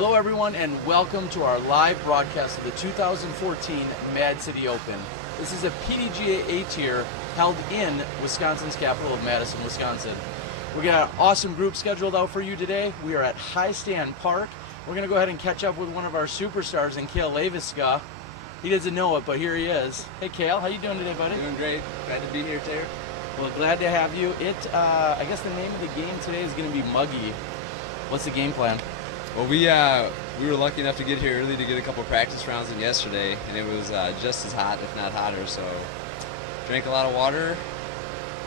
Hello everyone and welcome to our live broadcast of the 2014 Mad City Open. This is a PDGA A-Tier held in Wisconsin's capital of Madison, Wisconsin. We got an awesome group scheduled out for you today. We are at Heistand Park. We're going to go ahead and catch up with one of our superstars in Leiviska. He doesn't know it, but here he is. Hey Kale, how you doing today, buddy? Doing great. Glad to be here, Taylor. Well, glad to have you. I guess the name of the game today is going to be Muggy. What's the game plan? Well, we were lucky enough to get here early to get a couple practice rounds in yesterday, and it was just as hot, if not hotter. So, drank a lot of water.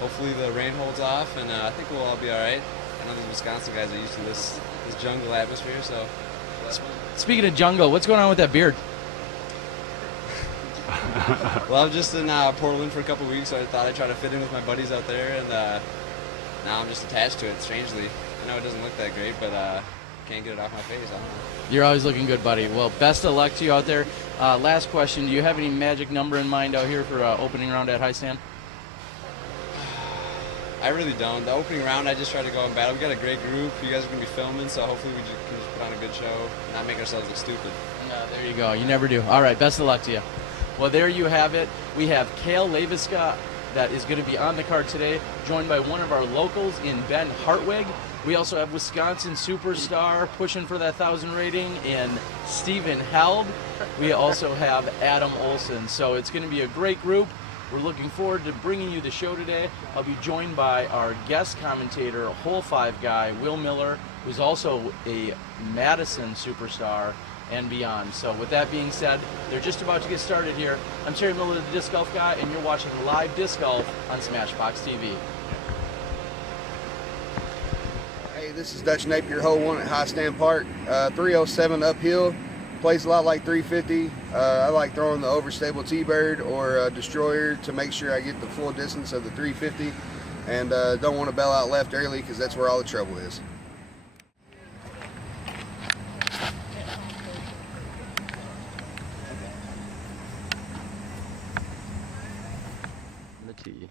Hopefully the rain holds off, and I think we'll all be all right. I know these Wisconsin guys are used to this jungle atmosphere, so. Speaking of jungle, what's going on with that beard? Well, I'm just in Portland for a couple weeks, so I thought I'd try to fit in with my buddies out there, and now I'm just attached to it, strangely. I know it doesn't look that great, but can't get it off my face. I don't know. You're always looking good, buddy. Well, best of luck to you out there. Last question, do you have any magic number in mind out here for opening round at Heistand? I really don't. The opening round, I just try to go in battle. We got a great group. You guys are going to be filming, so hopefully we can just put on a good show and not make ourselves look stupid. No, there you go. You never do. All right, best of luck to you. Well, there you have it. We have Leiviska that is going to be on the card today, joined by one of our locals in Ben Hartwig. We also have Wisconsin superstar pushing for that 1,000 rating in Stephen Held. We also have Adam Olson. So it's going to be a great group. We're looking forward to bringing you the show today. I'll be joined by our guest commentator, hole 5 guy, Will Miller, who's also a Madison superstar and beyond. So with that being said, they're just about to get started here. I'm Terry Miller, the Disc Golf Guy, and you're watching live Disc Golf on SmashBoxxTV. Hey, this is Dutch Napier, hole 1 at Heistand Park. 307 uphill, plays a lot like 350. I like throwing the overstable T-Bird or Destroyer to make sure I get the full distance of the 350, and don't want to bail out left early because that's where all the trouble is. The tee.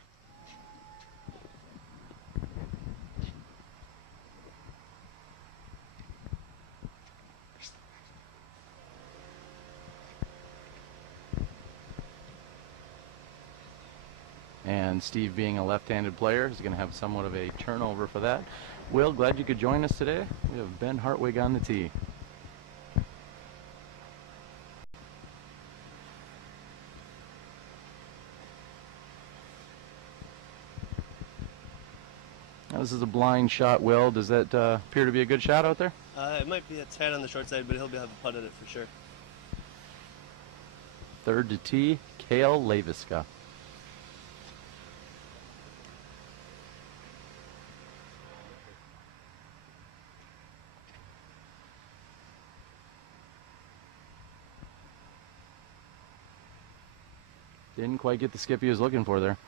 And Steve, being a left-handed player, is going to have somewhat of a turnover for that. Will, glad you could join us today. We have Ben Hartwig on the tee. Now, this is a blind shot, Will. Does that appear to be a good shot out there? It might be a tad on the short side, but he'll have a putt at it for sure. Third to tee, Leiviska. Didn't quite get the skip he was looking for there.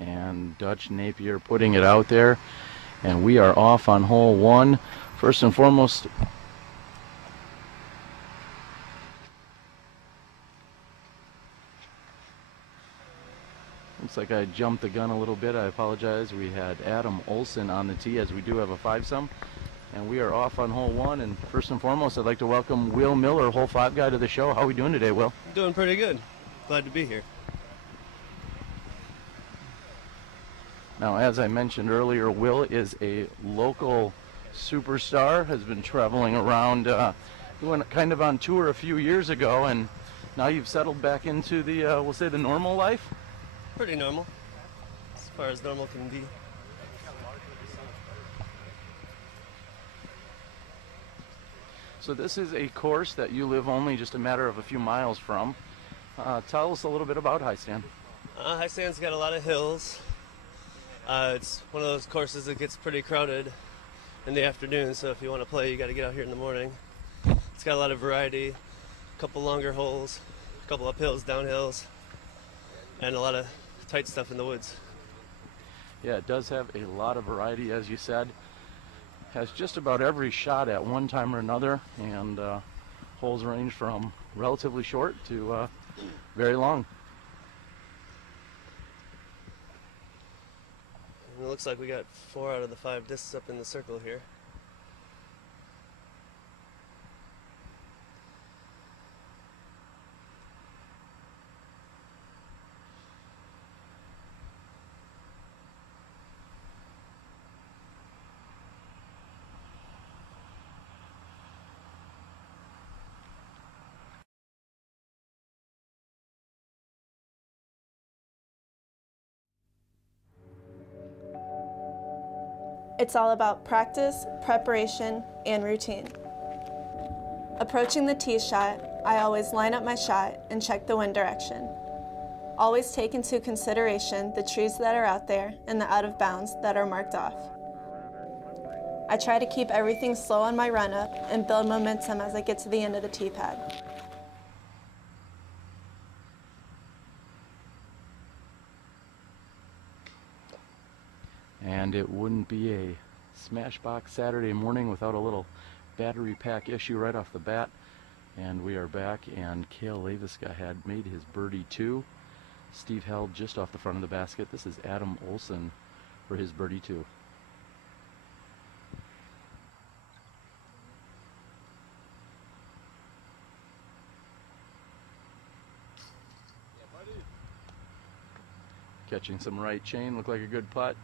And Dutch Napier putting it out there. And we are off on hole 1. First and foremost, looks like I jumped the gun a little bit. I apologize. We had Adam Olson on the tee, as we do have a 5-some. And we are off on hole 1. And first and foremost, I'd like to welcome Will Miller, hole 5 guy, to the show. How are we doing today, Will? Doing pretty good. Glad to be here. Now, as I mentioned earlier, Will is a local superstar, has been traveling around, he went kind of on tour a few years ago, and now you've settled back into the, we'll say, the normal life? Pretty normal, as far as normal can be. So this is a course that you live only just a matter of a few miles from. Tell us a little bit about Heistand. Heistand's got a lot of hills. It's one of those courses that gets pretty crowded in the afternoon, so if you want to play, you got to get out here in the morning. It's got a lot of variety, a couple longer holes, a couple uphills, downhills, and a lot of tight stuff in the woods. Yeah, it does have a lot of variety, as you said. Has just about every shot at one time or another, and holes range from relatively short to very long. And it looks like we got 4 out of the 5 discs up in the circle here. It's all about practice, preparation, and routine. Approaching the tee shot, I always line up my shot and check the wind direction. Always take into consideration the trees that are out there and the out of bounds that are marked off. I try to keep everything slow on my run up and build momentum as I get to the end of the tee pad. And it wouldn't be a Smashbox Saturday morning without a little battery pack issue right off the bat. And we are back, and Cale Leiviska had made his birdie 2. Steve held just off the front of the basket. This is Adam Olson for his birdie 2. Catching some right chain, looked like a good putt.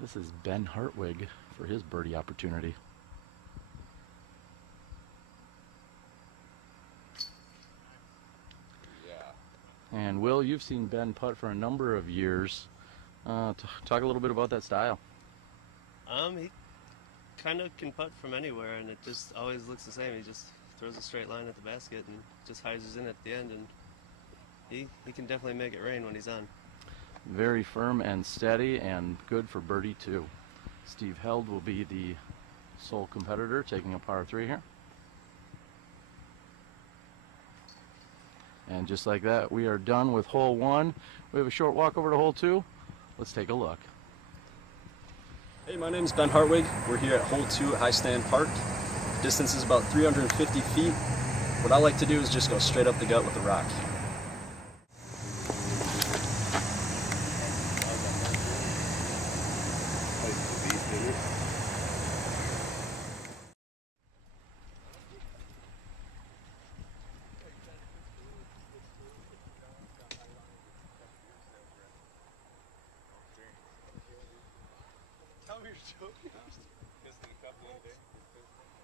This is Ben Hartwig for his birdie opportunity. And Will, you've seen Ben putt for a number of years. Talk a little bit about that style. He kind of can putt from anywhere, and it just always looks the same. He just throws a straight line at the basket and just hyzers in at the end, and he can definitely make it rain when he's on. Very firm and steady, and good for birdie 2. Steve Held will be the sole competitor, taking a par 3 here. And just like that, we are done with hole 1. We have a short walk over to hole 2. Let's take a look. Hey, my name is Ben Hartwig. We're here at hole 2 at Heistand Park. Distance is about 350 feet. What I like to do is just go straight up the gut with a rock.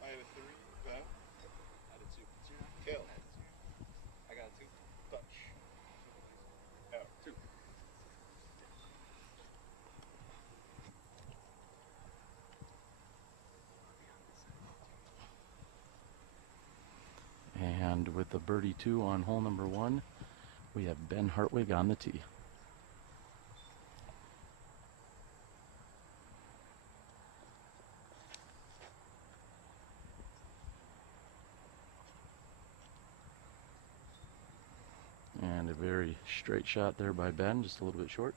I had a 3, Ben. I had a 2. Kill. I got a 2. Touch. Oh, 2. And with the birdie 2 on hole number 1, we have Ben Hartwig on the tee. And a very straight shot there by Ben, just a little bit short.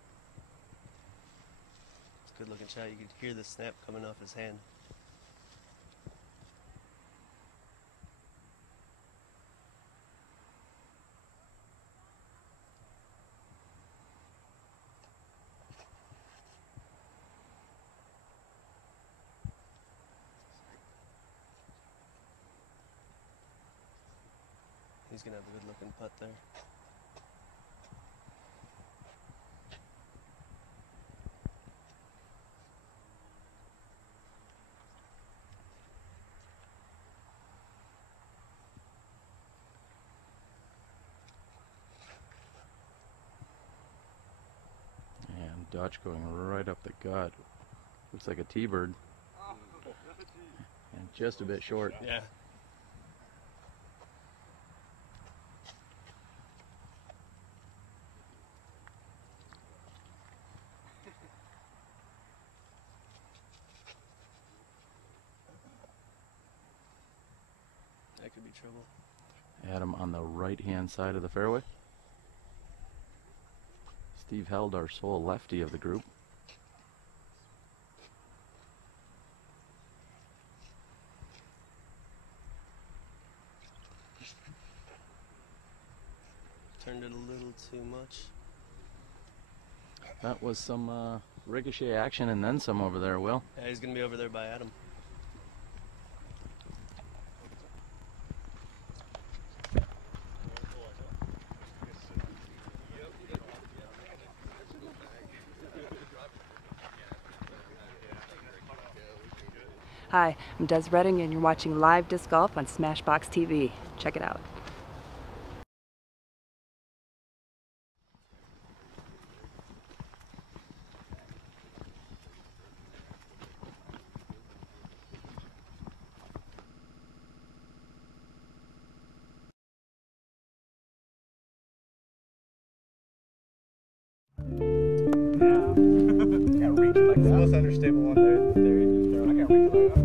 It's a good looking shot. You could hear the snap coming off his hand. He's going to have a good looking putt there. And Dutch going right up the gut. Looks like a T-bird. And just a bit short. Yeah. That could be trouble. Adam on the right-hand side of the fairway. Steve Held, our sole lefty of the group. Turned it a little too much. That was some ricochet action and then some over there, Will. Yeah, he's going to be over there by Adam. Hi, I'm Des Redding, and you're watching live disc golf on SmashBoxxTV. Check it out. Can't reach it like that. The most unstable one there. I can't reach it like that.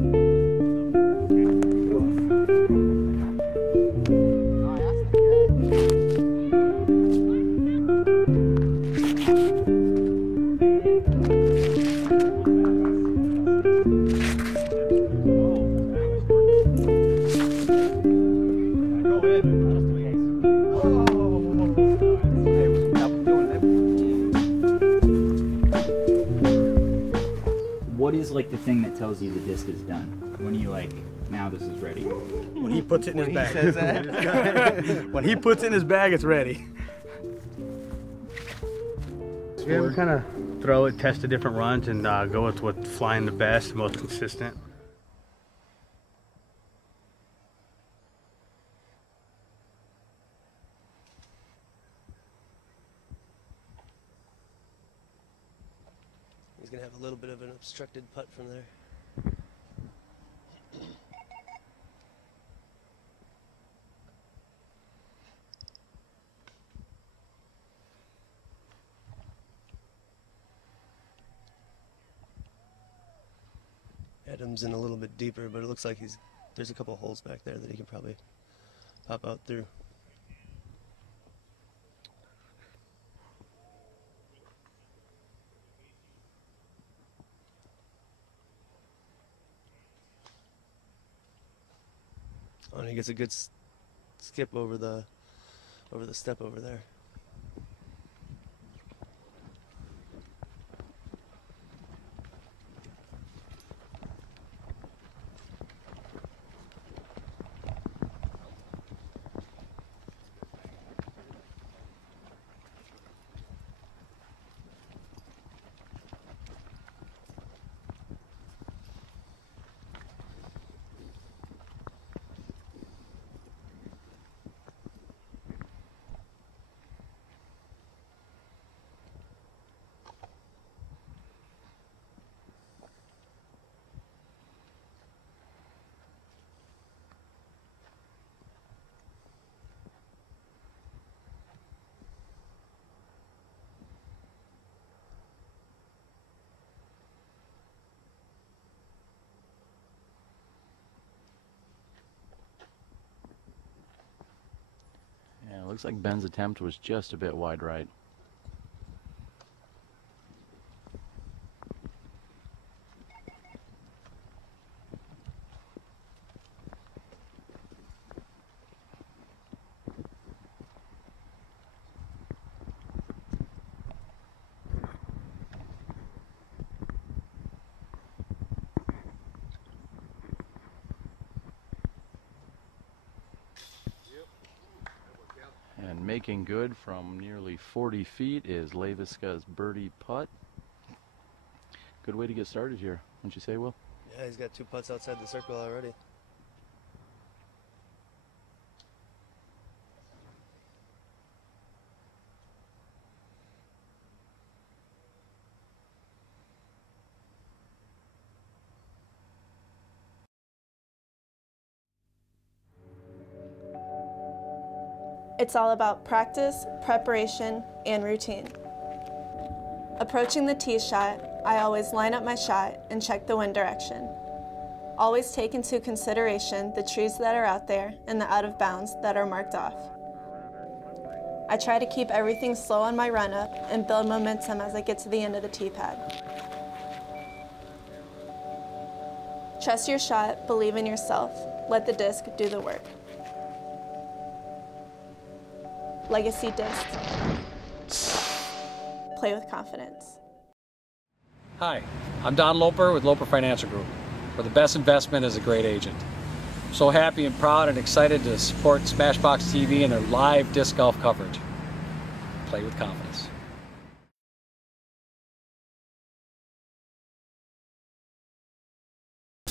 What is like the thing that tells you the disc is done? When you like, now this is ready? When he puts it in his bag. When he puts it in his bag, it's ready. Yeah, we kind of throw it, test the different runs, and go with what's flying the best, most consistent. He's going to have a little bit of an obstructed putt from there. Adam's in a little bit deeper, but it looks like there's a couple holes back there that he can probably pop out through. Oh, and he gets a good skip over the step over there. Yeah, it looks like Ben's attempt was just a bit wide right. And making good from nearly 40 feet is Leiviska's birdie putt. Good way to get started here, wouldn't you say, Will? Yeah, he's got 2 putts outside the circle already. It's all about practice, preparation, and routine. Approaching the tee shot, I always line up my shot and check the wind direction. Always take into consideration the trees that are out there and the out of bounds that are marked off. I try to keep everything slow on my run up and build momentum as I get to the end of the tee pad. Trust your shot, believe in yourself. Let the disc do the work. Legacy disc. Play with confidence. Hi, I'm Don Loper with Loper Financial Group, where the best investment is a great agent. I'm so happy and proud and excited to support SmashBoxxTV and their live disc golf coverage. Play with confidence.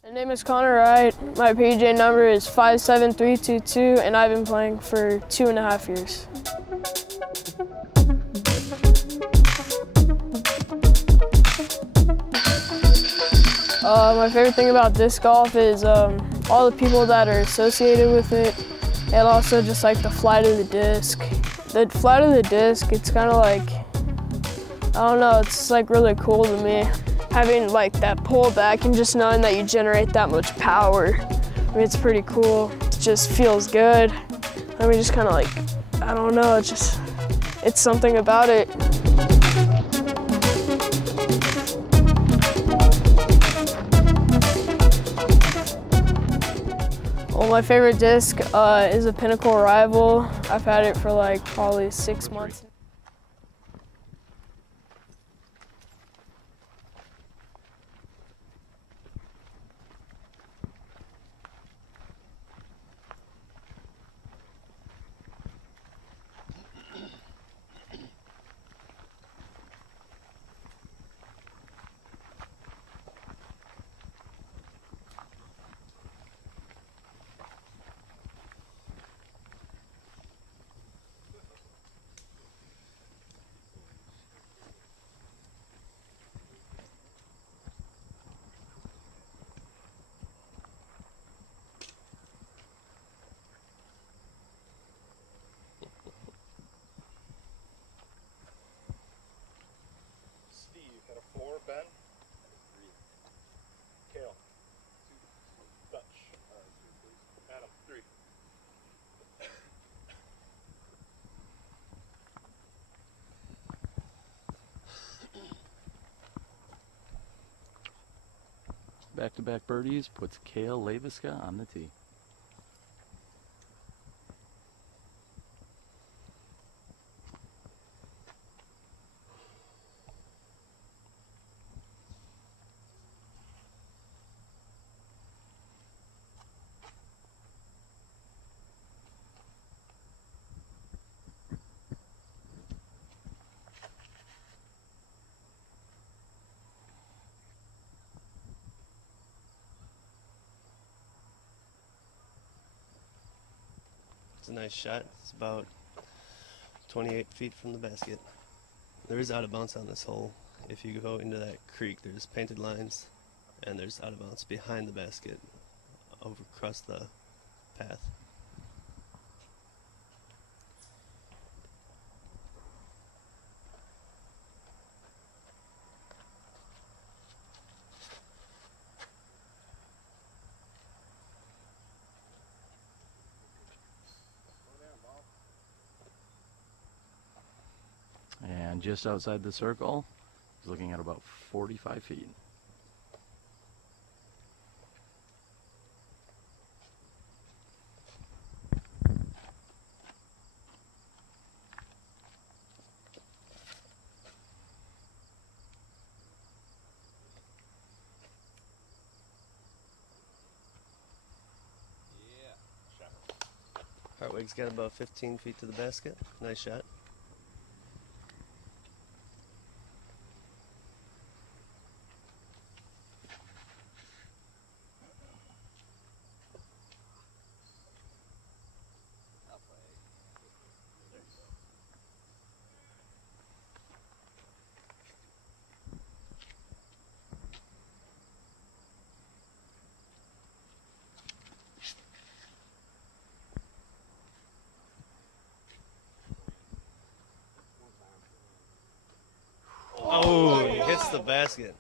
My name is Connor Wright. My PDGA number is 57322, and I've been playing for 2.5 years. My favorite thing about disc golf is all the people that are associated with it, and also just like the flight of the disc. The flight of the disc, it's kind of like, I don't know, it's like really cool to me. Having like that pull back and just knowing that you generate that much power, I mean, it's pretty cool. It just feels good. I mean, just kind of like, I don't know, it's something about it. Well, my favorite disc is a Pinnacle Rival. I've had it for like probably 6 months. Got a 4, Ben. 3. Kale. 2. Dutch. 2, please. Adam. 3. Back-to-back birdies puts Kale Leiviska on the tee. It's a nice shot. It's about 28 feet from the basket. There is out of bounds on this hole. If you go into that creek, there's painted lines, and there's out of bounds behind the basket, over across the path. And just outside the circle, he's looking at about 45 feet. Hartwig's got about 15 feet to the basket. Nice shot. Oh, he hits the basket.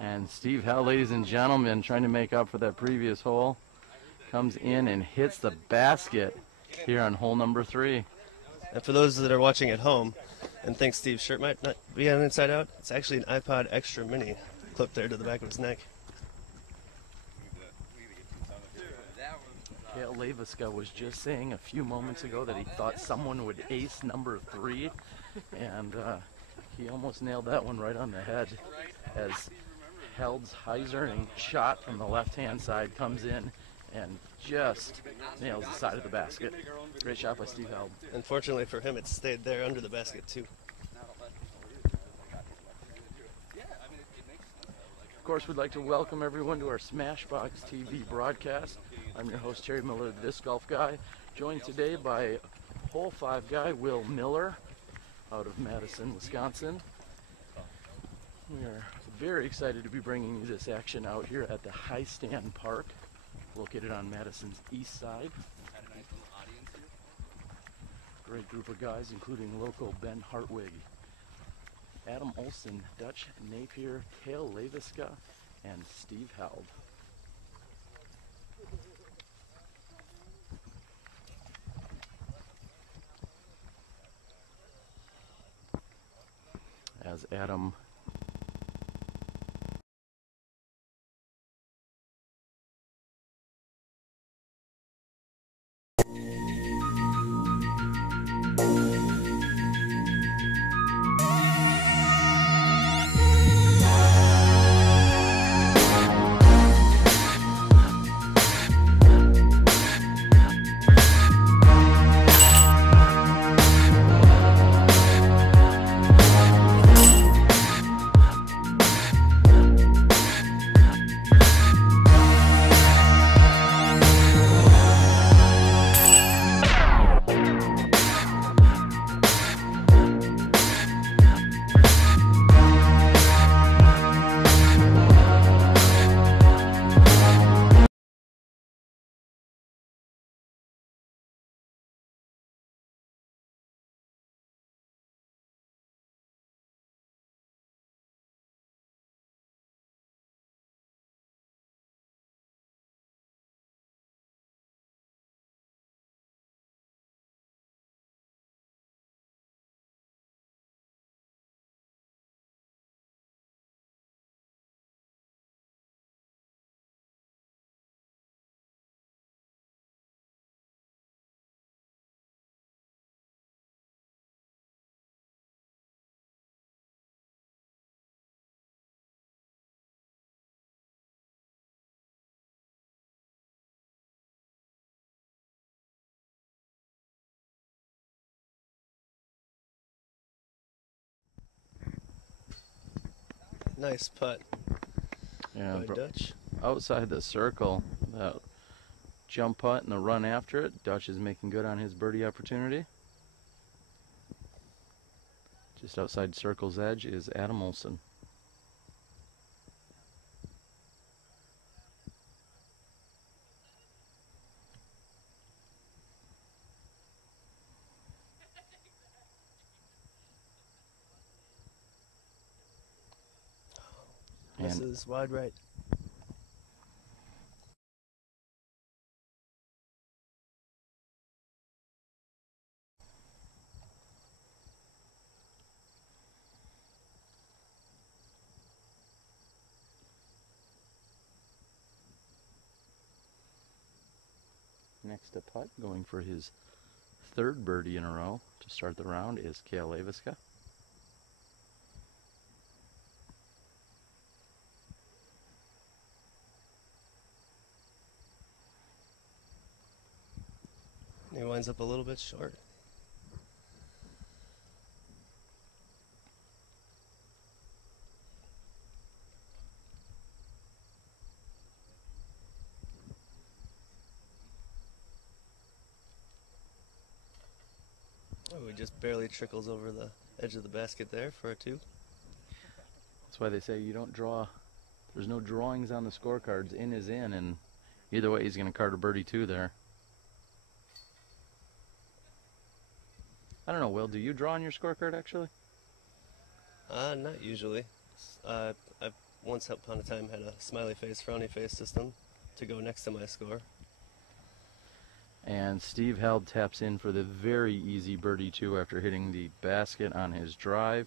And Steve Hell, ladies and gentlemen, trying to make up for that previous hole, comes in and hits the basket here on hole number 3. And for those that are watching at home and think Steve's shirt might not be on inside out, it's actually an iPod Extra Mini clipped there to the back of his neck. Cale Leiviska was just saying a few moments ago that he thought someone would ace number 3, and he almost nailed that one right on the head as Held's high-zerning shot from the left-hand side comes in and just nails the side of the basket. Great shot by Steve Held. Unfortunately for him, it stayed there under the basket too. Of course, we'd like to welcome everyone to our SmashBoxxTV broadcast. I'm your host, Terry Miller, the Disc Golf Guy, joined today by Hole 5 guy Will Miller out of Madison, Wisconsin. We are very excited to be bringing you this action out here at the Heistand Park, located on Madison's east side. Great group of guys, including local Ben Hartwig, Adam Olson, Dutch Napier, Cale Leiviska, and Steve Held. As Adam Nice putt by Dutch. Outside the circle, that jump putt and the run after it, Dutch is making good on his birdie opportunity. Just outside circle's edge is Adam Olson. This is wide right. Next to putt, going for his 3rd birdie in a row to start the round, is Cale Leiviska. He winds up a little bit short. Oh, he just barely trickles over the edge of the basket there for a 2. That's why they say you don't draw. There's no drawings on the scorecards. In is in, and either way he's going to card a birdie 2 there. I don't know, Will, do you draw on your scorecard actually? Not usually. I've once upon a time had a smiley face, frowny face system to go next to my score. And Steve Held taps in for the very easy birdie 2 after hitting the basket on his drive.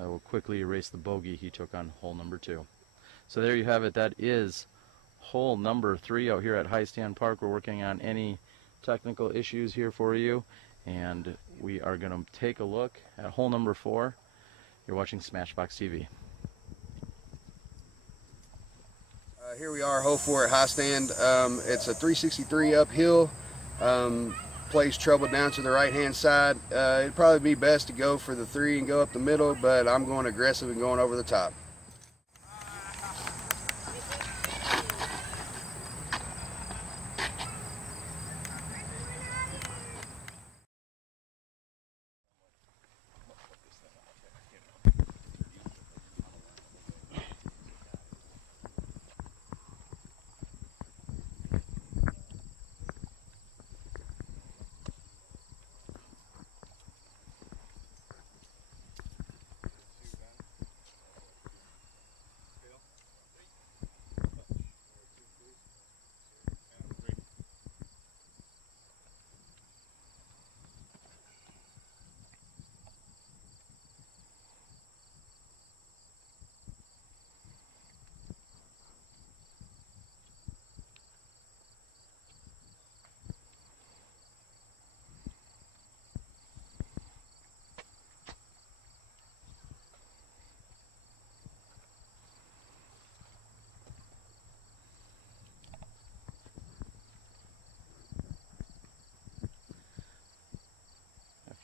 I will quickly erase the bogey he took on hole number 2. So there you have it. That is hole number 3 out here at Heistand Park. We're working on any technical issues here for you, and we are going to take a look at hole number 4. You're watching SmashBoxxTV. Here we are, hole 4 at Heistand. It's a 363 uphill. Plays trouble down to the right-hand side. It'd probably be best to go for the 3 and go up the middle, but I'm going aggressive and going over the top.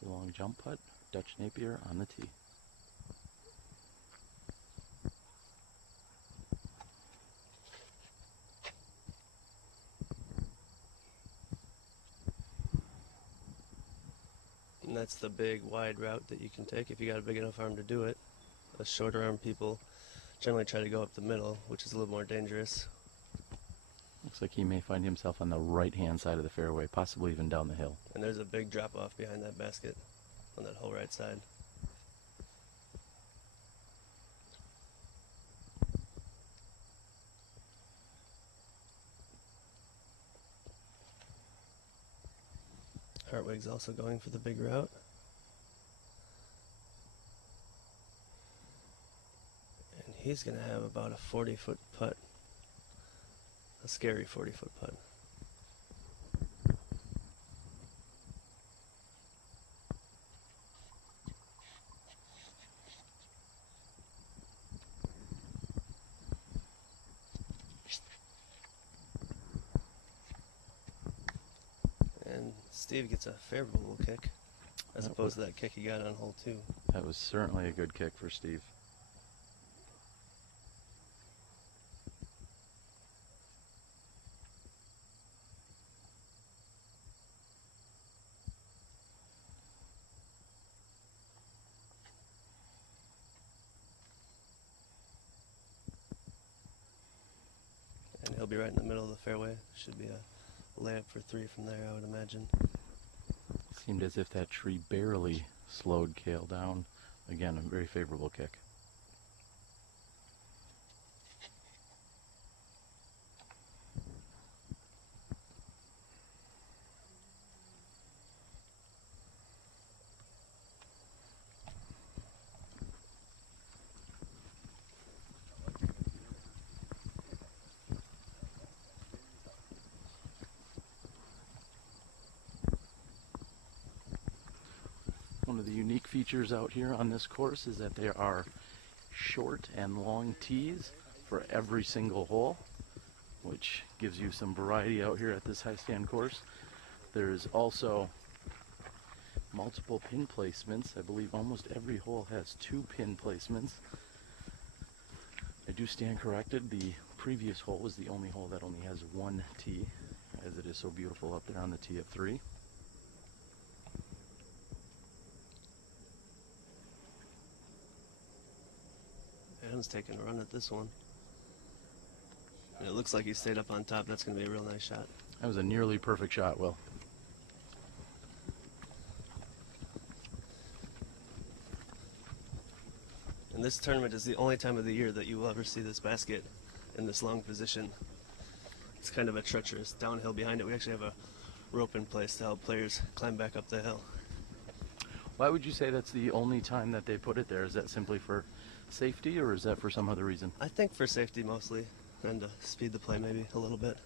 Long jump putt, Dutch Napier on the tee. And that's the big wide route that you can take if you got a big enough arm to do it. The shorter arm people generally try to go up the middle, which is a little more dangerous. Looks like he may find himself on the right-hand side of the fairway, possibly even down the hill. And there's a big drop-off behind that basket on that whole right side. Hartwig's also going for the big route. And he's going to have about a 40-foot putt. A scary 40-foot putt. And Steve gets a favorable kick, as opposed to that kick he got on hole 2. That was certainly a good kick for Steve. And he'll be right in the middle of the fairway. Should be a layup for 3 from there, I would imagine. Seemed as if that tree barely slowed Cale down. Again, a very favorable kick. One of the unique features out here on this course is that there are short and long tees for every single hole, which gives you some variety out here at this Heistand course. There's also multiple pin placements. I believe almost every hole has 2 pin placements. I do stand corrected. The previous hole was the only hole that only has 1 tee, as it is so beautiful up there on the tee of 3. Adam's taking a run at this one. And it looks like he stayed up on top. That's going to be a real nice shot. That was a nearly perfect shot, Will. And this tournament is the only time of the year that you will ever see this basket in this long position. It's kind of a treacherous downhill behind it. We actually have a rope in place to help players climb back up the hill. Why would you say that's the only time that they put it there? Is that simply for safety, or is that for some other reason? I think for safety mostly, and to speed the play maybe a little bit.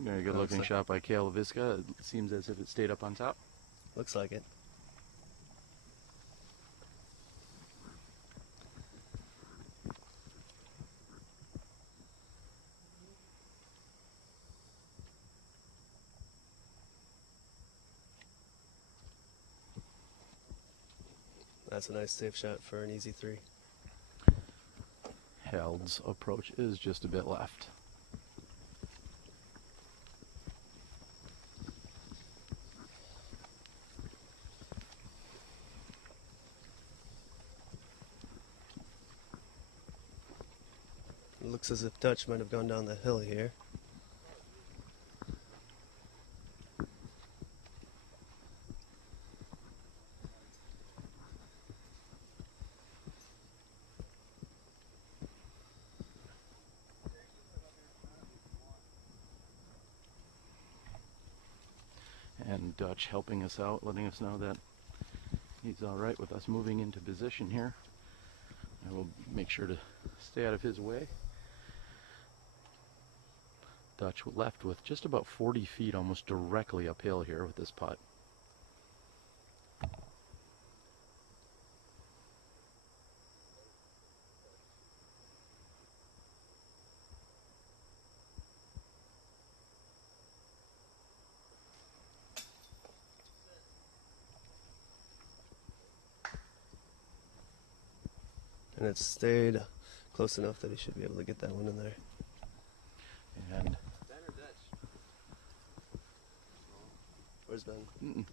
Very good looking shot by Leiviska. It seems as if it stayed up on top. Looks like it. That's a nice safe shot for an easy 3. Held's approach is just a bit left. It looks as if Dutch might have gone down the hill here. And Dutch helping us out, letting us know that he's all right with us moving into position here. I will make sure to stay out of his way. Dutch left with just about 40 feet almost directly uphill here with this putt. And it stayed close enough that he should be able to get that one in there. And Ben or Dutch? Where's Ben?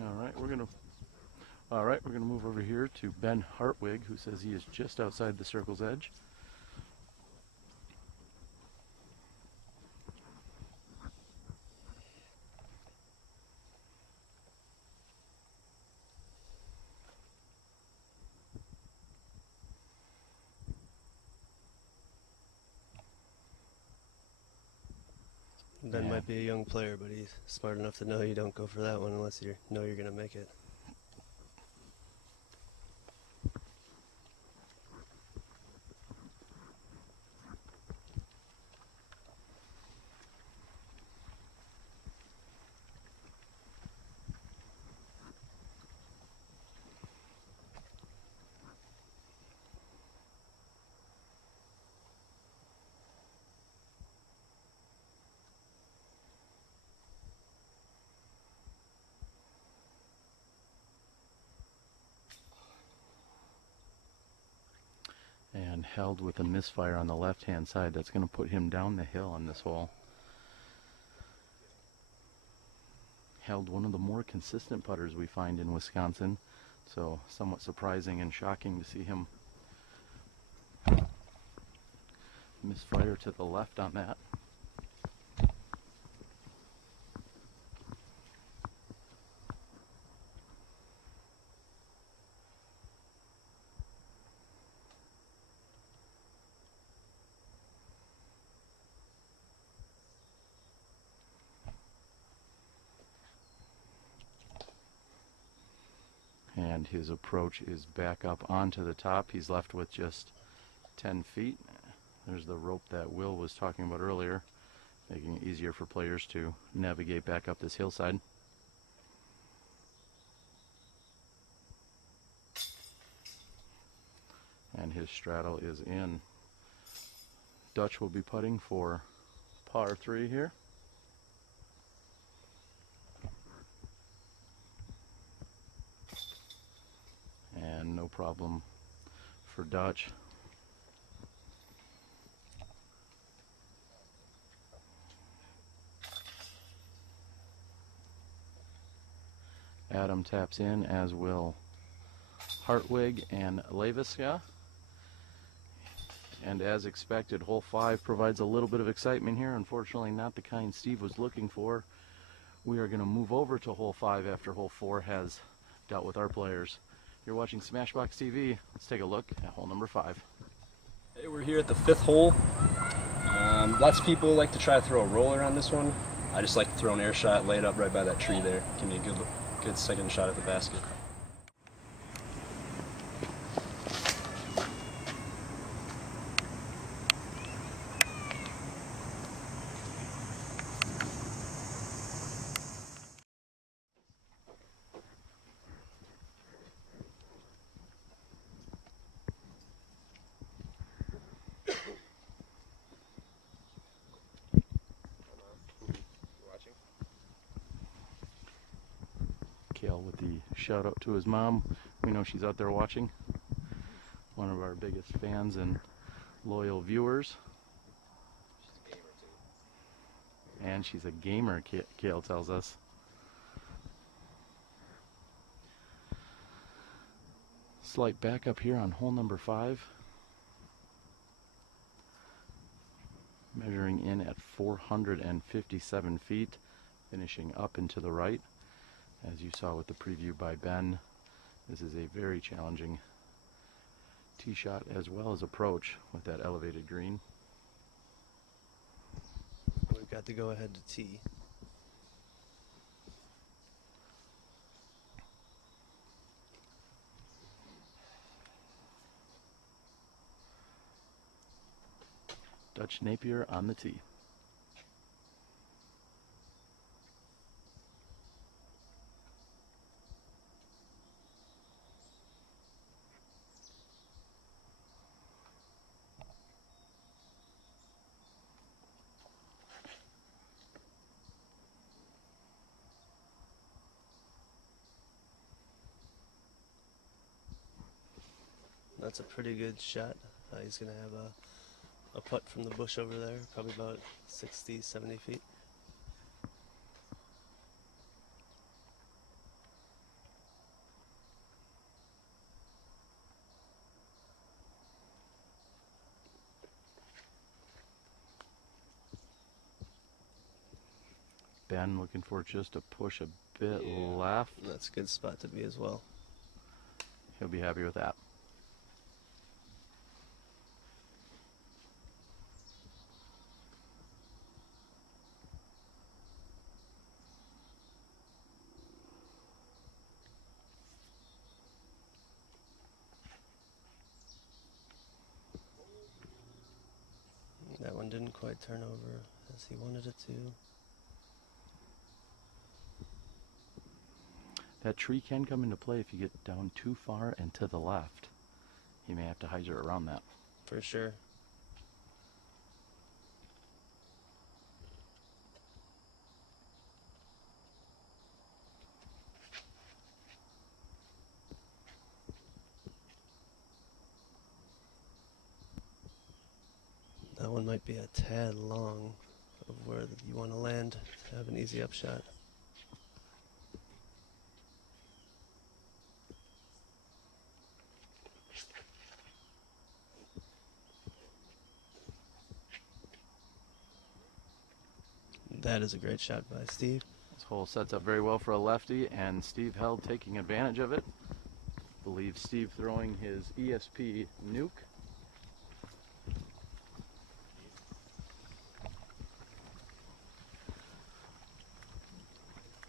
All right, we're gonna move over here to Ben Hartwig, who says he is just outside the circle's edge. Ben might be a young player, but he's smart enough to know you don't go for that one unless you know you're going to make it. And held with a misfire on the left-hand side. That's going to put him down the hill on this hole. Held, one of the more consistent putters we find in Wisconsin, so somewhat surprising and shocking to see him misfire to the left on that. And his approach is back up onto the top. He's left with just 10 feet. There's the rope that Will was talking about earlier, making it easier for players to navigate back up this hillside. And his straddle is in. Dutch will be putting for par 3 here. problem for Dutch. Adam taps in, as will Hartwig and Leiviska. And as expected, hole 5 provides a little bit of excitement here. Unfortunately, not the kind Steve was looking for. We are going to move over to hole 5 after hole 4 has dealt with our players. You're watching SmashBoxxTV. Let's take a look at hole number 5. Hey, we're here at the 5th hole. Lots of people like to try to throw a roller on this one. I just like to throw an air shot, lay it up right by that tree there. Give me a good second shot at the basket. With the shout out to his mom. We know she's out there watching. One of our biggest fans and loyal viewers. She's a gamer too. And she's a gamer, Kale tells us. Slight backup here on hole number 5. Measuring in at 457 feet, finishing up and to the right. As you saw with the preview by Ben, this is a very challenging tee shot as well as approach with that elevated green. We've got to go ahead to tee. Dutch Napier on the tee. That's a pretty good shot. He's going to have a putt from the bush over there, probably about 60, 70 feet. Ben looking for just a push a bit left. That's a good spot to be as well. He'll be happy with that. That one didn't quite turn over as he wanted it to. That tree can come into play if you get down too far and to the left. He may have to hyzer around that. For sure. That one might be a tad long of where you want to land to have an easy upshot. That is a great shot by Steve. This hole sets up very well for a lefty, and Steve Held taking advantage of it. I believe Steve throwing his ESP nuke.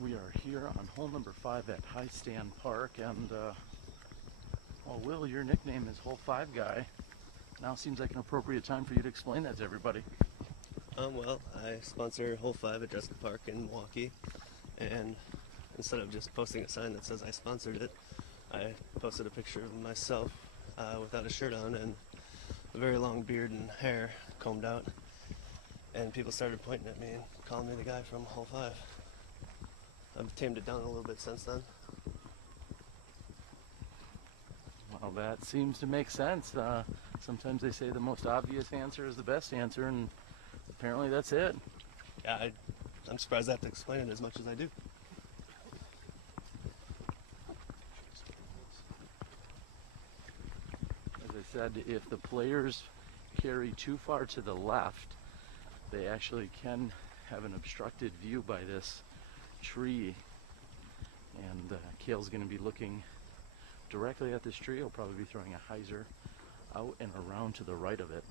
We are here on hole number 5 at Heistand Park, and well, Will, your nickname is Hole 5 Guy. Now seems like an appropriate time for you to explain that to everybody. Well, I sponsor Hole 5 at Dresden Park in Milwaukee, and instead of just posting a sign that says I sponsored it, I posted a picture of myself without a shirt on and a very long beard and hair combed out, and people started pointing at me and calling me the guy from Hole 5. I've tamed it down a little bit since then. Well, that seems to make sense. Sometimes they say the most obvious answer is the best answer, and apparently that's it. Yeah, I'm surprised I have to explain it as much as I do. As I said, if the players carry too far to the left, they actually can have an obstructed view by this tree. And Cale's going to be looking directly at this tree. He'll probably be throwing a hyzer out and around to the right of it.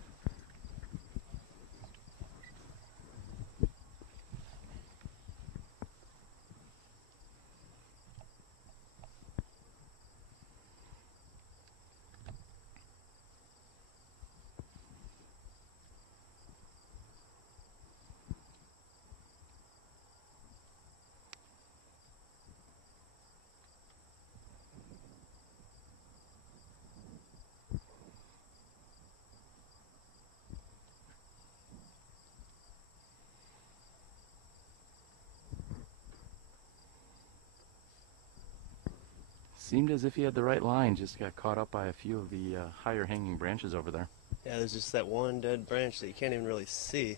Seemed as if he had the right line, just got caught up by a few of the higher hanging branches over there. Yeah, there's just that one dead branch that you can't even really see.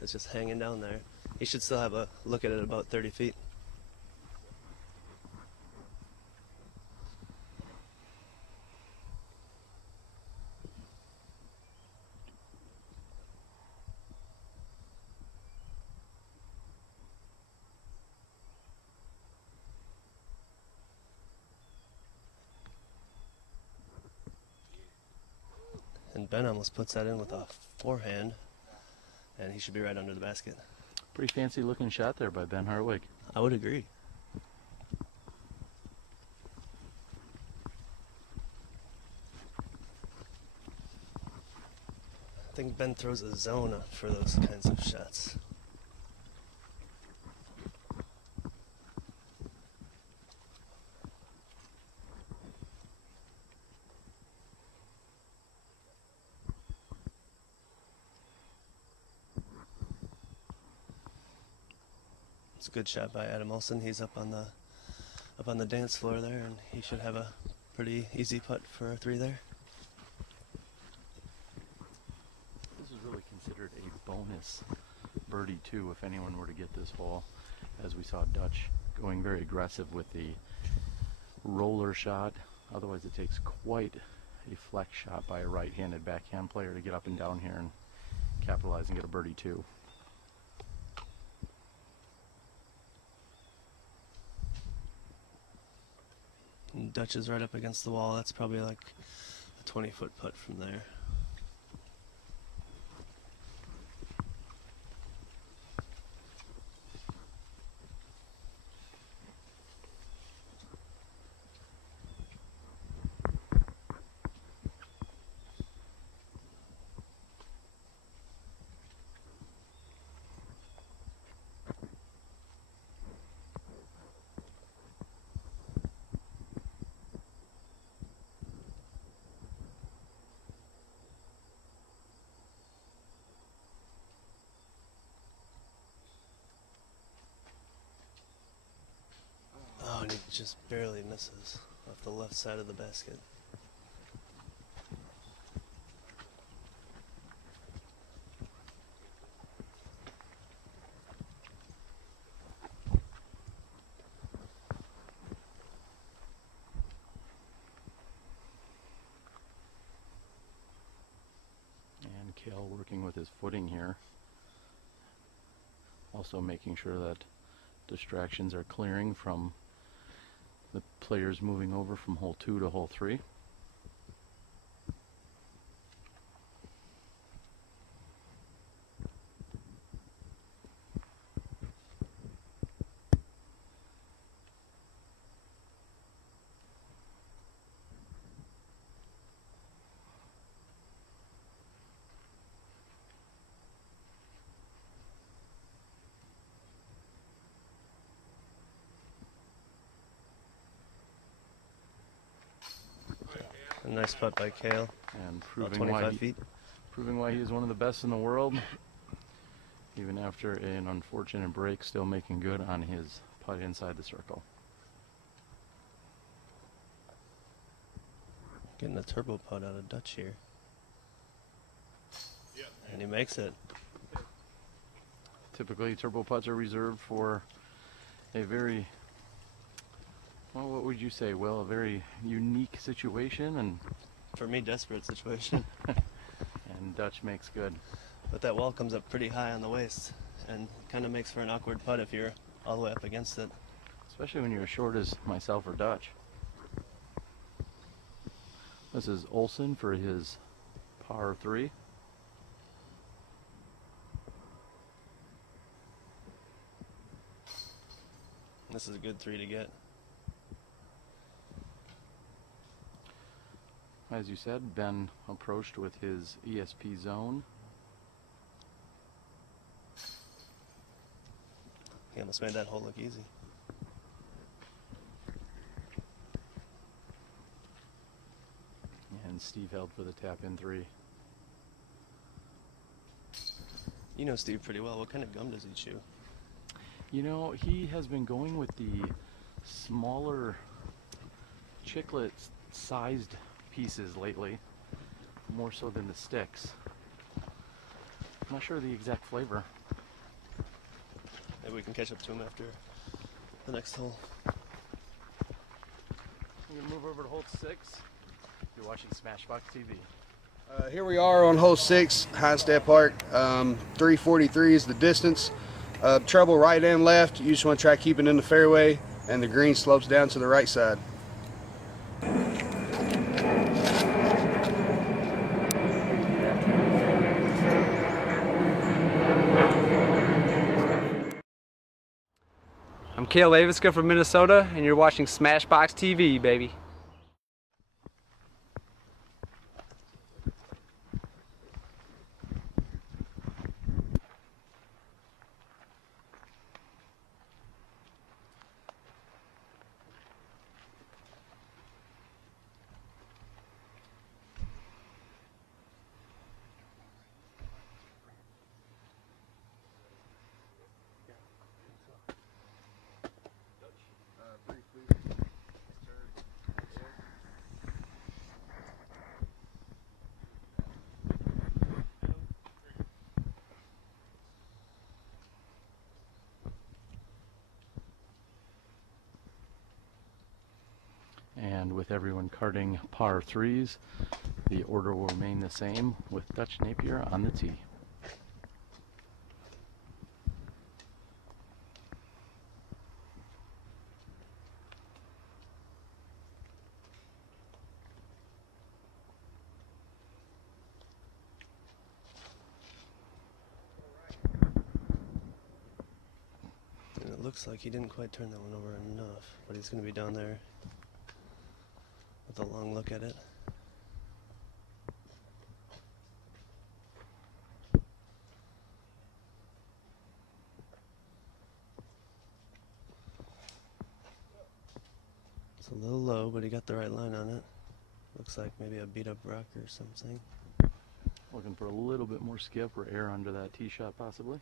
That's just hanging down there. You should still have a look at it about 30 feet. And Ben almost puts that in with a forehand, and he should be right under the basket. Pretty fancy looking shot there by Ben Hartwig. I would agree. I think Ben throws a zone for those kinds of shots. It's a good shot by Adam Olson. He's up on the dance floor there, and he should have a pretty easy putt for a 3 there. This is really considered a bonus birdie too if anyone were to get this hole, as we saw Dutch going very aggressive with the roller shot. Otherwise it takes quite a flex shot by a right-handed backhand player to get up and down here and capitalize and get a birdie too. And Dutch is right up against the wall. That's probably like a 20-foot putt from there. Oh, and he just barely misses off the left side of the basket. And Cale working with his footing here. Also making sure that distractions are clearing from the players moving over from hole 2 to hole 3. A nice putt by Cale. And about 25 feet. Proving why he is one of the best in the world. Even after an unfortunate break, still making good on his putt inside the circle. Getting a turbo putt out of Dutch here. And he makes it. Typically, turbo putts are reserved for a very, well, what would you say, Will? A very unique situation, and for me, desperate situation. And Dutch makes good. But that wall comes up pretty high on the waist and kind of makes for an awkward putt if you're all the way up against it. Especially when you're as short as myself or Dutch. This is Olson for his par 3. This is a good 3 to get. As you said, Ben approached with his ESP zone. He almost made that hole look easy. And Steve held for the tap-in 3. You know Steve pretty well. What kind of gum does he chew? You know, he has been going with the smaller chiclet-sized pieces lately, more so than the sticks. I'm not sure the exact flavor. Maybe we can catch up to him after the next hole. We're going to move over to hole 6. You're watching SmashBox TV. Here we are on hole 6, Heistand Park. 343 is the distance. Trouble right and left. You just want to try keeping in the fairway, and the green slopes down to the right side. I'm Leiviska from Minnesota, and you're watching SmashBox TV, baby. And with everyone carding par 3s, the order will remain the same with Dutch Napier on the tee. And it looks like he didn't quite turn that one over enough, but he's going to be down there with a long look at it. It's a little low, but he got the right line on it. Looks like maybe a beat up rock or something. Looking for a little bit more skip or air under that tee shot possibly.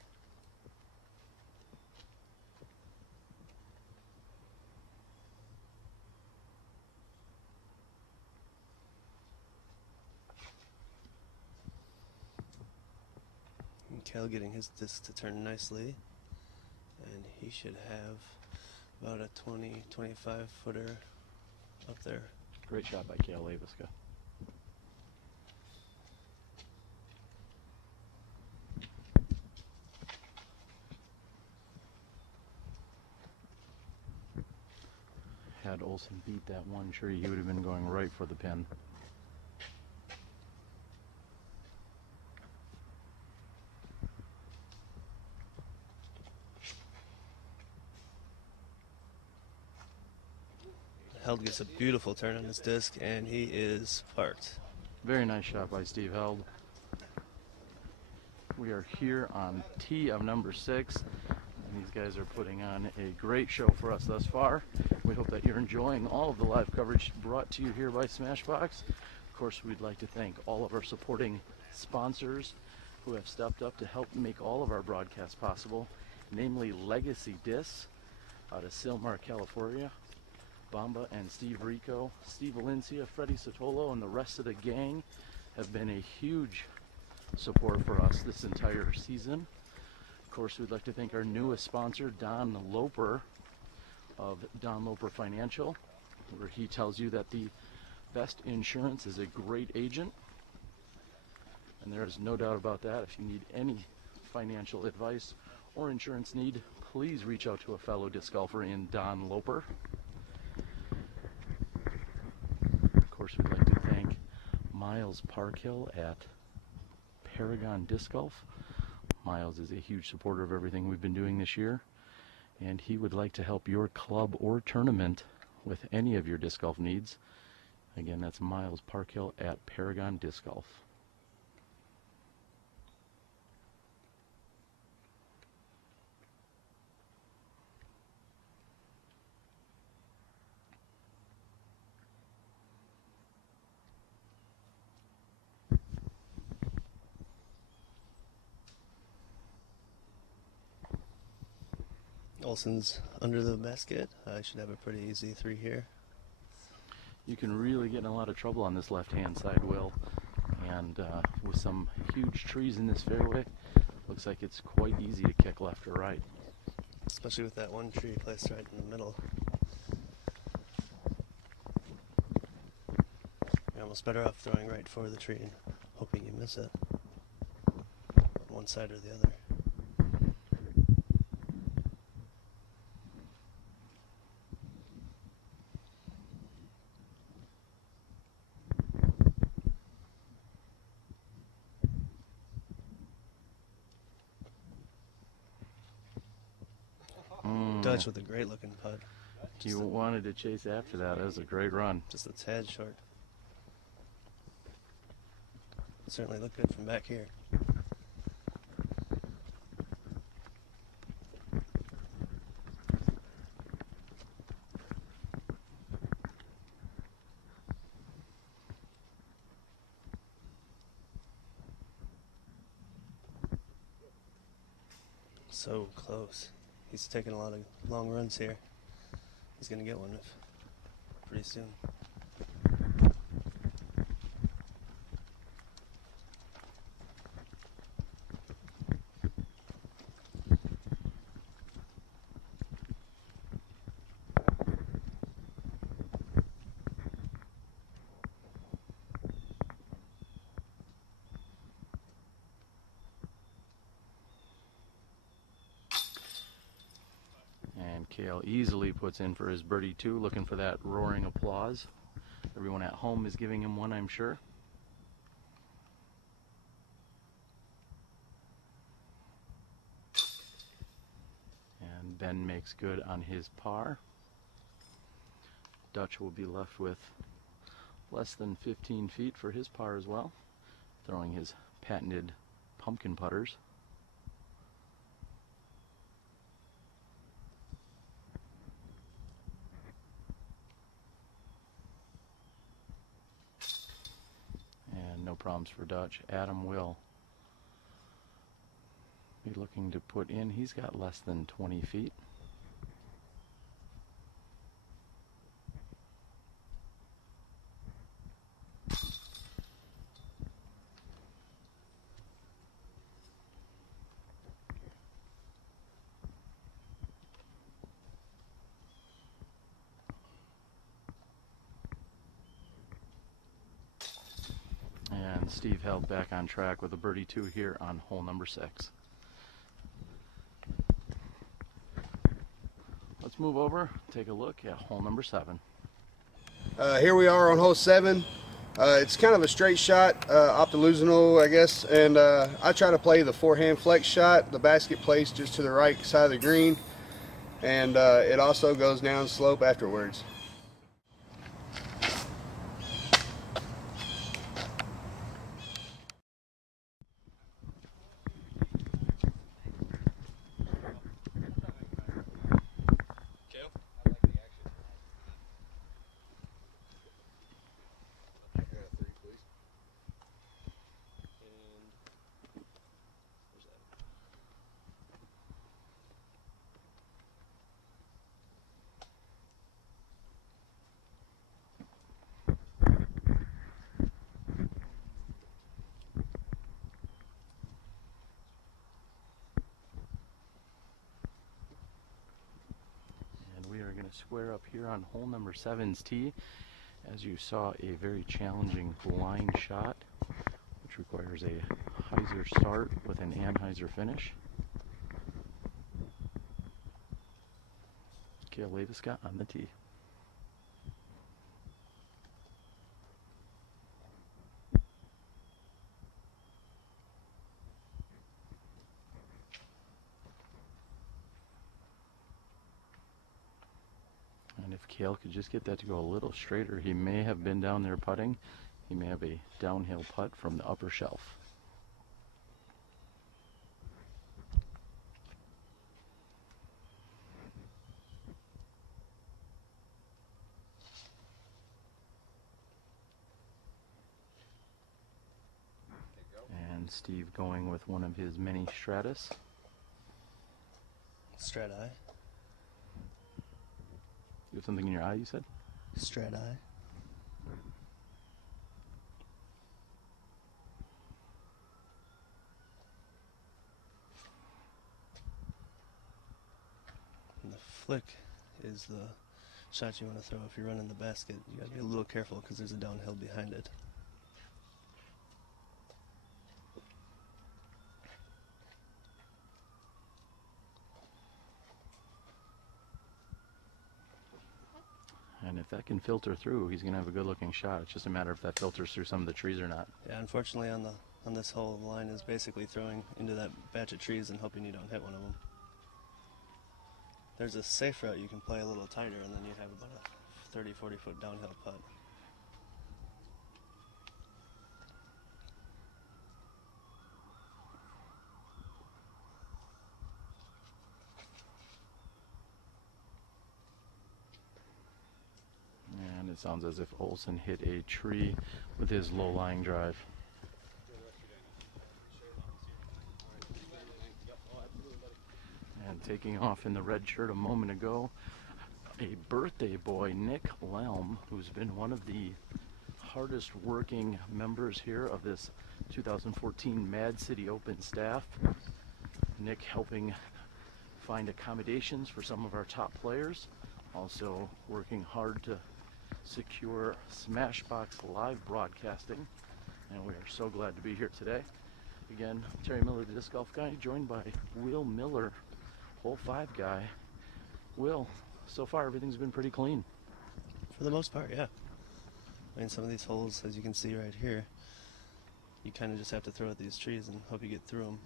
Cal getting his disc to turn nicely, and he should have about a 20-25 footer up there. Great shot by Leiviska. Had Olson beat that one tree, he would have been going right for the pin. Held gets a beautiful turn on his disc, and he is parked. Very nice shot by Steve Held. We are here on tee of number 6, and these guys are putting on a great show for us thus far. We hope that you're enjoying all of the live coverage brought to you here by SmashBox. Of course, we'd like to thank all of our supporting sponsors who have stepped up to help make all of our broadcasts possible, namely Legacy Discs out of Sylmar, California. Bamba and Steve Rico, Steve Valencia, Freddie Sotolo, and the rest of the gang have been a huge support for us this entire season. Of course, we'd like to thank our newest sponsor, Don Loper of Don Loper Financial, where he tells you that the best insurance is a great agent. And there is no doubt about that. If you need any financial advice or insurance need, please reach out to a fellow disc golfer in Don Loper. Of course, we'd like to thank Miles Parkhill at Paragon Disc Golf. Miles is a huge supporter of everything we've been doing this year, and he would like to help your club or tournament with any of your disc golf needs. Again, that's Miles Parkhill at Paragon Disc Golf. Olson's under the basket. I should have a pretty easy 3 here. You can really get in a lot of trouble on this left-hand side, Will. And with some huge trees in this fairway, looks like it's quite easy to kick left or right. Especially with that one tree placed right in the middle. You're almost better off throwing right for the tree and hoping you miss it. One side or the other. Dutch with a great looking putt. You wanted to chase after that. That was a great run. Just a tad short. Certainly looked good from back here. So close. He's taking a lot of long runs here. He's going to get one pretty soon. Kale easily puts in for his birdie 2, looking for that roaring applause. Everyone at home is giving him one, I'm sure. And Ben makes good on his par. Dutch will be left with less than 15 feet for his par as well, throwing his patented pumpkin putters. No problems for Dutch. Adam will be looking to put in. He's got less than 20 feet. And Steve held back on track with a birdie 2 here on hole number 6. Let's move over, take a look at hole number 7. Here we are on hole 7. It's kind of a straight shot, optilusional, I guess, and I try to play the forehand flex shot. The basket placed just to the right side of the green, and it also goes down slope afterwards. square up here on hole number 7's tee. As you saw, a very challenging line shot, which requires a hyzer start with an anhyzer finish. Leiviska on the tee. And if Cale could just get that to go a little straighter, he may have been down there putting. He may have a downhill putt from the upper shelf. And Steve going with one of his mini Stratus. Strat-eye. You have something in your eye, you said? Strat-eye. And the flick is the shot you want to throw if you're running the basket. You got to be a little careful because there's a downhill behind it. And if that can filter through, he's going to have a good looking shot. It's just a matter if that filters through some of the trees or not. Yeah, unfortunately on this hole, the line is basically throwing into that batch of trees and hoping you don't hit one of them. There's a safe route you can play a little tighter, and then you have about a 30-40 foot downhill putt. And it sounds as if Olson hit a tree with his low-lying drive. And taking off in the red shirt a moment ago, a birthday boy, Nick Lelm, who's been one of the hardest working members here of this 2014 Mad City Open staff. Nick helping find accommodations for some of our top players, also working hard to secure SmashBox live broadcasting, and we are so glad to be here today. Again, Terry Miller, the disc golf guy, joined by Will Miller, hole 5 guy. Will, so far everything's been pretty clean. For the most part, yeah. I mean, some of these holes, as you can see right here, you kind of just have to throw at these trees and hope you get through them.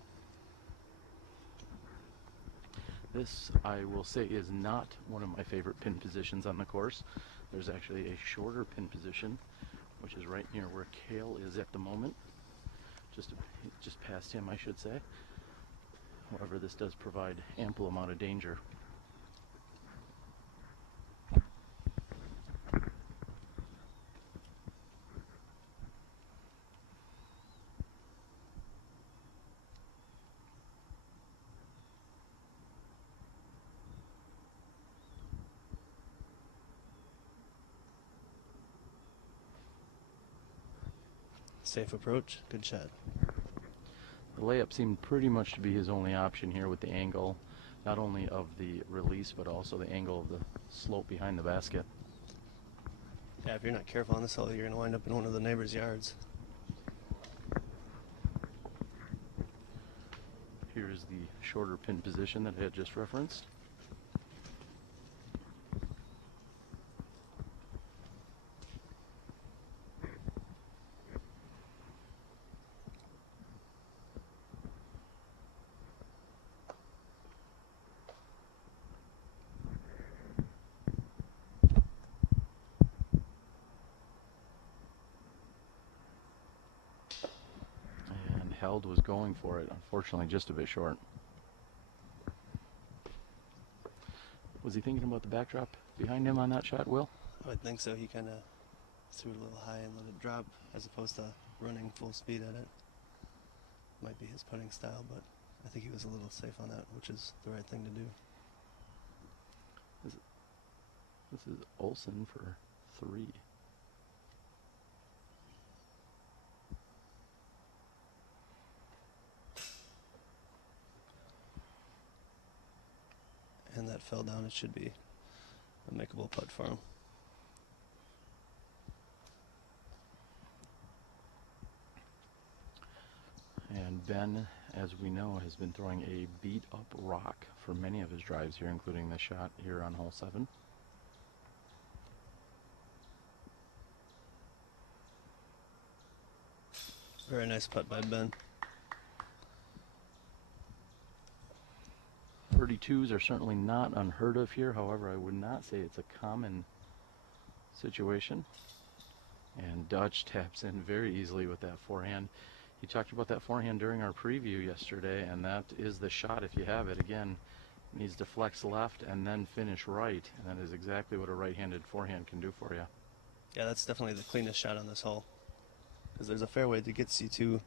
This, I will say, is not one of my favorite pin positions on the course. There's actually a shorter pin position, which is right near where Cale is at the moment. Just past him, I should say. However, this does provide ample amount of danger. Safe approach, good shot. The layup seemed pretty much to be his only option here with the angle, not only of the release, but also the angle of the slope behind the basket. Yeah, if you're not careful on this hole, you're going to wind up in one of the neighbors' yards. Here is the shorter pin position that I had just referenced. Held was going for it, unfortunately just a bit short. Was he thinking about the backdrop behind him on that shot, Will? I would think so. He kind of threw it a little high and let it drop as opposed to running full speed at it. Might be his putting style, but I think he was a little safe on that, which is the right thing to do. This is Olson for 3. And that fell down. It should be a makeable putt for him. And Ben, as we know, has been throwing a beat-up rock for many of his drives here, including the shot here on hole 7. Very nice putt by Ben. 32s are certainly not unheard of here. However, I would not say it's a common situation. And Dutch taps in very easily with that forehand. He talked about that forehand during our preview yesterday, and that is the shot if you have it. Again, needs to flex left and then finish right, and that is exactly what a right-handed forehand can do for you. Yeah, that's definitely the cleanest shot on this hole, because there's a fairway that gets you to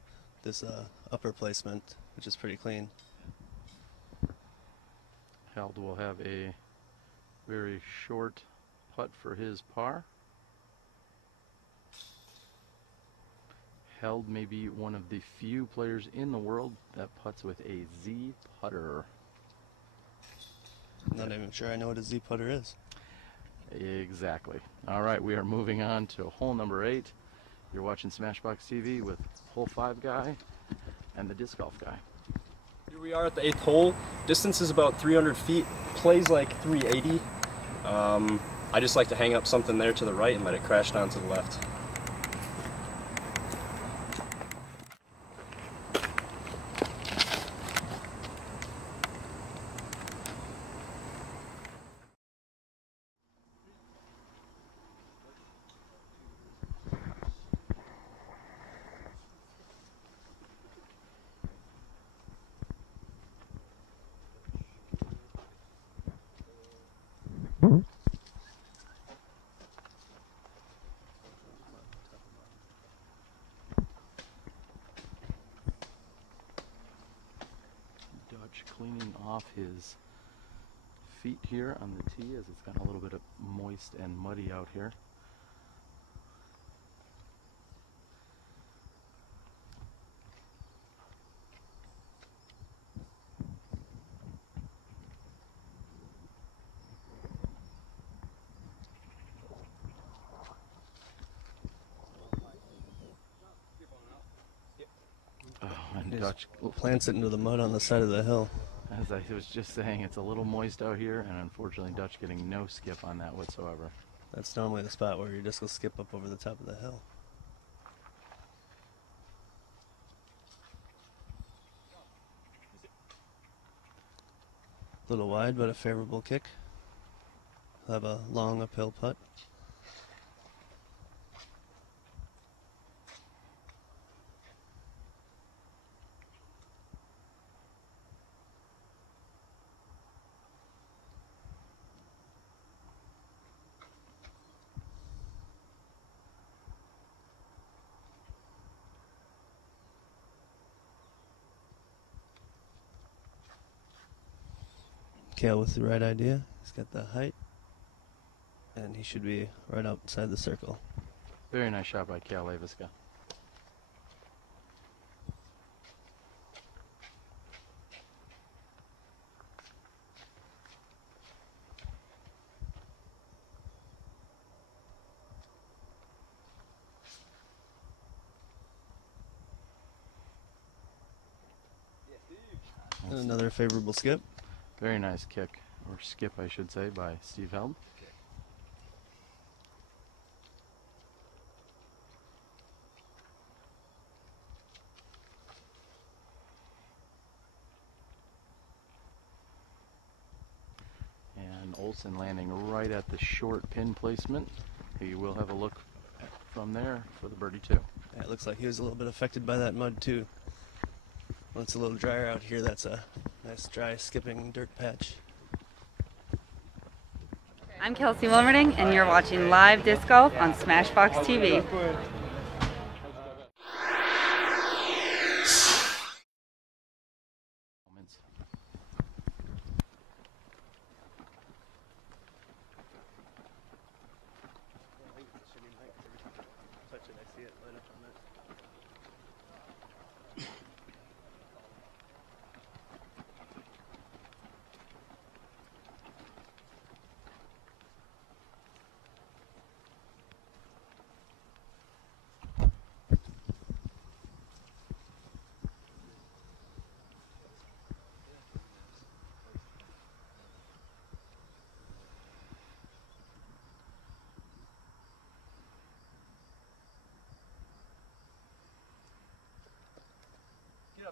this upper placement, which is pretty clean. Held will have a very short putt for his par. Held may be one of the few players in the world that putts with a Z putter. Not even sure I know what a Z putter is. Exactly. All right, we are moving on to hole number 8. You're watching SmashBox TV with hole 5 guy and the disc golf guy. Here we are at the 8th hole. Distance is about 300 feet. Plays like 380. I just like to hang up something there to the right and let it crash down to the left. Dutch cleaning off his feet here on the tee as it's gotten a little bit of moist and muddy out here. And Dutch plants it into the mud on the side of the hill. As I was just saying, it's a little moist out here, and unfortunately Dutch getting no skip on that whatsoever. That's normally the spot where your disc will skip up over the top of the hill. A little wide, but a favorable kick. He'll have a long uphill putt. Kale with the right idea. He's got the height, and he should be right outside the circle. Very nice shot by Kale Leiviska. And another favorable skip. Very nice kick, or skip I should say, by Steve Held. And Olson landing right at the short pin placement. He will have a look from there for the birdie too. Yeah, it looks like he was a little bit affected by that mud too. When it's a little drier out here, that's a nice dry skipping dirt patch. I'm Kelsey Wilmerding, and you're watching live disc golf on SmashBox TV.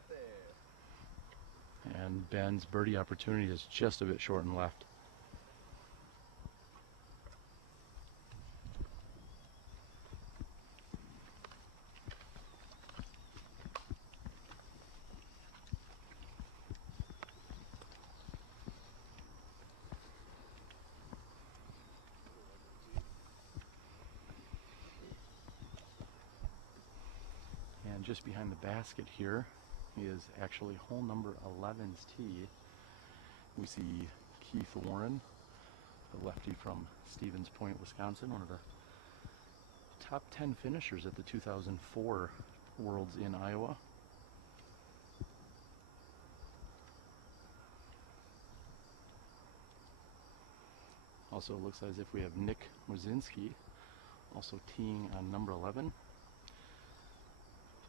up there. And Ben's birdie opportunity is just a bit short and left. And just behind the basket here is actually hole number 11's tee. We see Keith Warren, the lefty from Stevens Point, Wisconsin, one of the top 10 finishers at the 2004 Worlds in Iowa. Also looks as if we have Nick Mozinski also teeing on number 11.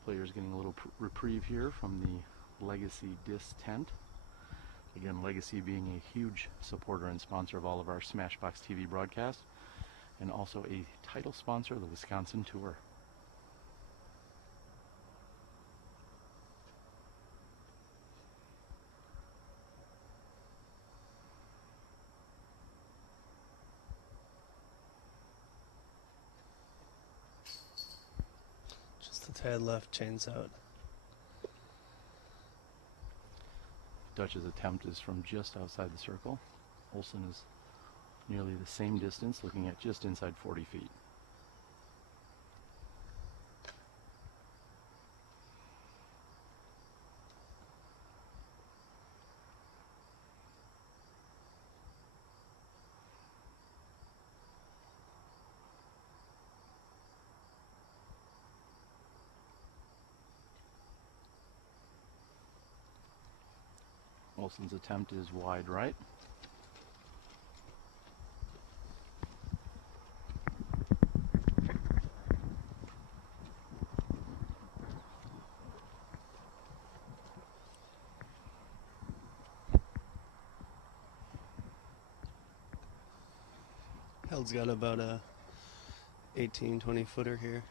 Players getting a little reprieve here from the Legacy Disc tent. Again, Legacy being a huge supporter and sponsor of all of our SmashBoxxTV broadcasts, and also a title sponsor of the Wisconsin Tour. Just a tad left, chains out. Dutch's attempt is from just outside the circle. Olson is nearly the same distance, looking at just inside 40 feet. Olson's attempt is wide right. Held's got about a 18-20 footer here.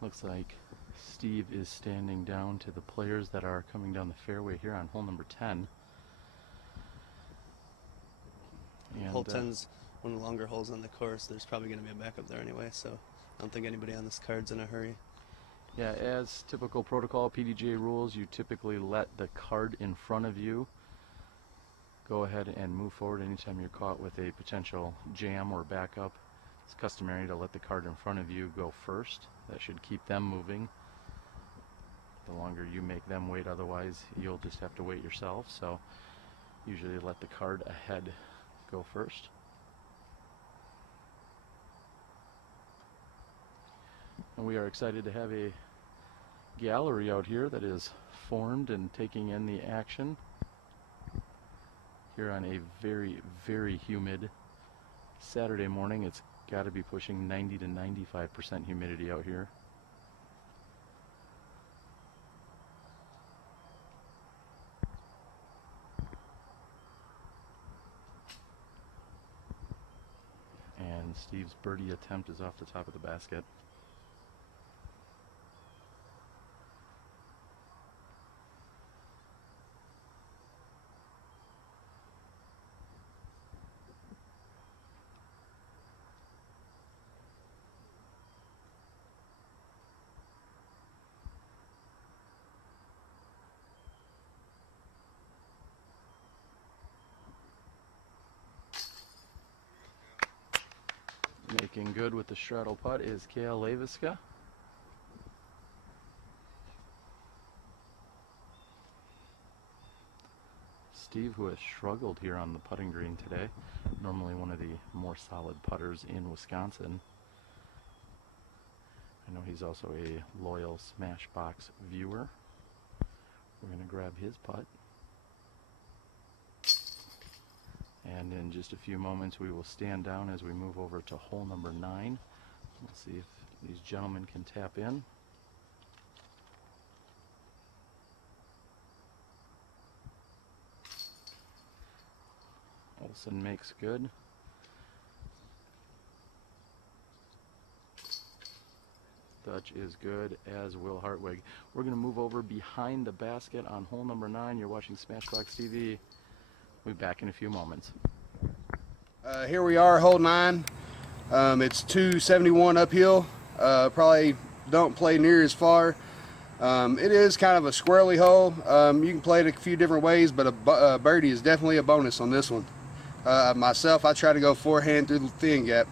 Looks like Steve is standing down to the players that are coming down the fairway here on hole number 10. And, hole 10's one of the longer holes on the course. There's probably going to be a backup there anyway, so I don't think anybody on this card's in a hurry. Yeah, as typical protocol PDGA rules, you typically let the card in front of you go ahead and move forward anytime you're caught with a potential jam or backup. It's customary to let the card in front of you go first. That should keep them moving. The longer you make them wait, otherwise you'll just have to wait yourself. So usually let the card ahead go first. And we are excited to have a gallery out here that is formed and taking in the action here on a very, very humid Saturday morning. It's got to be pushing 90 to 95% humidity out here. And Steve's birdie attempt is off the top of the basket. Making good with the straddle putt is Leiviska. Steve, who has struggled here on the putting green today, normally one of the more solid putters in Wisconsin. I know he's also a loyal Smashbox viewer. We're going to grab his putt. And in just a few moments we will stand down as we move over to hole number 9. We'll see if these gentlemen can tap in. Olson makes good. Dutch is good, as will Hartwig. We're going to move over behind the basket on hole number 9. You're watching SmashBoxxTV. We'll be back in a few moments. Here we are, hole 9. It's 271 uphill. Probably don't play near as far. It is kind of a squirrely hole. You can play it a few different ways, but a birdie is definitely a bonus on this one. Myself, I try to go forehand through the thin gap.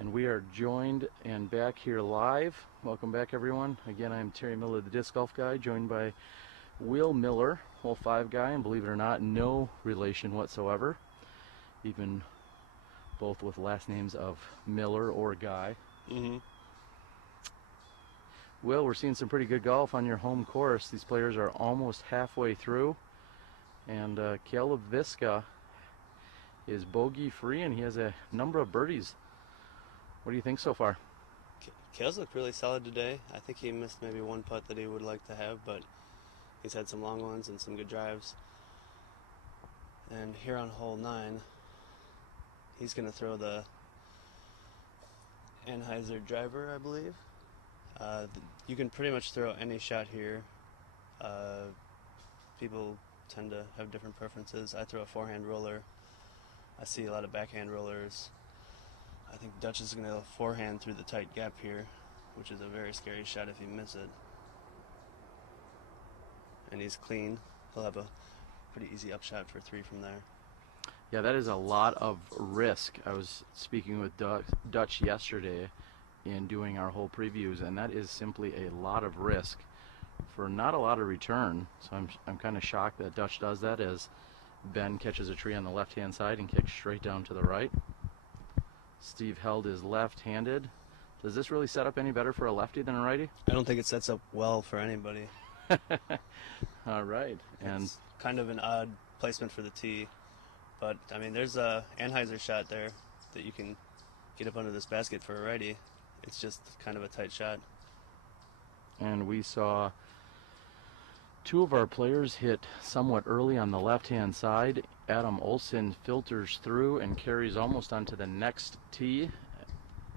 And we are joined and back here live. Welcome back, everyone. Again, I'm Terry Miller, the Disc Golf Guy, joined by Will Miller, Hole 5 guy, and believe it or not, no relation whatsoever. Even both with last names of Miller or Guy. Will, we're seeing some pretty good golf on your home course. These players are almost halfway through. And Leiviska is bogey free, and he has a number of birdies. What do you think so far? Kale's looked really solid today. I think he missed maybe one putt that he would like to have, but he's had some long ones and some good drives. And here on hole 9, he's going to throw the Anheuser driver, I believe. You can pretty much throw any shot here. People tend to have different preferences. I throw a forehand roller. I see a lot of backhand rollers. I think Dutch is going to forehand through the tight gap here, which is a very scary shot if you miss it. And he's clean. He'll have a pretty easy upshot for 3 from there. Yeah, that is a lot of risk. I was speaking with Dutch yesterday in doing our whole previews, and that is simply a lot of risk for not a lot of return. So I'm kind of shocked that Dutch does that, as Ben catches a tree on the left-hand side and kicks straight down to the right. Steve Held is left-handed. Does this really set up any better for a lefty than a righty? I don't think it sets up well for anybody. All right. And it's kind of an odd placement for the tee. But, I mean, there's a Anheuser shot there that you can get up under this basket for a righty. It's just kind of a tight shot. And we saw 2 of our players hit somewhat early on the left-hand side. Adam Olson filters through and carries almost onto the next tee,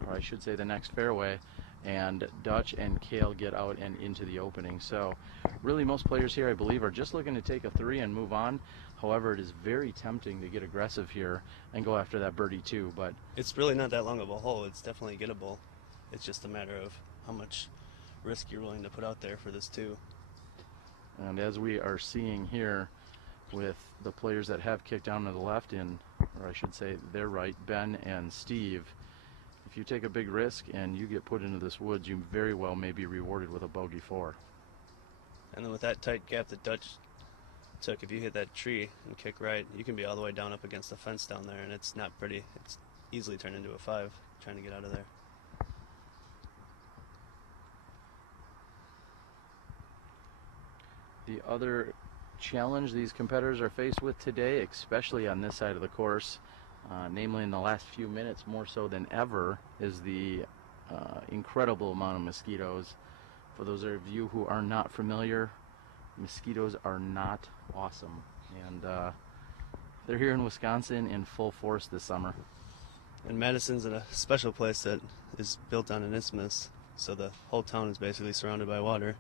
or I should say the next fairway, and Dutch and Kale get out and into the opening. So really most players here, I believe, are just looking to take a 3 and move on. However, it is very tempting to get aggressive here and go after that birdie too. But it's really not that long of a hole. It's definitely gettable. It's just a matter of how much risk you're willing to put out there for this too. And as we are seeing here with the players that have kicked down to the left, or I should say their right, Ben and Steve, if you take a big risk and you get put into this woods, you very well may be rewarded with a bogey 4. And then with that tight gap that Dutch took, if you hit that tree and kick right, you can be all the way down up against the fence down there, and it's not pretty. It's easily turned into a 5 trying to get out of there. The other challenge these competitors are faced with today, especially on this side of the course, namely in the last few minutes more so than ever, is the incredible amount of mosquitoes. For those of you who are not familiar Mosquitoes are not awesome, and they're here in Wisconsin in full force this summer. And Madison's in a special place that is built on an isthmus, so the whole town is basically surrounded by water,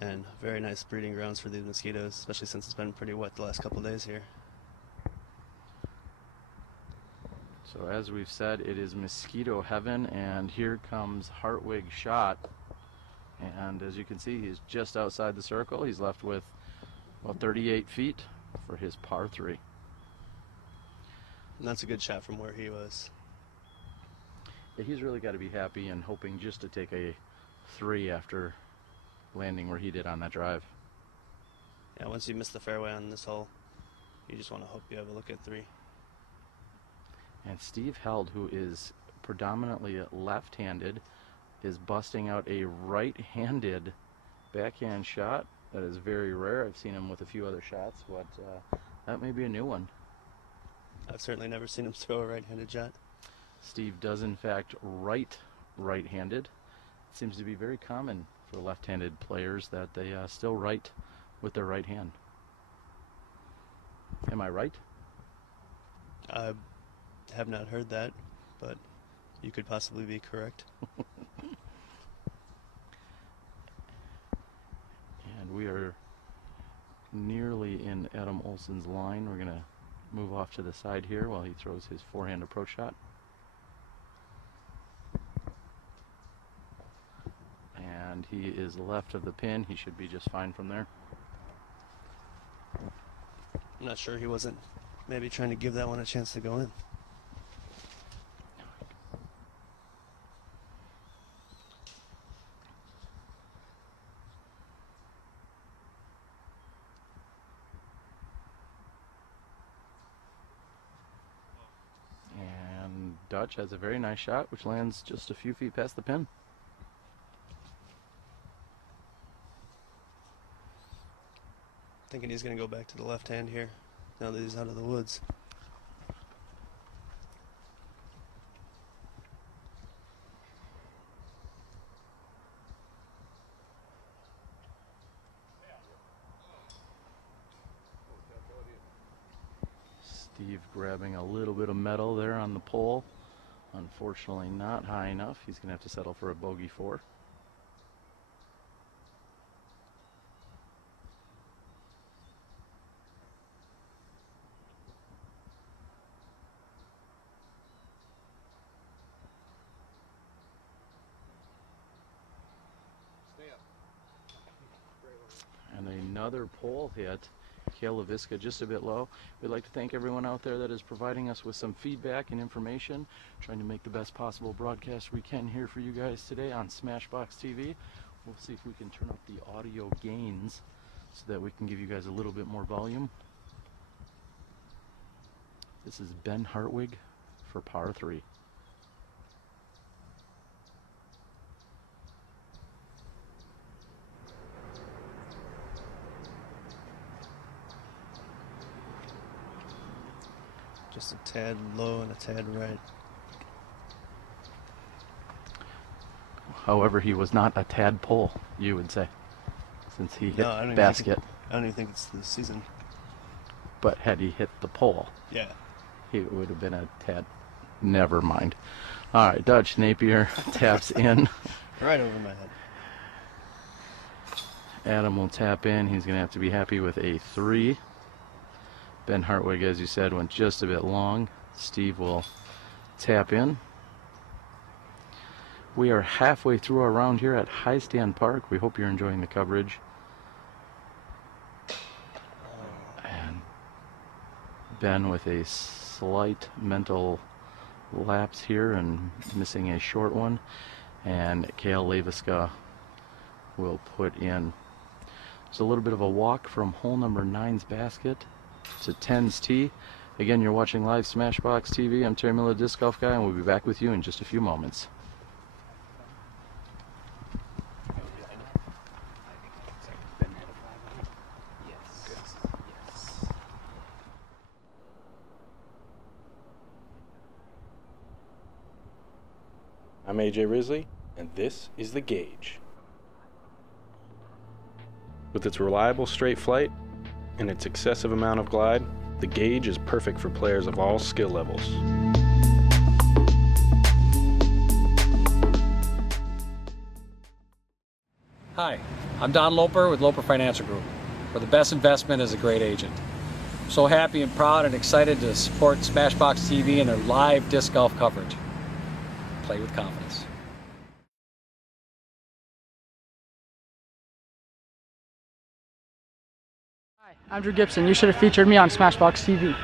and very nice breeding grounds for these mosquitoes, especially since it's been pretty wet the last couple days here. So as we've said, it is mosquito heaven, and here comes Hartwig's shot. And as you can see, he's just outside the circle. He's left with about 38 feet for his par 3. And that's a good shot from where he was. Yeah, he's really got to be happy and hoping just to take a 3 after landing where he did on that drive. Yeah, once you miss the fairway on this hole, you just want to hope you have a look at 3. And Steve Held, who is predominantly left-handed, is busting out a right-handed backhand shot. That is very rare. I've seen him with a few other shots, but that may be a new one. I've certainly never seen him throw a right-handed shot. Steve does in fact right-handed. It seems to be very common for left-handed players that they still write with their right hand. Am I right? I have not heard that, but you could possibly be correct. And we are nearly in Adam Olson's line. We're going to move off to the side here while he throws his forehand approach shot. And he is left of the pin. He should be just fine from there. I'm not sure he wasn't maybe trying to give that one a chance to go in. Dutch has a very nice shot, which lands just a few feet past the pin. Thinking he's going to go back to the left hand here, now that he's out of the woods. Steve grabbing a little bit of metal there on the pole. Unfortunately not high enough. He's going to have to settle for a bogey 4. And another pole hit. Leiviska just a bit low. We'd like to thank everyone out there that is providing us with some feedback and information, trying to make the best possible broadcast we can here for you guys today on SmashBoxxTV. We'll see if we can turn up the audio gains so that we can give you guys a little bit more volume. This is Ben Hartwig for par 3. Just a tad low and a tad right. However, he was not a tadpole, you would say, since he hit basket. I don't even think it's the season. But had he hit the pole, yeah, he would have been a tad. Never mind. All right, Dutch Napier taps in. Right over my head. Adam will tap in. He's going to have to be happy with a 3. Ben Hartwig, as you said, went just a bit long. Steve will tap in. We are halfway through our round here at Heistand Park. We hope you're enjoying the coverage. And Ben with a slight mental lapse here and missing a short one. And Leiviska will put in. It's a little bit of a walk from hole number 9's basket to 10's tee. Again, you're watching live SmashBoxxTV. I'm Terry Miller, Disc Golf Guy, and we'll be back with you in just a few moments. I'm AJ Risley, and this is The Gauge. With its reliable straight flight and its excessive amount of glide, the gauge is perfect for players of all skill levels. Hi, I'm Don Loper with Loper Financial Group, where the best investment is a great agent. I'm so happy and proud and excited to support SmashBoxxTV and their live disc golf coverage. Play with confidence. Hi, I'm Drew Gibson. You should have featured me on SmashBoxxTV.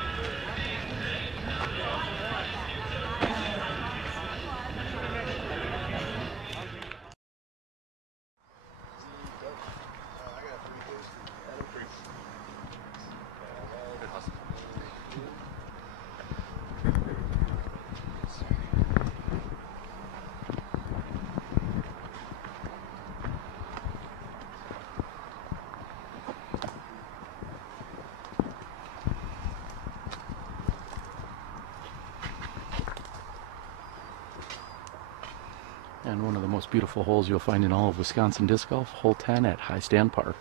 And one of the most beautiful holes you'll find in all of Wisconsin disc golf, hole 10 at Heistand Park.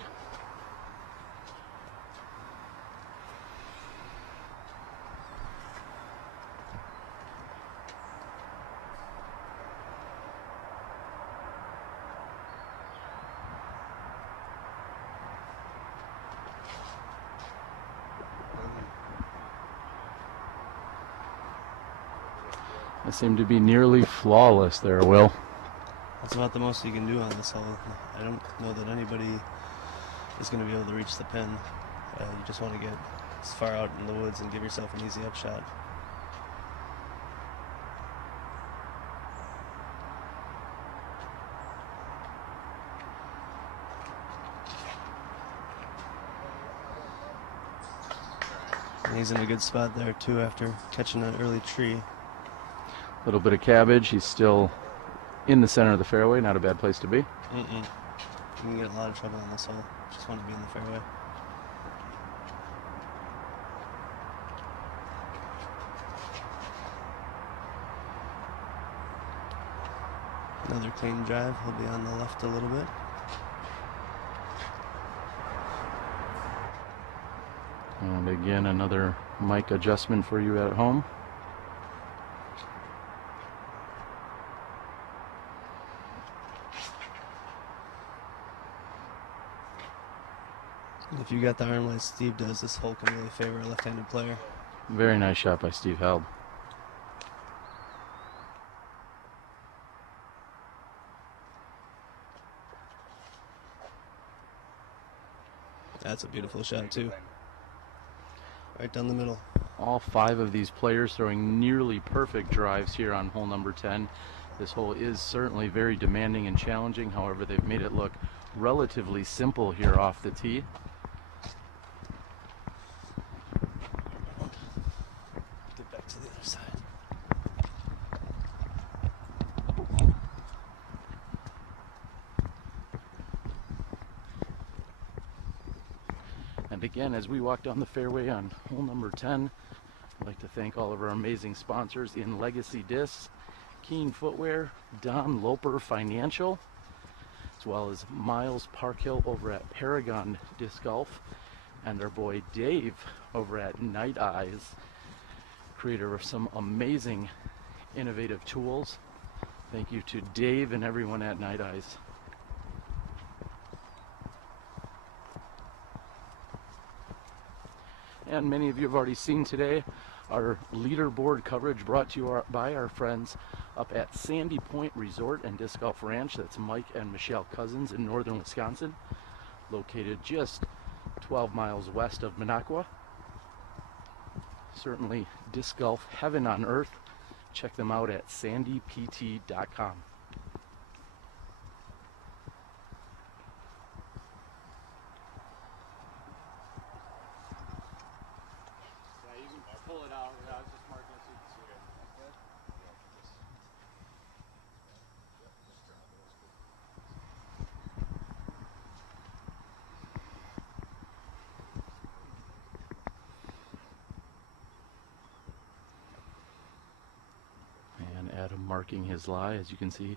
It seemed to be nearly flawless there, Will. That's about the most you can do on this hole. I don't know that anybody is going to be able to reach the pin. You just want to get as far out in the woods and give yourself an easy upshot. And he's in a good spot there too after catching an early tree. A little bit of cabbage. He's still in the center of the fairway. Not a bad place to be. You can get a lot of trouble on this hole. Just want to be in the fairway. Another clean drive. He'll be on the left a little bit. And again, another mic adjustment for you at home. If you got the arm like Steve does, this hole can really favor a left-handed player. Very nice shot by Steve Held. That's a beautiful shot too. Right down the middle. All 5 of these players throwing nearly perfect drives here on hole number 10. This hole is certainly very demanding and challenging. However, they've made it look relatively simple here off the tee. Get back to the other side. And again, as we walk down the fairway on hole number 10, I'd like to thank all of our amazing sponsors in Legacy Discs, Keen Footwear, Don Loper Financial, as well as Miles Parkhill over at Paragon Disc Golf, and our boy Dave over at Night Eyes, creator of some amazing innovative tools. Thank you to Dave and everyone at Night Eyes. And many of you have already seen today our leaderboard coverage brought to you by our friends up at Sandy Point Resort and Disc Golf Ranch. That's Mike and Michelle Cousins in northern Wisconsin, located just 12 miles west of Minocqua. Certainly disc golf heaven on earth. Check them out at sandypt.com. Pull it out. Yeah, I was just marking it so you can see it. And Adam marking his lie. As you can see,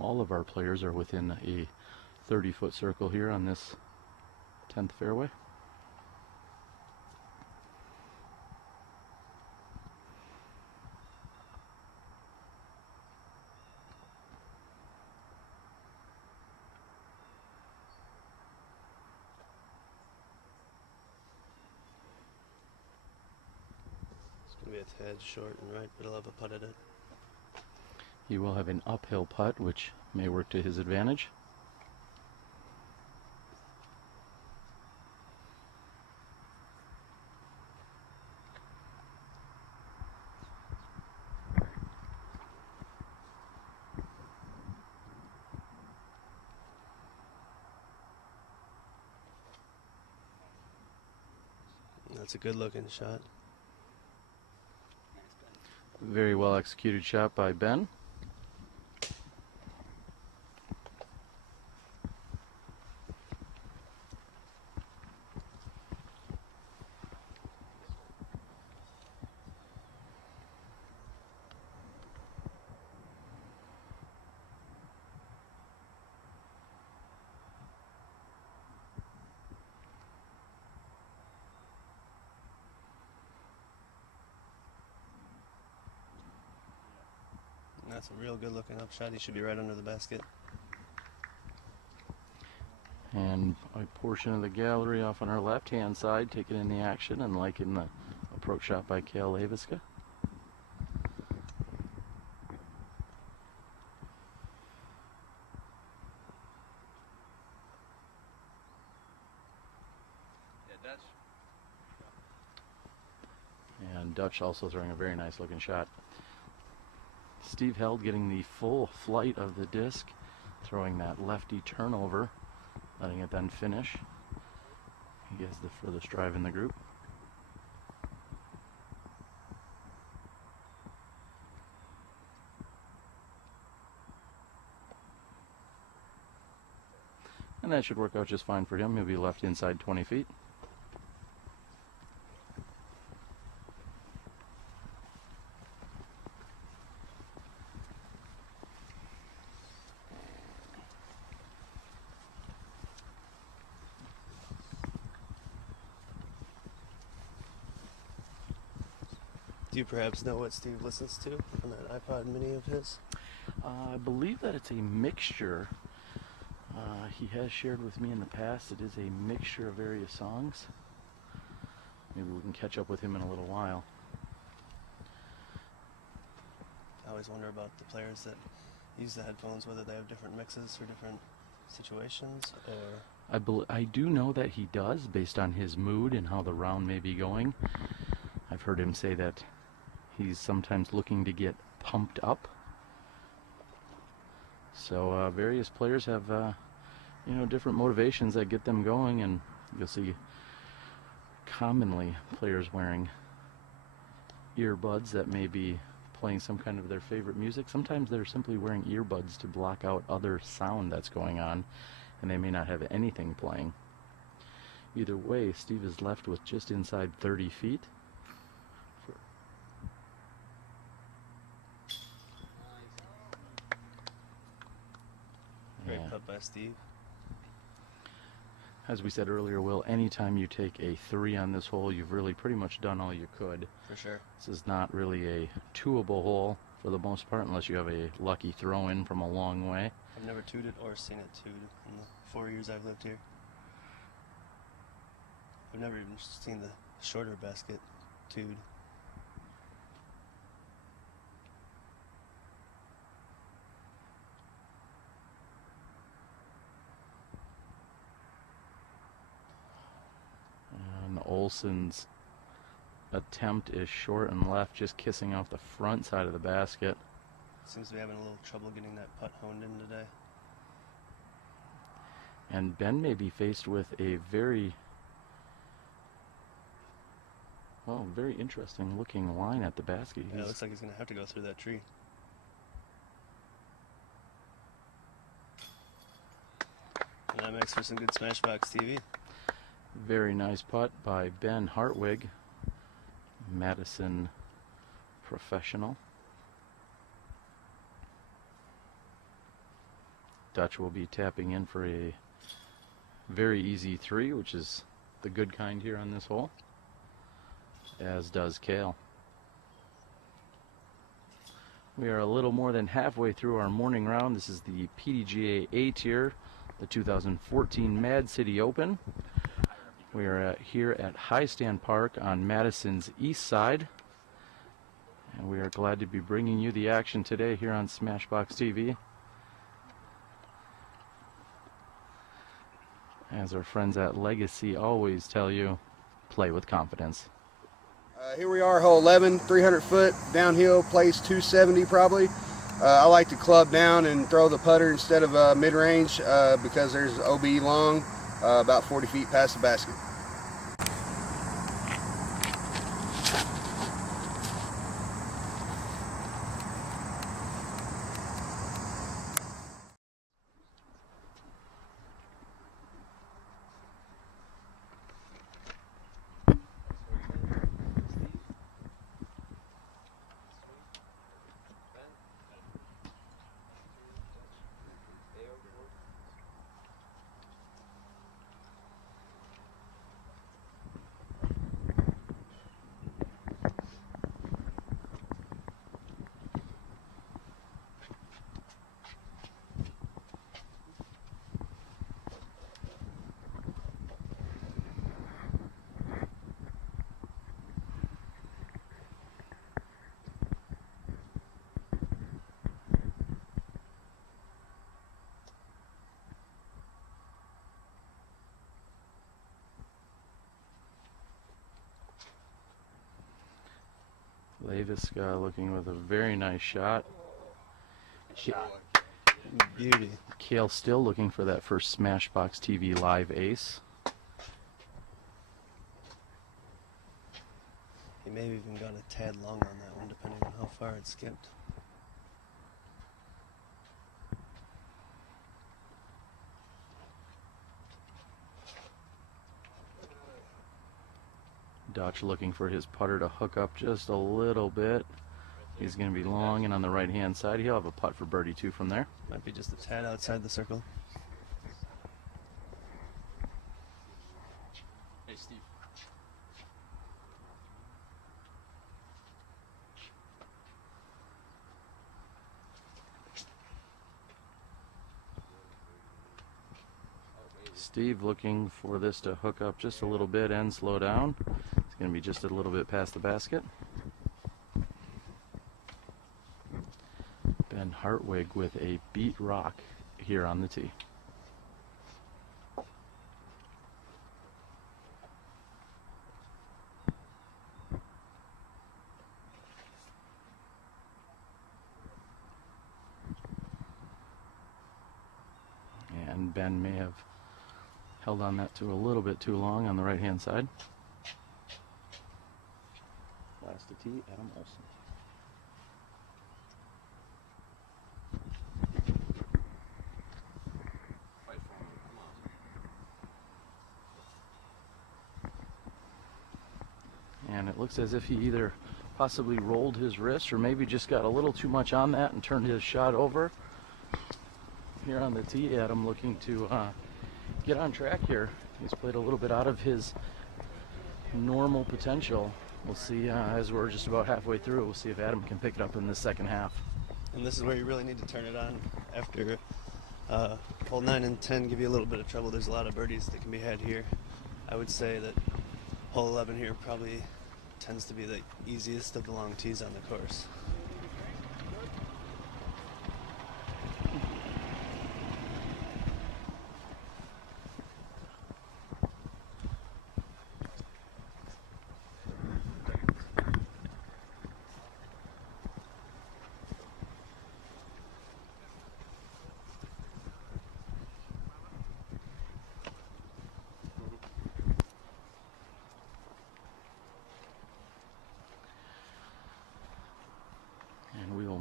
all of our players are within a 30-foot circle here on this 10th fairway. Be a tad short and right, but he'll have a putt at it. He will have an uphill putt, which may work to his advantage. That's a good looking shot. Very well executed shot by Ben. That's a real good looking up shot. He should be right under the basket. And a portion of the gallery off on our left-hand side taking in the action and liking the approach shot by Cale Leiviska. Yeah, Dutch. And Dutch also throwing a very nice looking shot. Steve Held getting the full flight of the disc, throwing that lefty turnover, letting it then finish. He gets the furthest drive in the group. And that should work out just fine for him. He'll be left inside 20 feet. Do you perhaps know what Steve listens to on that iPod mini of his? I believe that it's a mixture. He has shared with me in the past it is a mixture of various songs. Maybe we can catch up with him in a little while. I always wonder about the players that use the headphones, whether they have different mixes for different situations, or... I do know that he does, based on his mood and how the round may be going. I've heard him say that he's sometimes looking to get pumped up. So various players have, you know, different motivations that get them going, and you'll see commonly players wearing earbuds that may be playing some kind of their favorite music. Sometimes they're simply wearing earbuds to block out other sound that's going on, and they may not have anything playing. Either way, Steve is left with just inside 30 feet. Great putt by Steve. As we said earlier, Will, anytime you take a 3 on this hole, you've really pretty much done all you could. For sure. This is not really a twoable hole for the most part, unless you have a lucky throw-in from a long way. I've never tooted or seen it tooted in the 4 years I've lived here. I've never even seen the shorter basket tooed. And Olson's attempt is short and left, just kissing off the front side of the basket. Seems to be having a little trouble getting that putt honed in today. And Ben may be faced with a very, well, very interesting looking line at the basket. Yeah, it looks like he's going to have to go through that tree. And that makes for some good SmashBoxxTV. Very nice putt by Ben Hartwig, Madison professional. Dutch will be tapping in for a very easy 3, which is the good kind here on this hole, as does Cale. We are a little more than halfway through our morning round. This is the PDGA A-Tier, the 2014 Mad City Open. We are here at Heistand Park on Madison's east side, and we are glad to be bringing you the action today here on SmashBoxxTV. As our friends at Legacy always tell you, play with confidence. Here we are, hole 11, 300 foot downhill, place 270 probably. I like to club down and throw the putter instead of mid-range because there's OB long, about 40 feet past the basket. Leiviska looking with a very nice shot. Beauty. Cale still looking for that first SmashBoxxTV live ace. He may have even gone a tad long on that one, depending on how far it skipped. Dutch looking for his putter to hook up just a little bit. He's going to be long and on the right hand side. He'll have a putt for birdie 2 from there. Might be just a tad outside the circle. Hey, Steve. Steve looking for this to hook up just a little bit and slow down. It's going to be just a little bit past the basket. Ben Hartwig with a beat rock here on the tee. And Ben may have held on that to a little bit too long on the right hand side. Last to tee, Adam Olson. And it looks as if he either possibly rolled his wrist or maybe just got a little too much on that and turned his shot over. Here on the tee, Adam looking to get on track here. He's played a little bit out of his normal potential. We'll see as we're just about halfway through. We'll see if Adam can pick it up in the second half. And this is where you really need to turn it on after hole 9 and 10 give you a little bit of trouble. There's a lot of birdies that can be had here. I would say that hole 11 here probably tends to be the easiest of the long tees on the course.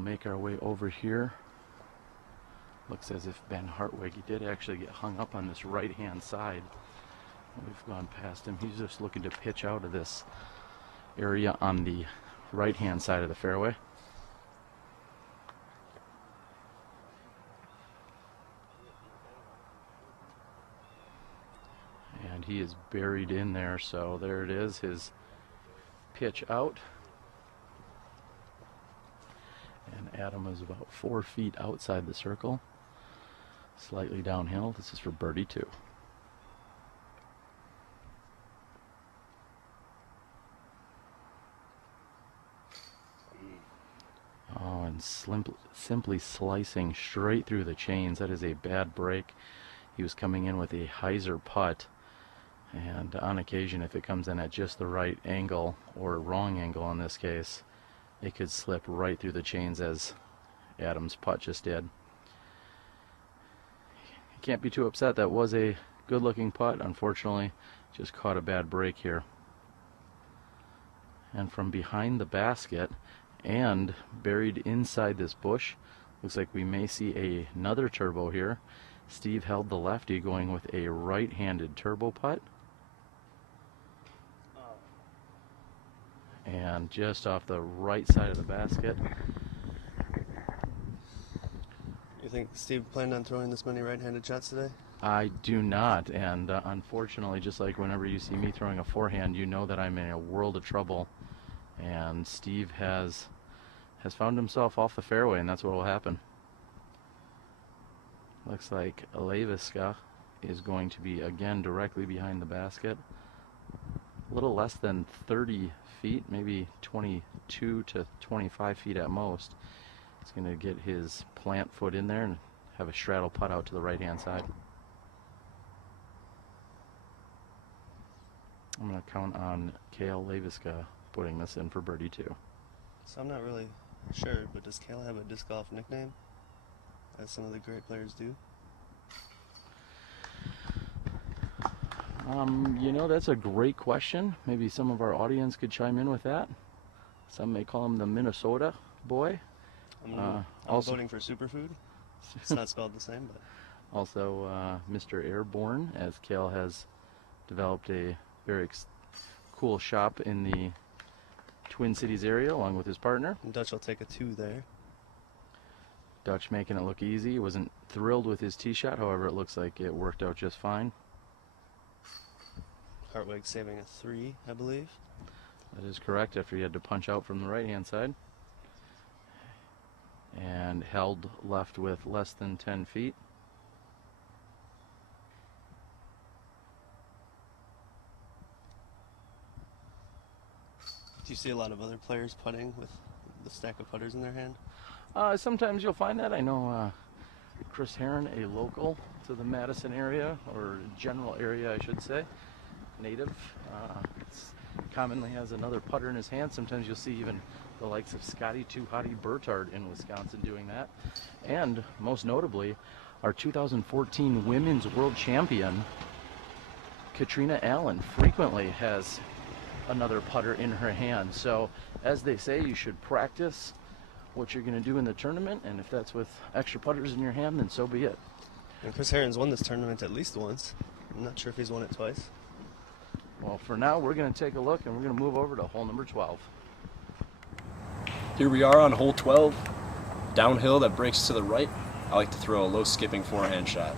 Make our way over here. Looks as if Ben Hartwig, he did actually get hung up on this right hand side. We've gone past him. He's just looking to pitch out of this area on the right hand side of the fairway. and he is buried in there. So there it is, his pitch out. And Adam is about 4 feet outside the circle, slightly downhill. This is for birdie 2. Oh, and simply slicing straight through the chains. That is a bad break. He was coming in with a hyzer putt, and on occasion, if it comes in at just the right angle, or wrong angle in this case, it could slip right through the chains as Adam's putt just did. You can't be too upset. That was a good looking putt. Unfortunately, just caught a bad break here. And from behind the basket and buried inside this bush, looks like we may see another turbo here. Steve held the lefty, going with a right-handed turbo putt. And just off the right side of the basket. You think Steve planned on throwing this many right-handed shots today? I do not, and unfortunately, just like whenever you see me throwing a forehand, you know that I'm in a world of trouble. And Steve has found himself off the fairway, and that's what will happen. Looks like Leiviska is going to be again directly behind the basket. A little less than 30 feet, maybe 22 to 25 feet at most. He's going to get his plant foot in there and have a straddle putt out to the right-hand side. I'm going to count on Cale Leiviska putting this in for birdie 2. So I'm not really sure, but does Cale have a disc golf nickname, as some of the great players do? You know, that's a great question. Maybe some of our audience could chime in with that. Some may call him the Minnesota boy. I'm voting for Superfood. It's not spelled the same, but... Also, Mr. Airborne, as Cale has developed a very cool shop in the Twin Cities area along with his partner. And Dutch will take a 2 there. Dutch making it look easy. Wasn't thrilled with his tee shot, however, it looks like it worked out just fine. Hartwig saving a 3, I believe. That is correct, after he had to punch out from the right-hand side. And held left with less than 10 feet. Do you see a lot of other players putting with the stack of putters in their hand? Sometimes you'll find that. I know Chris Heron, a local to the Madison area, or general area I should say, native, commonly has another putter in his hand. Sometimes you'll see even the likes of Scotty Too Hottie Bertard in Wisconsin doing that. And most notably, our 2014 Women's World Champion, Katrina Allen, frequently has another putter in her hand. So as they say, you should practice what you're going to do in the tournament, and if that's with extra putters in your hand, then so be it. And Chris Heron's won this tournament at least once. I'm not sure if he's won it twice. Well, for now, we're going to take a look, and we're going to move over to hole number 12. Here we are on hole 12, downhill that breaks to the right. I like to throw a low skipping forehand shot.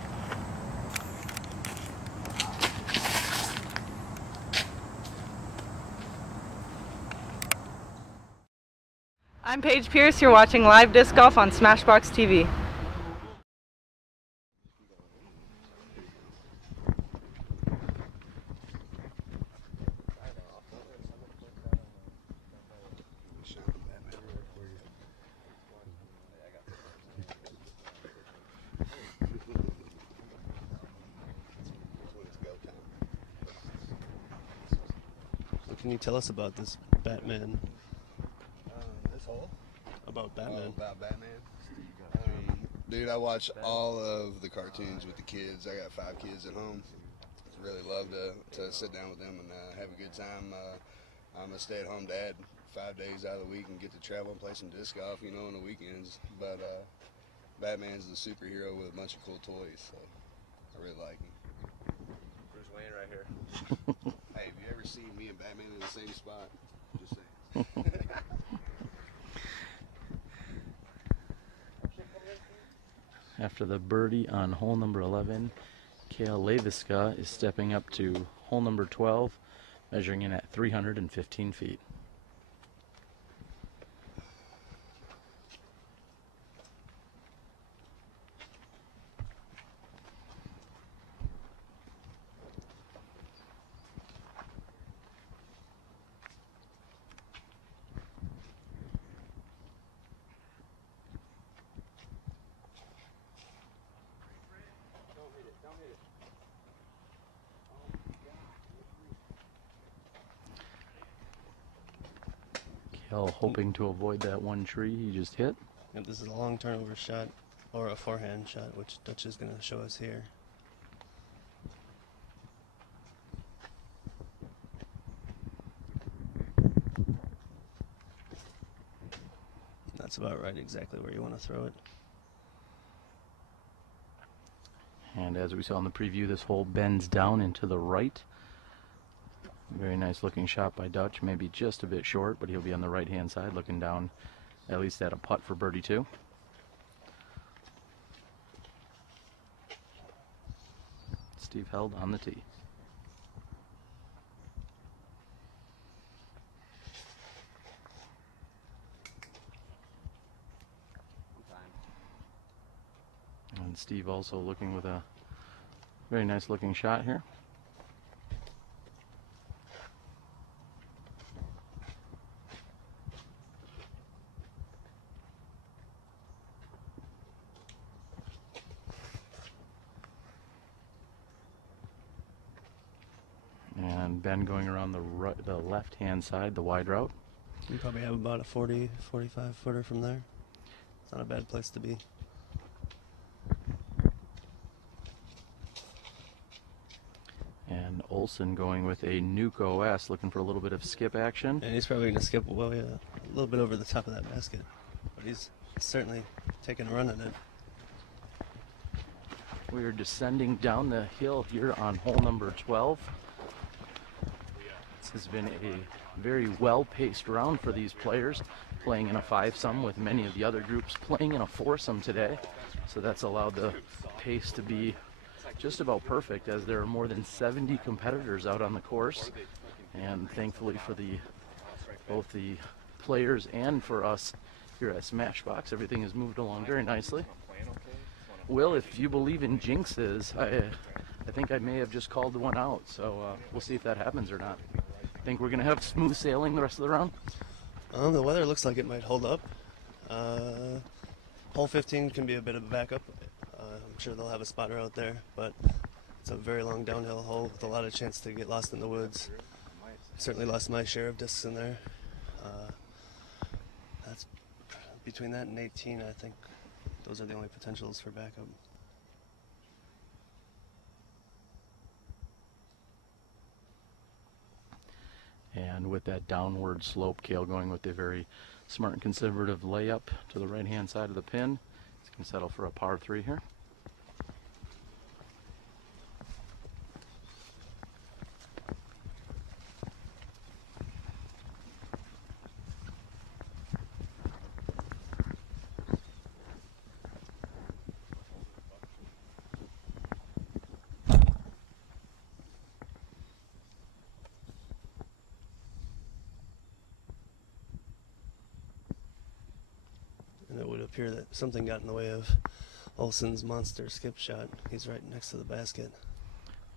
I'm Paige Pierce. You're watching live disc golf on SmashBoxxTV. What can you tell us about this Batman? This hole? About Batman. Oh, about Batman? Dude, I watch all of the cartoons with the kids. I got 5 kids at home. Really love to sit down with them and have a good time. I'm a stay-at-home dad 5 days out of the week and get to travel and play some disc golf, you know, on the weekends. But Batman's the superhero with a bunch of cool toys, so I really like him. Bruce Wayne right here. Hey, have you ever seen me and Batman in the same spot? Just saying. After the birdie on hole number 11, Kale Leiviska is stepping up to hole number 12, measuring in at 315 feet. Kale hoping to avoid that one tree he just hit. Yep, this is a long turnover shot, or a forehand shot, which Dutch is going to show us here. That's about right, exactly where you want to throw it. And as we saw in the preview, this hole bends down and to the right. Very nice looking shot by Dutch, maybe just a bit short, but he'll be on the right hand side looking down at least at a putt for birdie 2. Steve Held on the tee. And Steve also looking with a very nice looking shot here. And Ben going around the left-hand side, the wide route. You probably have about a 40, 45 footer from there. It's not a bad place to be. And Olson going with a Nuke OS, looking for a little bit of skip action. And he's probably going to skip well, yeah, a little bit over the top of that basket. But he's certainly taking a run at it. We are descending down the hill here on hole number 12. This has been a very well-paced round for these players, playing in a 5-some with many of the other groups playing in a 4-some today. So that's allowed the pace to be just about perfect, as there are more than 70 competitors out on the course. And thankfully for both the players and for us here at Smashbox, everything has moved along very nicely. Will, if you believe in jinxes, I think I may have just called one out, so we'll see if that happens or not. Think we're going to have smooth sailing the rest of the round? The weather looks like it might hold up. Hole 15 can be a bit of a backup. I'm sure they'll have a spotter out there, but it's a very long downhill hole with a lot of chance to get lost in the woods. Certainly lost my share of discs in there. That's between that and 18, I think those are the only potentials for backup. And with that downward slope, Kale going with a very smart and conservative layup to the right-hand side of the pin. He's going to settle for a par 3 here. And it would appear that something got in the way of Olson's monster skip shot. He's right next to the basket.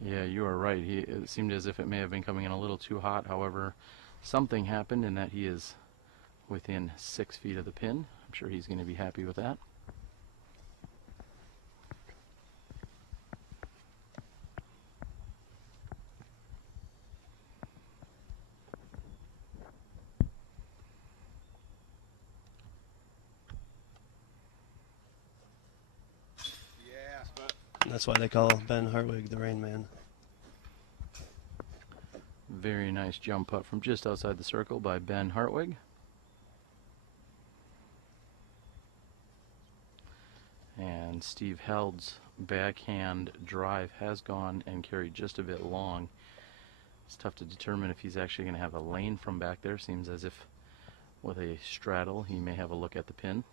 Yeah, you are right. It seemed as if it may have been coming in a little too hot. However, something happened in that he is within 6 feet of the pin. I'm sure he's going to be happy with that. That's why they call Ben Hartwig the Rain Man. Very nice jump putt from just outside the circle by Ben Hartwig. And Steve Held's backhand drive has gone and carried just a bit long. It's tough to determine if he's actually going to have a lane from back there. Seems as if with a straddle he may have a look at the pin.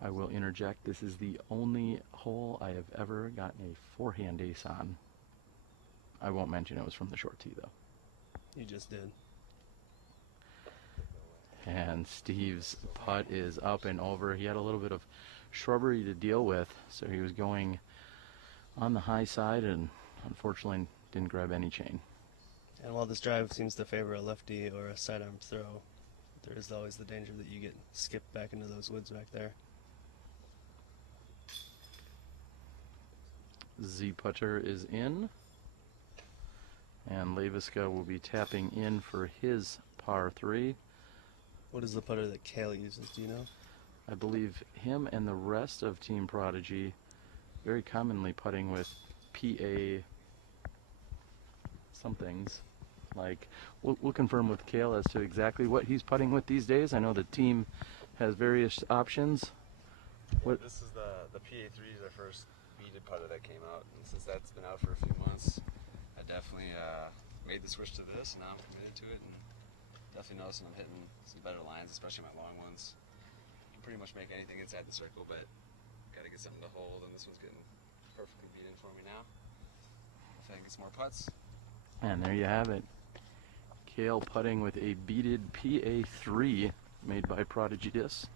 I will interject, this is the only hole I have ever gotten a forehand ace on. I won't mention it was from the short tee though. You just did. And Steve's putt is up and over. He had a little bit of shrubbery to deal with, so he was going on the high side and unfortunately didn't grab any chain. And while this drive seems to favor a lefty or a sidearm throw, there is always the danger that you get skipped back into those woods back there. Z putter is in, and Leiviska will be tapping in for his par 3. What is the putter that Kale uses, do you know? I believe him and the rest of Team Prodigy very commonly putting with PA somethings. Like, we'll confirm with Kale as to exactly what he's putting with these days. I know the team has various options. What? This is the PA3 is our first beaded putter that came out, and since that's been out for a few months, I definitely made the switch to this, and now I'm committed to it, and definitely noticing I'm hitting some better lines, especially my long ones. You can pretty much make anything inside the circle, but got to get something to hold, and this one's getting perfectly beaten for me now. Hopefully I can get some more putts. And there you have it. Kale putting with a beaded PA3 made by Prodigy Disc.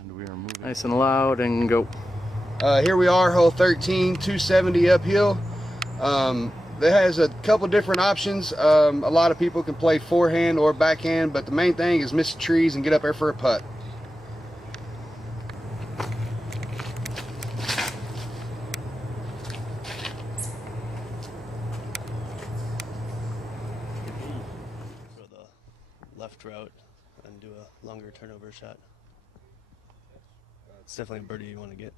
And we are moving nice and loud and go. Here we are, hole 13, 270 uphill. That has a couple different options. A lot of people can play forehand or backhand, but the main thing is miss the trees and get up there for a putt. Throw the left route and do a longer turnover shot. It's definitely a birdie you want to get.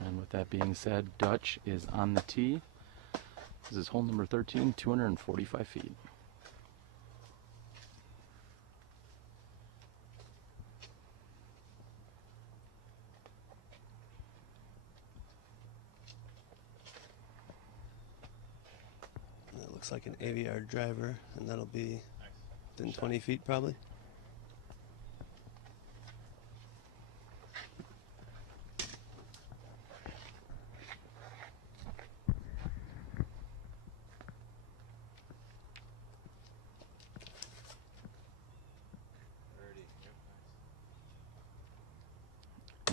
And with that being said, Dutch is on the tee. This is hole number 13, 245 feet. And it looks like an AVR driver, and that'll be within 20 feet probably.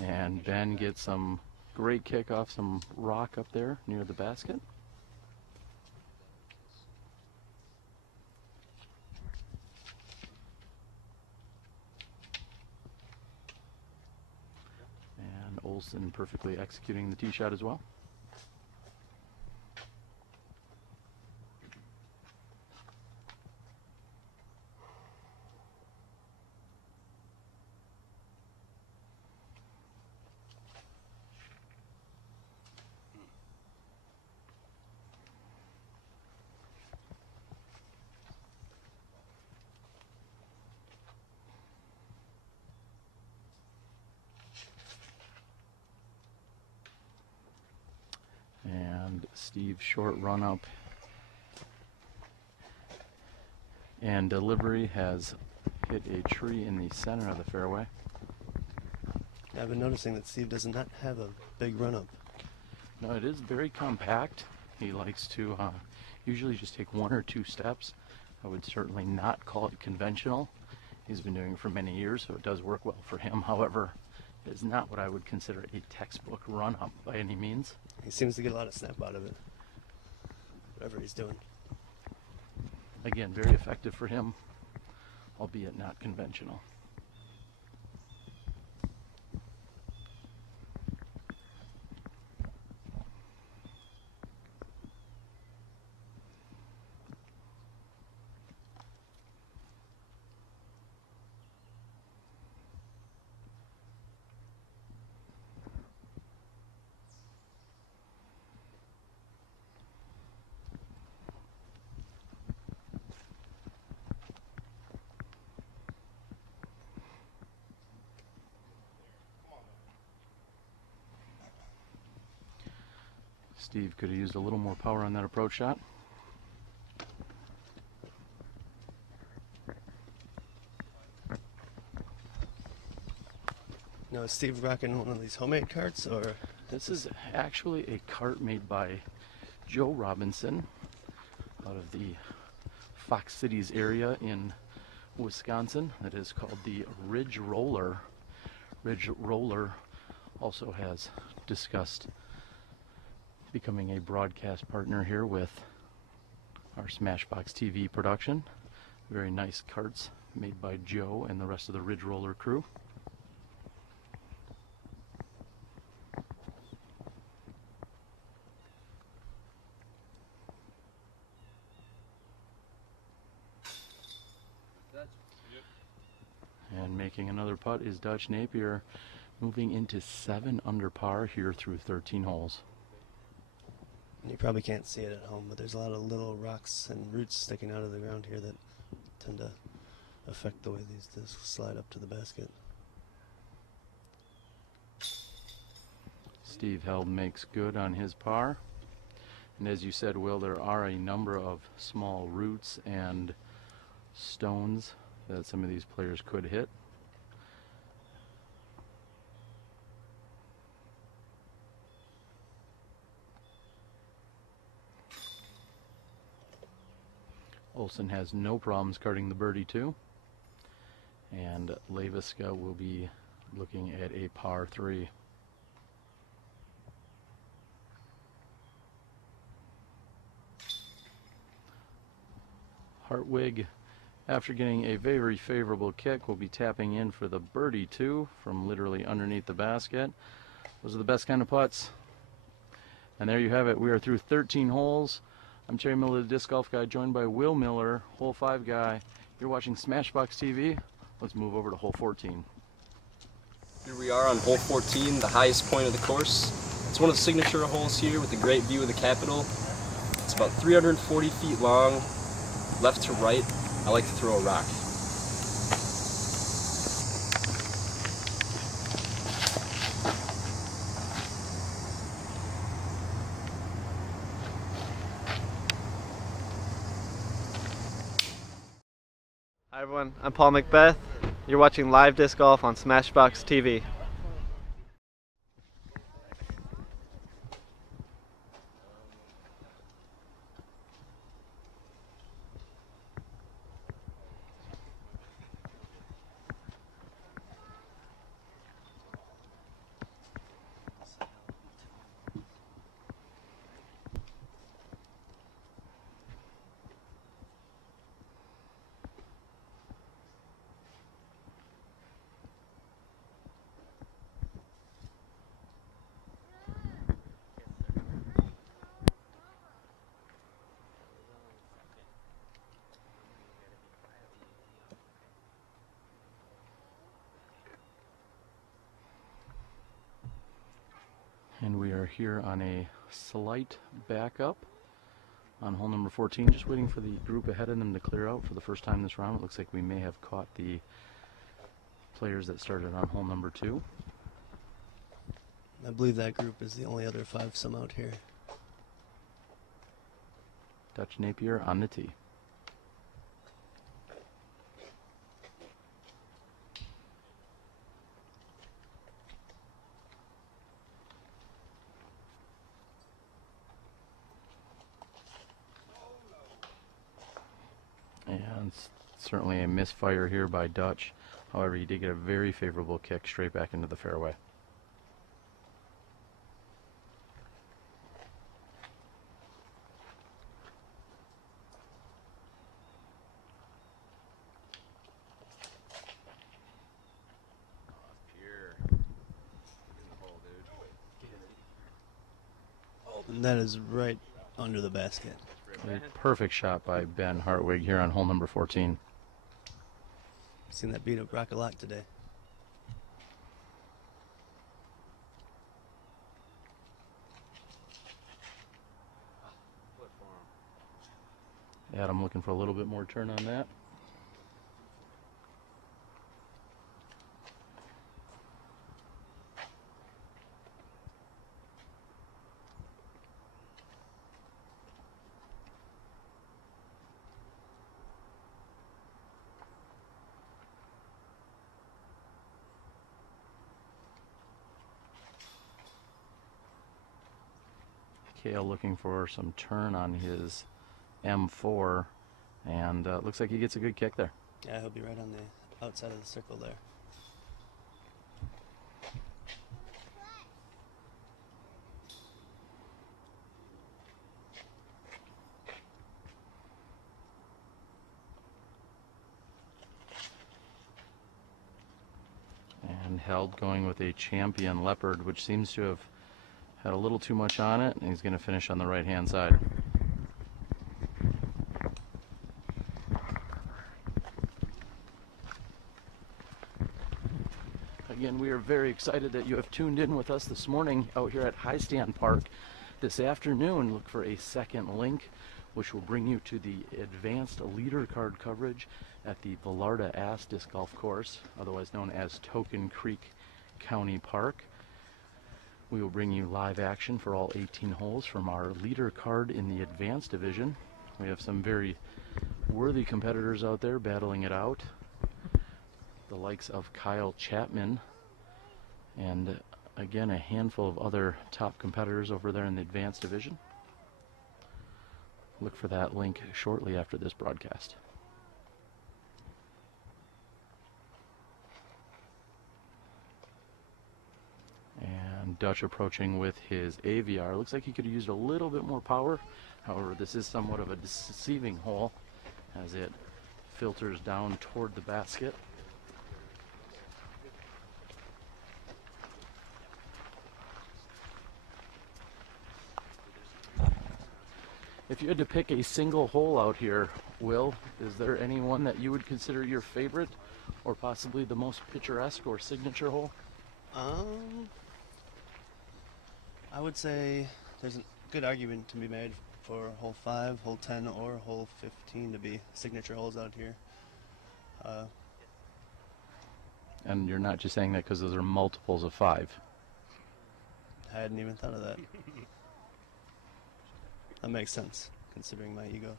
And Ben gets some great kickoff, some rock up there near the basket. And Olson perfectly executing the tee shot as well. And Steve's short run up and delivery has hit a tree in the center of the fairway. I've been noticing that Steve does not have a big run up. No, it is very compact. He likes to usually just take 1 or 2 steps. I would certainly not call it conventional. He's been doing it for many years, so it does work well for him. However, it is not what I would consider a textbook run up by any means. He seems to get a lot of snap out of it, whatever he's doing. Again, very effective for him, albeit not conventional. Steve could have used a little more power on that approach shot. Now, is Steve rocking one of these homemade carts, or? This is actually a cart made by Joe Robinson out of the Fox Cities area in Wisconsin. That is called the Ridge Roller. Ridge Roller also has discussed becoming a broadcast partner here with our SmashBoxxTV production. Very nice carts made by Joe and the rest of the Ridge Roller crew. And making another putt is Dutch Napier, moving into 7 under par here through 13 holes. You probably can't see it at home, but there's a lot of little rocks and roots sticking out of the ground here that tend to affect the way these discs slide up to the basket. Steve Held makes good on his par. And as you said, Will, there are a number of small roots and stones that some of these players could hit. Olson has no problems carding the birdie too, and Leiviska will be looking at a par 3. Hartwig, after getting a very favorable kick, will be tapping in for the birdie 2 from literally underneath the basket. Those are the best kind of putts. And there you have it. We are through 13 holes. I'm Terry Miller, the Disc Golf Guy, joined by Will Miller, Hole 5 Guy. You're watching SmashBoxxTV. Let's move over to Hole 14. Here we are on Hole 14, the highest point of the course. It's one of the signature holes here with a great view of the Capitol. It's about 340 feet long, left to right. I like to throw a rock. Hi everyone, I'm Paul Macbeth. You're watching live disc golf on SmashBoxxTV. And we are here on a slight backup on hole number 14, just waiting for the group ahead of them to clear out for the first time this round. It looks like we may have caught the players that started on hole number 2. I believe that group is the only other 5-some out here. Dutch Napier on the tee. And certainly a misfire here by Dutch. However, he did get a very favorable kick straight back into the fairway. And that is right under the basket. A perfect shot by Ben Hartwig here on hole number 14. Seen that beat up rock a lot today. Adam looking for a little bit more turn on that. Kale looking for some turn on his M4, and looks like he gets a good kick there. Yeah, he'll be right on the outside of the circle there. And Held going with a Champion Leopard, which seems to have had a little too much on it, and he's going to finish on the right-hand side. Again, we are very excited that you have tuned in with us this morning out here at Heistand Park. This afternoon, look for a second link, which will bring you to the advanced leader card coverage at the Vallarta-Ast disc golf course, otherwise known as Token Creek County Park. We will bring you live action for all 18 holes from our leader card in the advanced division. We have some very worthy competitors out there battling it out. The likes of Kyle Chapman and again a handful of other top competitors over there in the advanced division. Look for that link shortly after this broadcast. And Dutch approaching with his AVR. Looks like he could have used a little bit more power. However, this is somewhat of a deceiving hole as it filters down toward the basket. If you had to pick a single hole out here, Will, is there anyone that you would consider your favorite or possibly the most picturesque or signature hole? I would say there's a good argument to be made for hole 5, hole 10, or hole 15 to be signature holes out here. And you're not just saying that because those are multiples of 5. I hadn't even thought of that. That makes sense, considering my ego.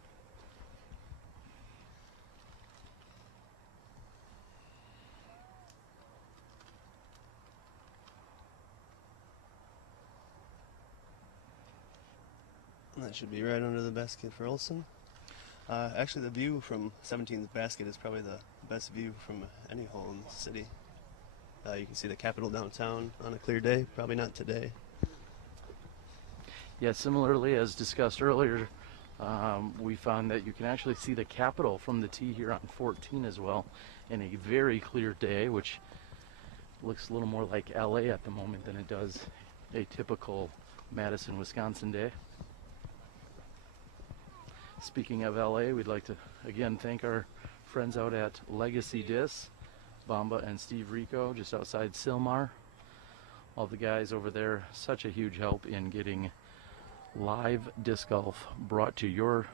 And that should be right under the basket for Olson. Actually, the view from 17's basket is probably the best view from any hole in the city. You can see the Capitol downtown on a clear day. Probably not today. Yeah, similarly, as discussed earlier, we found that you can actually see the Capitol from the tee here on 14 as well in a very clear day, which looks a little more like LA at the moment than it does a typical Madison, Wisconsin day. Speaking of LA, we'd like to again thank our friends out at Legacy Discs, Bamba and Steve Rico, just outside Sylmar. All the guys over there, such a huge help in getting live disc golf brought to your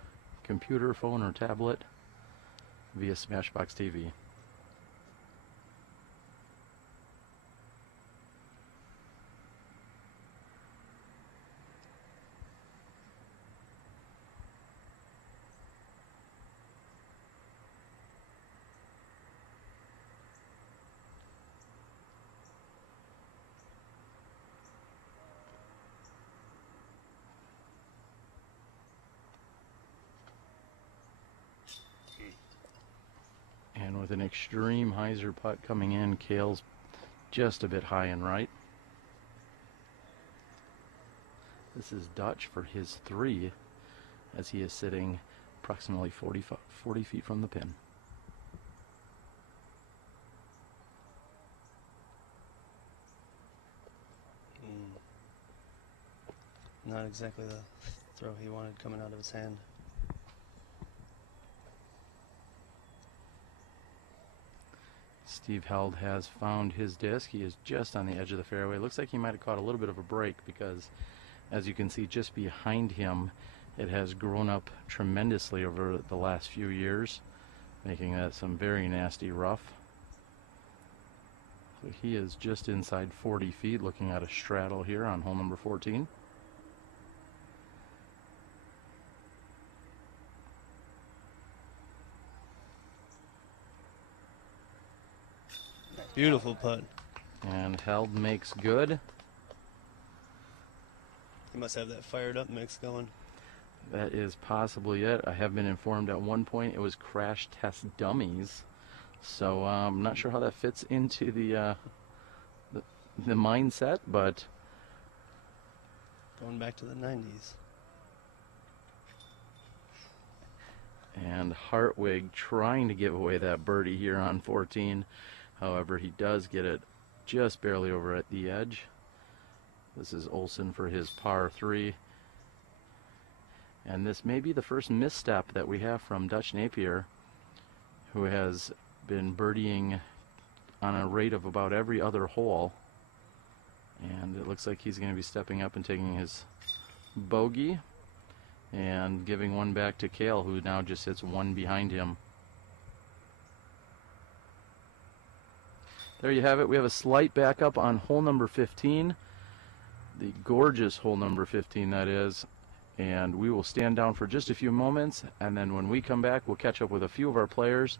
computer, phone, or tablet via SmashBoxxTV. And with an extreme hyzer putt coming in, Kale's just a bit high and right. This is Dutch for his 3 as he is sitting approximately 40 feet from the pin. Not exactly the throw he wanted coming out of his hand. Steve Held has found his disc. He is just on the edge of the fairway. Looks like he might have caught a little bit of a break because, as you can see just behind him, it has grown up tremendously over the last few years, making that some very nasty rough. So he is just inside 40 feet looking at a straddle here on hole number 14. Beautiful putt. And Held makes good. He must have that fired up mix going. That is possibly it. I have been informed at one point it was crash test dummies. So I'm not sure how that fits into the mindset, but going back to the 90s. And Hartwig trying to give away that birdie here on 14. However, he does get it just barely over at the edge. This is Olson for his par 3. And this may be the first misstep that we have from Dutch Napier, who has been birdieing on a rate of about every other hole. And it looks like he's going to be stepping up and taking his bogey and giving one back to Cale, who now just sits one behind him. There you have it. We have a slight backup on hole number 15. The gorgeous hole number 15, that is. And we will stand down for just a few moments, and then when we come back, we'll catch up with a few of our players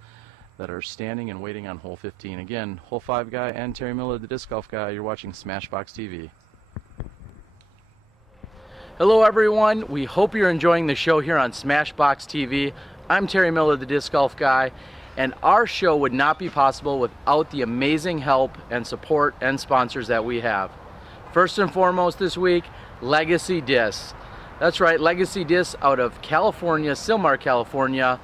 that are standing and waiting on hole 15. Again, hole 5 guy and Terry Miller, the disc golf guy. You're watching SmashBoxxTV. Hello everyone, we hope you're enjoying the show here on SmashBoxxTV. I'm Terry Miller, the disc golf guy, and our show would not be possible without the amazing help and support and sponsors that we have. First and foremost this week, Legacy Discs. That's right, Legacy Discs out of California, Silmar, California.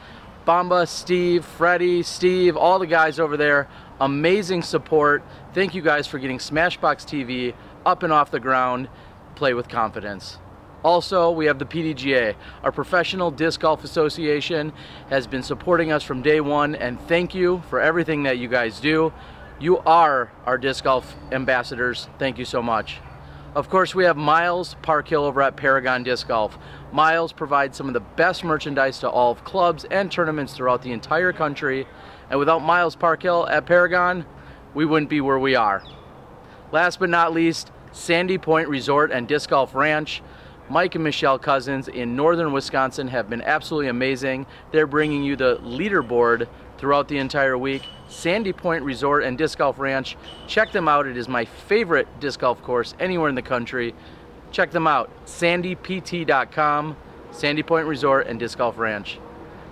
Bamba, Steve, Freddie, Steve, all the guys over there, amazing support. Thank you guys for getting SmashBoxxTV up and off the ground. Play with confidence. Also, we have the PDGA, our Professional Disc Golf Association, has been supporting us from day one, and thank you for everything that you guys do. You are our disc golf ambassadors. Thank you so much. Of course, we have Miles Parkhill over at Paragon Disc Golf. Miles provides some of the best merchandise to all of clubs and tournaments throughout the entire country, and without Miles Parkhill at Paragon, we wouldn't be where we are. Last but not least, Sandy Point Resort and Disc Golf Ranch. Mike and Michelle Cousins in northern Wisconsin have been absolutely amazing. They're bringing you the leaderboard throughout the entire week. Sandy Point Resort and Disc Golf Ranch. Check them out. It is my favorite disc golf course anywhere in the country. Check them out. sandypt.com, Sandy Point Resort and Disc Golf Ranch.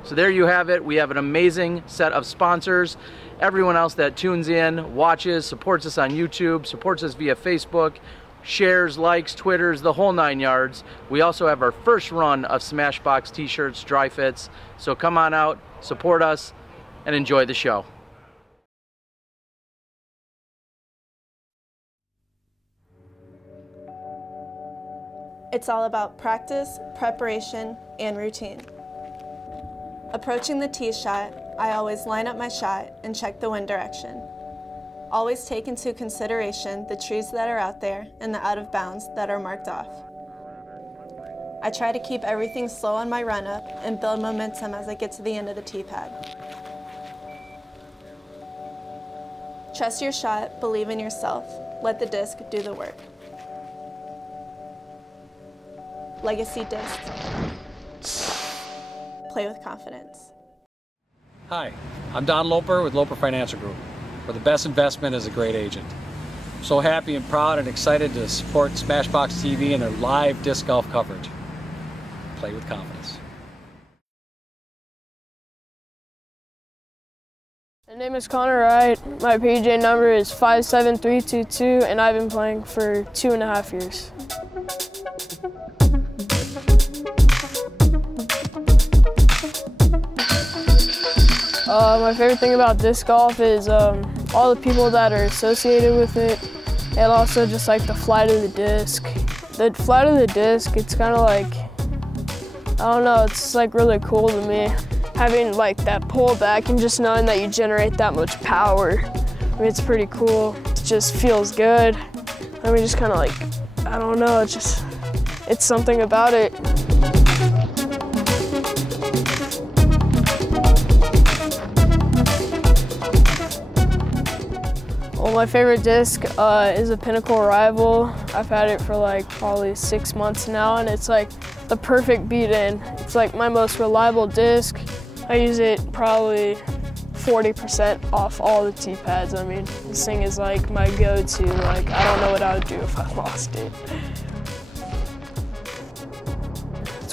So there you have it. We have an amazing set of sponsors. Everyone else that tunes in, watches, supports us on YouTube, supports us via Facebook, shares, likes, Twitters, the whole 9 yards. We also have our first run of SmashBoxx t-shirts, dry fits. So come on out, support us, and enjoy the show. It's all about practice, preparation, and routine. Approaching the tee shot, I always line up my shot and check the wind direction. Always take into consideration the trees that are out there and the out of bounds that are marked off. I try to keep everything slow on my run up and build momentum as I get to the end of the tee pad. Trust your shot, believe in yourself, let the disc do the work. Legacy Discs. Play with confidence. Hi, I'm Don Loper with Loper Financial Group, where the best investment is a great agent. I'm so happy and proud and excited to support SmashBoxxTV and their live disc golf coverage. Play with confidence. My name is Connor Wright. My PDGA number is 57322, and I've been playing for 2.5 years. My favorite thing about disc golf is all the people that are associated with it, and also just like the flight of the disc. The flight of the disc, it's kind of like, I don't know, it's like really cool to me. Having like that pullback and just knowing that you generate that much power, I mean, it's pretty cool. It just feels good. I mean, just kind of like, I don't know, it's something about it. Well, my favorite disc is a Pinnacle Rival. I've had it for like probably 6 months now, and it's like the perfect beat-in. It's like my most reliable disc. I use it probably 40% off all the tee pads. I mean, this thing is like my go-to. Like, I don't know what I would do if I lost it.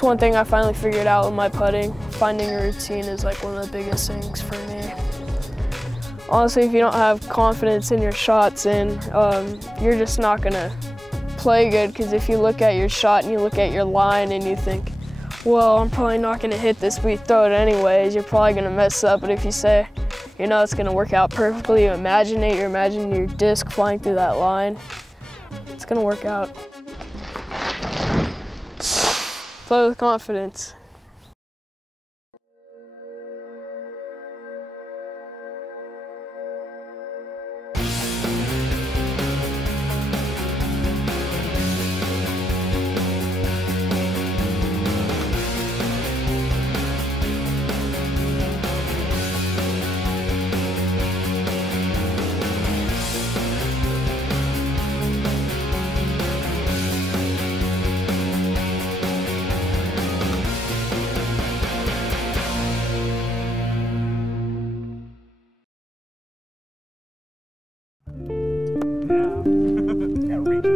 one thing I finally figured out with my putting. Finding a routine is like one of the biggest things for me. Honestly, if you don't have confidence in your shots, and you're just not gonna play good, because if you look at your shot and you look at your line and you think, well, I'm probably not gonna hit this, but you throw it anyways, you're probably gonna mess up. But if you say, you know, it's gonna work out perfectly, you imagine your disc flying through that line, it's gonna work out. Play with confidence.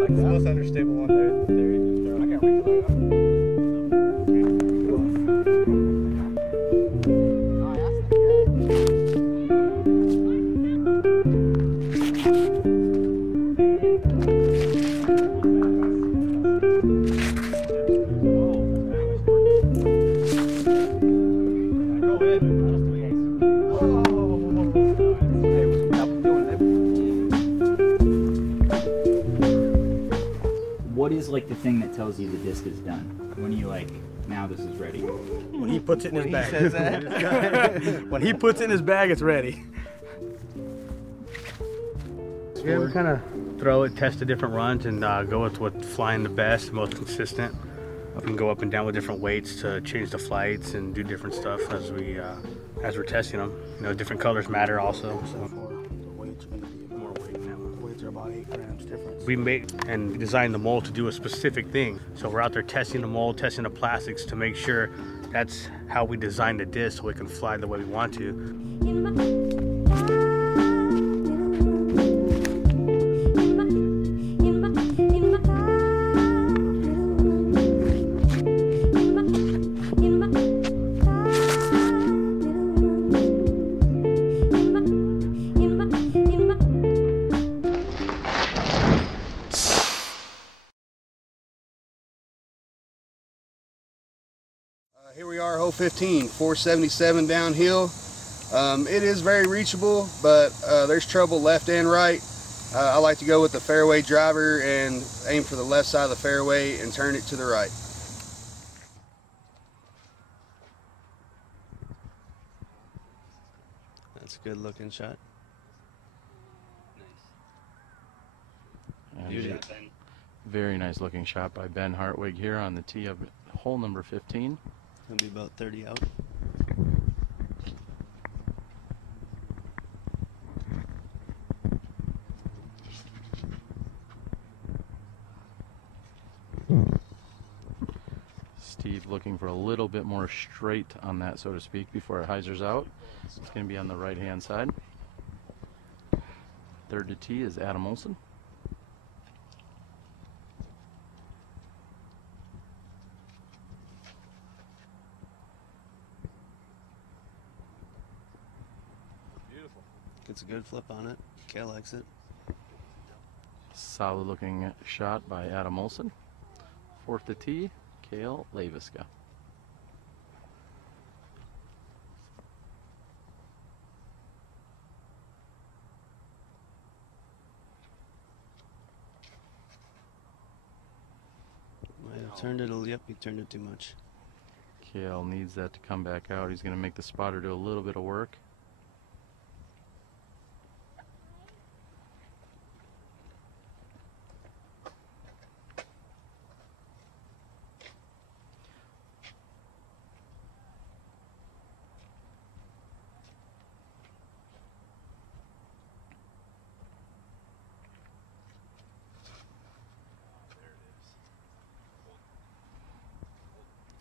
It's the most understable one there. I can't reach it like that. What is like the thing that tells you the disc is done? When you like, now this is ready? When he puts it in his bag. He says that? When he puts it in his bag, it's ready. Yeah, we kind of throw it, test the different runs, and go with what's flying the best, most consistent. We can go up and down with different weights to change the flights and do different stuff as we're testing them. You know, different colors matter also. So. About 8 grams difference. We make and design the mold to do a specific thing. So we're out there testing the mold, testing the plastics to make sure that's how we design the disc so it can fly the way we want to. Here we are, hole 15, 477 downhill. It is very reachable, but there's trouble left and right. I like to go with the fairway driver and aim for the left side of the fairway and turn it to the right. That's a good looking shot. And very nice looking shot by Ben Hartwig here on the tee of hole number 15. Gonna be about 30 out. Steve looking for a little bit more straight on that, so to speak, before it hyzers out. It's going to be on the right hand side. Third to tee is Adam Olson. Gets a good flip on it. Kale likes it. Solid looking shot by Adam Olson. Fourth to tee, Kale Leiviska. Might have turned it, yep, he turned it too much. Kale needs that to come back out. He's going to make the spotter do a little bit of work.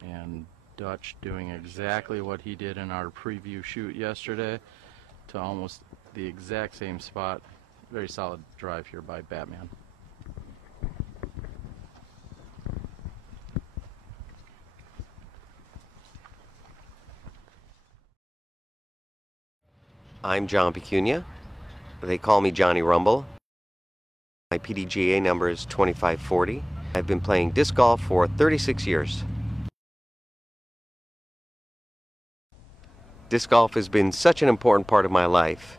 And Dutch doing exactly what he did in our preview shoot yesterday to almost the exact same spot. Very solid drive here by Batman. I'm John Pecunia. They call me Johnny Rumble. My PDGA number is 2540. I've been playing disc golf for 36 years. Disc golf has been such an important part of my life.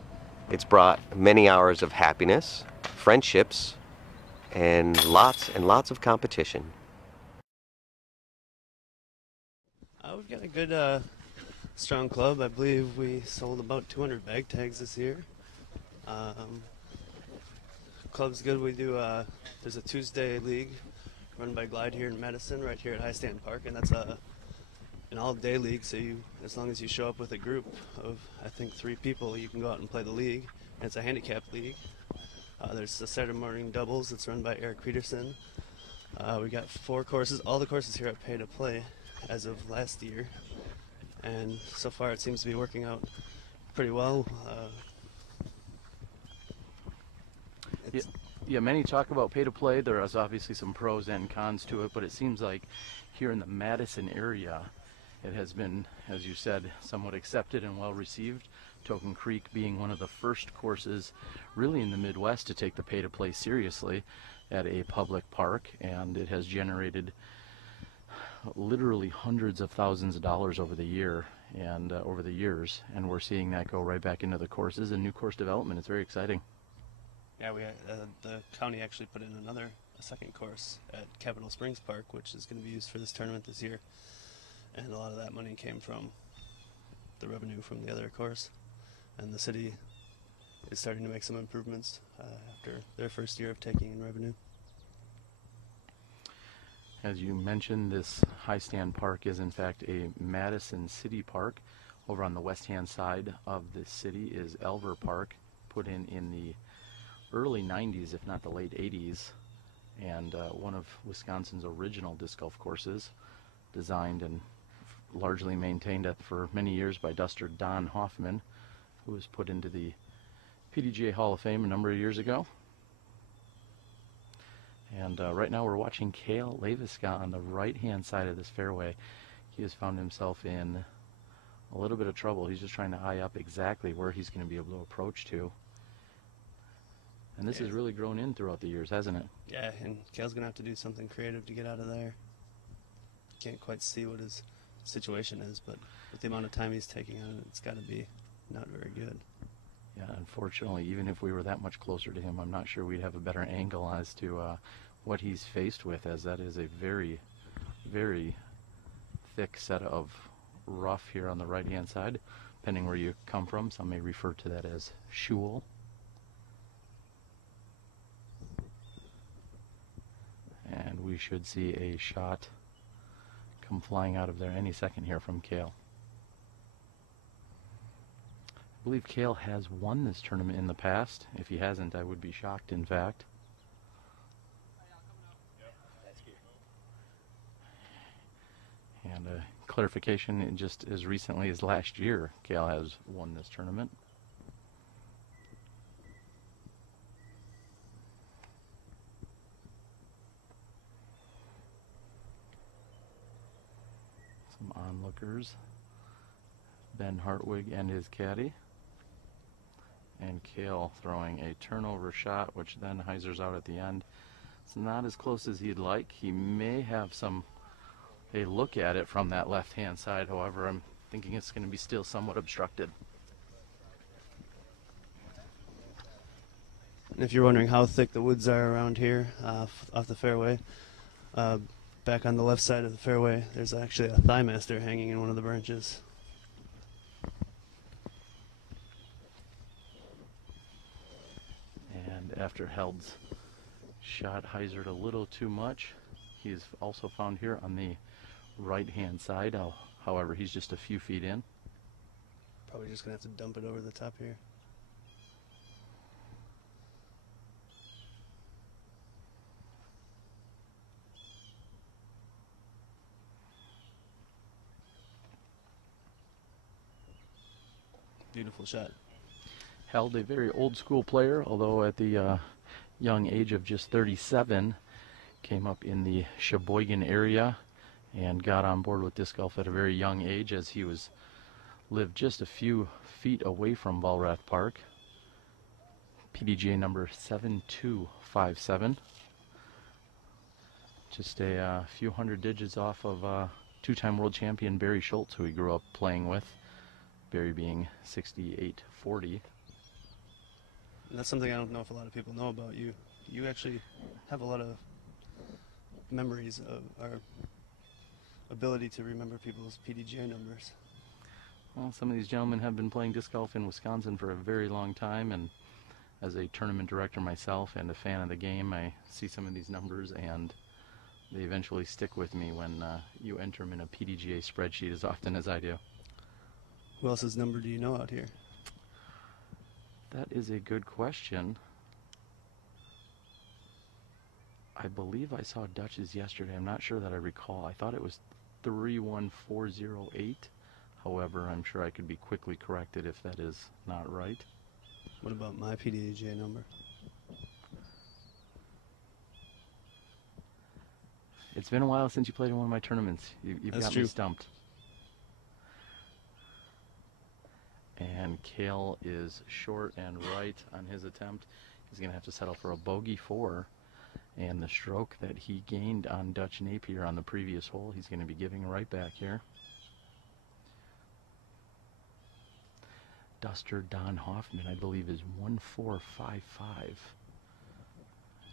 It's brought many hours of happiness, friendships, and lots of competition. We've got a good, strong club. I believe we sold about 200 bag tags this year. Club's good. We do, there's a Tuesday league run by Glide here in Madison, right here at Heistand Park, and that's an all-day league, so as long as you show up with a group of, I think, 3 people, you can go out and play the league. And it's a handicap league. There's a Saturday morning doubles that's run by Eric Peterson. We got 4 courses. All the courses here are pay to play as of last year, and so far it seems to be working out pretty well. Yeah, many talk about pay to play. There is obviously some pros and cons to it, but it seems like here in the Madison area, it has been, as you said, somewhat accepted and well received. Token Creek being one of the first courses really in the Midwest to take the pay to play seriously at a public park, and it has generated literally hundreds of thousands of dollars over the year and over the years, and we're seeing that go right back into the courses and new course development. It's very exciting. Yeah, the county actually put in a second course at Capitol Springs Park, which is going to be used for this tournament this year, and a lot of that money came from the revenue from the other course, and the city is starting to make some improvements after their first year of taking in revenue. As you mentioned, this Heistand Park is in fact a Madison City Park. Over on the west-hand side of the city is Elver Park, put in the early 90s, if not the late 80s, and one of Wisconsin's original disc golf courses, designed and largely maintained for many years by Duster Don Hoffman, who was put into the PDGA Hall of Fame a number of years ago. And right now we're watching Cale Leiviska on the right-hand side of this fairway. He has found himself in a little bit of trouble. He's just trying to eye up exactly where he's going to be able to approach to. And this has really grown in throughout the years, hasn't it? Yeah, and Cale's going to have to do something creative to get out of there. Can't quite see what his situation is, but with the amount of time he's taking on it, it's got to be not very good. Yeah, unfortunately, even if we were that much closer to him, I'm not sure we'd have a better angle as to what he's faced with, as that is a very, very thick set of rough here on the right-hand side, depending where you come from. Some may refer to that as shul. And we should see a shot come flying out of there any second here from Cale. I believe Cale has won this tournament in the past. If he hasn't, I would be shocked, in fact. And clarification, just as recently as last year, Cale has won this tournament. Some onlookers. Ben Hartwig and his caddy. And Cale throwing a turnover shot, which then hyzers out at the end. It's not as close as he'd like. He may have a look at it from that left-hand side. However, I'm thinking it's going to be still somewhat obstructed. And if you're wondering how thick the woods are around here off the fairway, back on the left side of the fairway, there's actually a thighmaster hanging in one of the branches. And after Held's shot hyzered a little too much, he's also found here on the right-hand side. However, he's just a few feet in. Probably just going to have to dump it over the top here. Beautiful shot. Held, a very old school player, although at the young age of just 37, came up in the Sheboygan area and got on board with disc golf at a very young age, as he was live just a few feet away from Vallarta Park. PDGA number 7257. Just a few hundred digits off of two-time world champion Barry Schultz, who he grew up playing with. Barry being 6840. That's something I don't know if a lot of people know about you. You actually have a lot of memories of our ability to remember people's PDGA numbers. Well, some of these gentlemen have been playing disc golf in Wisconsin for a very long time, and as a tournament director myself and a fan of the game, I see some of these numbers and they eventually stick with me when you enter them in a PDGA spreadsheet as often as I do. Who else's number do you know out here? That is a good question. I believe I saw Dutch's yesterday. I'm not sure that I recall. I thought it was 31408. However, I'm sure I could be quickly corrected if that is not right. What about my PDGA number? It's been a while since you played in one of my tournaments. You've got me stumped. And Cale is short and right on his attempt. He's going to have to settle for a bogey 4. And the stroke that he gained on Dutch Napier on the previous hole, he's going to be giving right back here. Duster Don Hoffman, I believe, is 1455.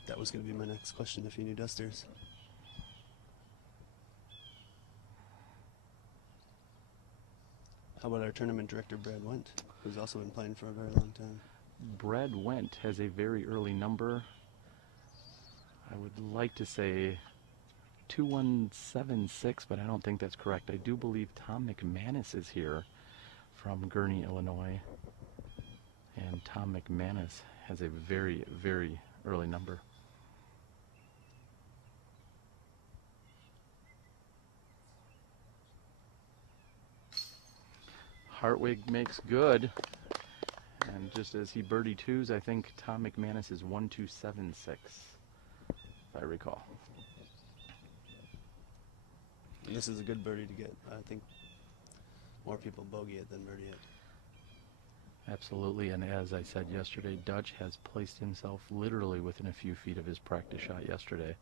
That was going to be my next question, if you knew Dusters. How about our tournament director, Brad Wendt, who's also been playing for a very long time? Brad Wendt has a very early number. I would like to say 2176, but I don't think that's correct. I do believe Tom McManus is here from Gurney, Illinois. And Tom McManus has a very, very early number. Hartwig makes good, and just as he birdie twos, I think Tom McManus is 1276, if I recall. And this is a good birdie to get. I think more people bogey it than birdie it. Absolutely, and as I said yesterday, Dutch has placed himself literally within a few feet of his practice shot yesterday.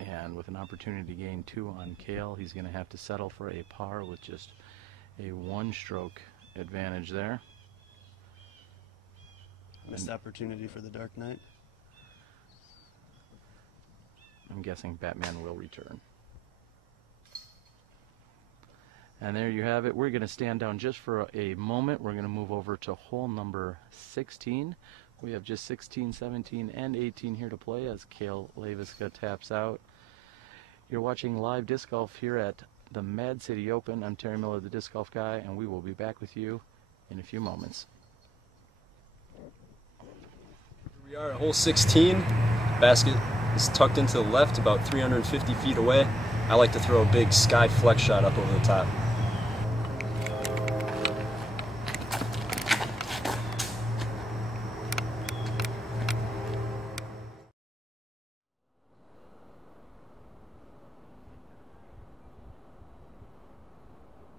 And with an opportunity to gain 2 on Cale, he's going to have to settle for a par with just a 1-stroke advantage there. Missed opportunity for the Dark Knight. I'm guessing Batman will return. And there you have it. We're going to stand down just for a moment. We're going to move over to hole number 16. We have just 16, 17, and 18 here to play as Cale Leiviska taps out. You're watching live disc golf here at the Mad City Open. I'm Terry Miller, the disc golf guy, and we will be back with you in a few moments. Here we are at hole 16. Basket is tucked into the left, about 350 feet away. I like to throw a big sky flex shot up over the top.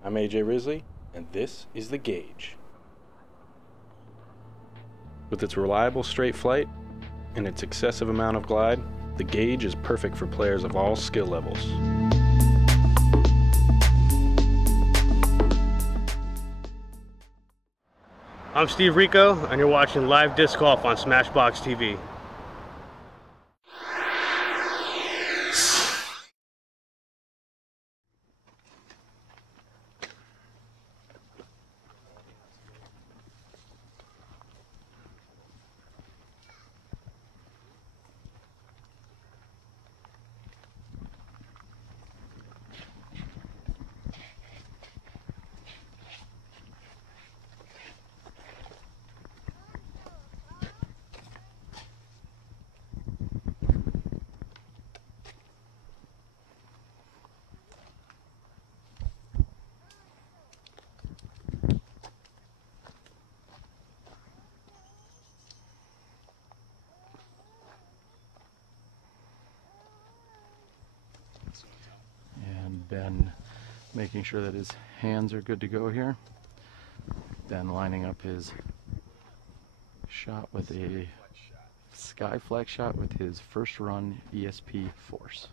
I'm AJ Risley, and this is The Gauge. With its reliable straight flight and its excessive amount of glide, the Gauge is perfect for players of all skill levels. I'm Steve Rico, and you're watching live disc golf on SmashBoxxTV. Ben making sure that his hands are good to go here. Ben lining up his shot with a sky flex shot with his first run ESP force.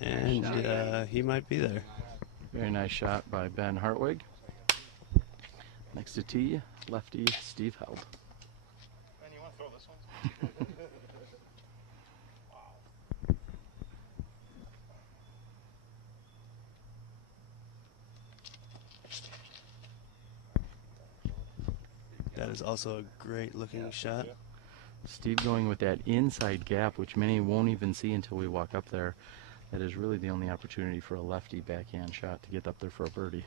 And he might be there. Very nice shot by Ben Hartwig. Next to tee, lefty Steve Held. Man, you want to throw this one? That is also a great looking shot. Steve going with that inside gap, which many won't even see until we walk up there. That is really the only opportunity for a lefty backhand shot to get up there for a birdie.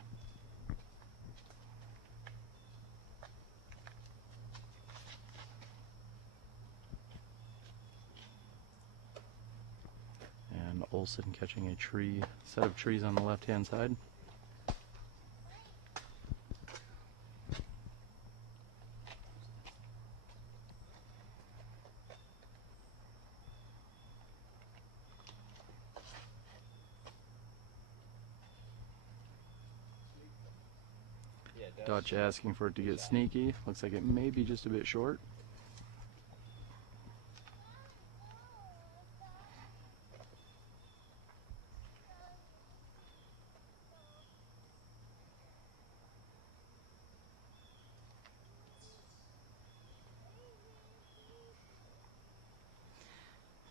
And Olson catching a tree, set of trees on the left-hand side. Dutch asking for it to get sneaky. Looks like it may be just a bit short.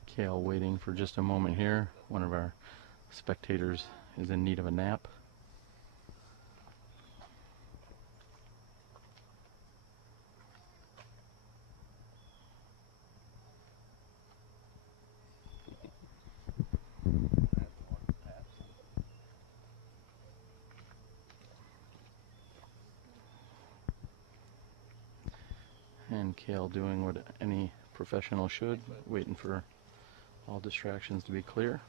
Kale waiting for just a moment here. One of our spectators is in need of a nap. And Kale doing what any professional should, waiting for all distractions to be clear.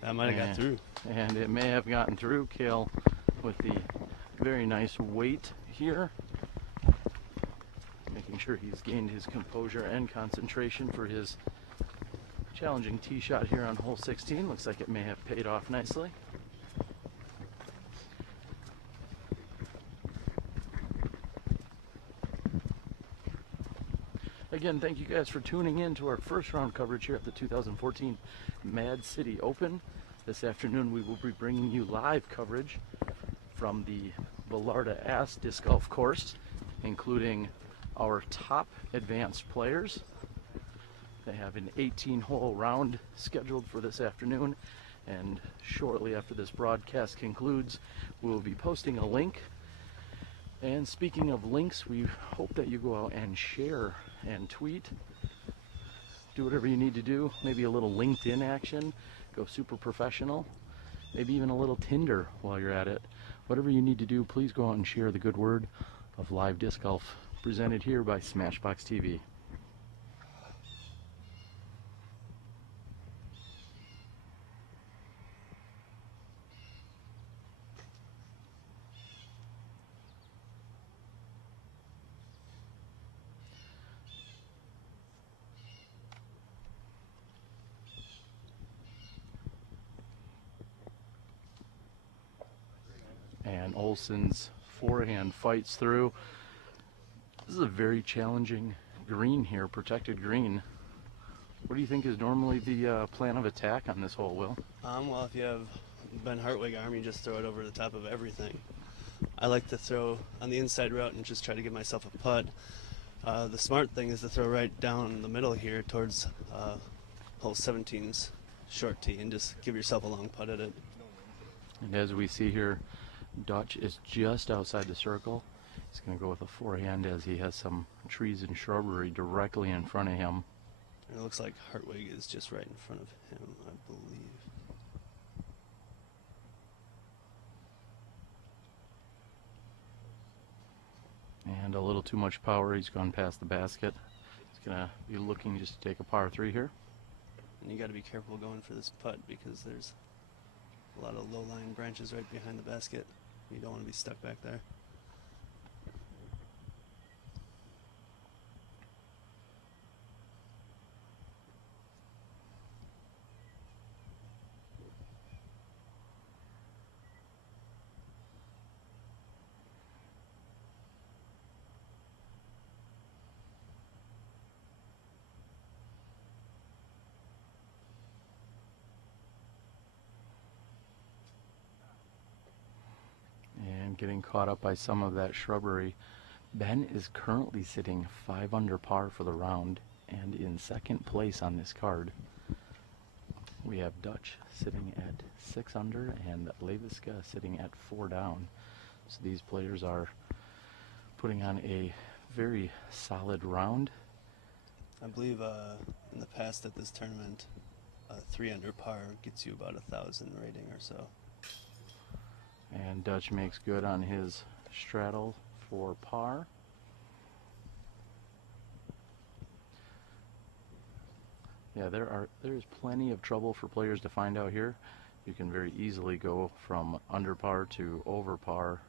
That might have got through. And it may have gotten through. Kale with the very nice weight here. Making sure he's gained his composure and concentration for his challenging tee shot here on hole 16. Looks like it may have paid off nicely. Again, thank you guys for tuning in to our first round coverage here at the 2014 Mad City Open. This afternoon we will be bringing you live coverage from the Vallarta-Ast disc golf course, including our top advanced players. They have an 18-hole round scheduled for this afternoon, and shortly after this broadcast concludes, we will be posting a link. And speaking of links, we hope that you go out and share and tweet. Do whatever you need to do. Maybe a little LinkedIn action. Go super professional. Maybe even a little Tinder while you're at it. Whatever you need to do, please go out and share the good word of live disc golf, presented here by SmashBoxxTV. And Olson's forehand fights through. This is a very challenging green here, protected green. What do you think is normally the plan of attack on this hole, Will? Well, if you have Ben Hartwig arm, you just throw it over the top of everything. I like to throw on the inside route and just try to give myself a putt. The smart thing is to throw right down the middle here towards hole 17's short tee and just give yourself a long putt at it. And as we see here, Dutch is just outside the circle. He's going to go with a forehand as he has some trees and shrubbery directly in front of him. And it looks like Hartwig is just right in front of him, I believe. And a little too much power. He's gone past the basket. He's gonna be looking just to take a par 3 here. And you got to be careful going for this putt because there's a lot of low-lying branches right behind the basket. You don't want to be stuck back there. Getting caught up by some of that shrubbery. Ben is currently sitting 5 under par for the round and in second place on this card. We have Dutch sitting at 6 under and Leiviska sitting at 4 down. So these players are putting on a very solid round. I believe in the past at this tournament, 3 under par gets you about 1,000 rating or so. And Dutch makes good on his straddle for par. Yeah, there's plenty of trouble for players to find out here. You can very easily go from under par to over par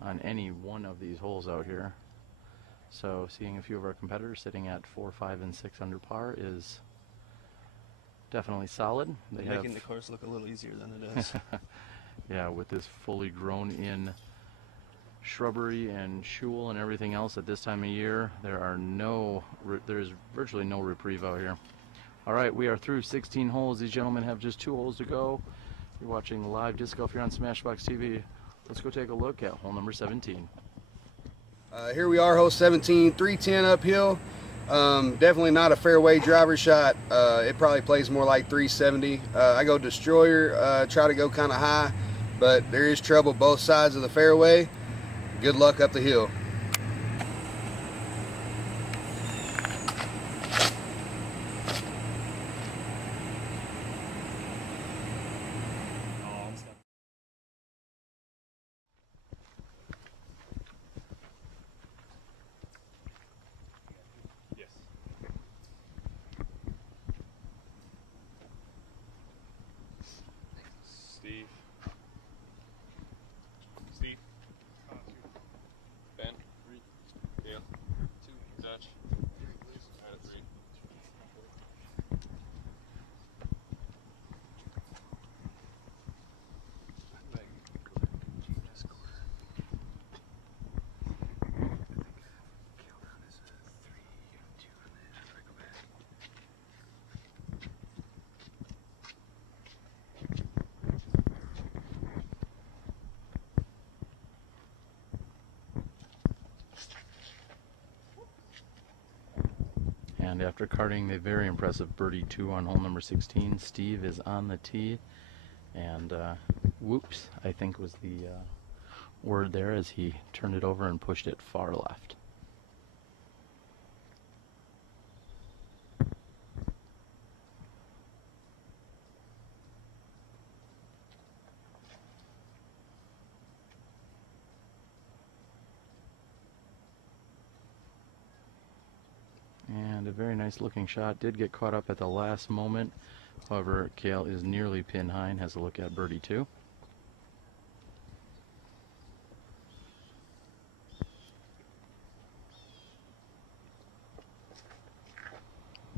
on any one of these holes out here. So seeing a few of our competitors sitting at 4, 5, and 6 under par is definitely solid. They're making the course look a little easier than it is. Yeah, with this fully grown in shrubbery and shule and everything else at this time of year, there's virtually no reprieve out here. All right, we are through 16 holes. These gentlemen have just 2 holes to go. You're watching live disc golf here on SmashBoxxTV. Let's go take a look at hole number 17. Here we are, hole 17, 310 uphill. Definitely not a fairway driver shot. It probably plays more like 370. I go destroyer, try to go kind of high, but there is trouble both sides of the fairway. Good luck up the hill. Steve. Ben. 3. Dale. 2. Dutch. Out of 3. And after carding the very impressive birdie 2 on hole number 16, Steve is on the tee, and whoops, I think was the word there as he turned it over and pushed it far left. And a very nice looking shot. Did get caught up at the last moment. However, Cale is nearly pin high and has a look at birdie 2.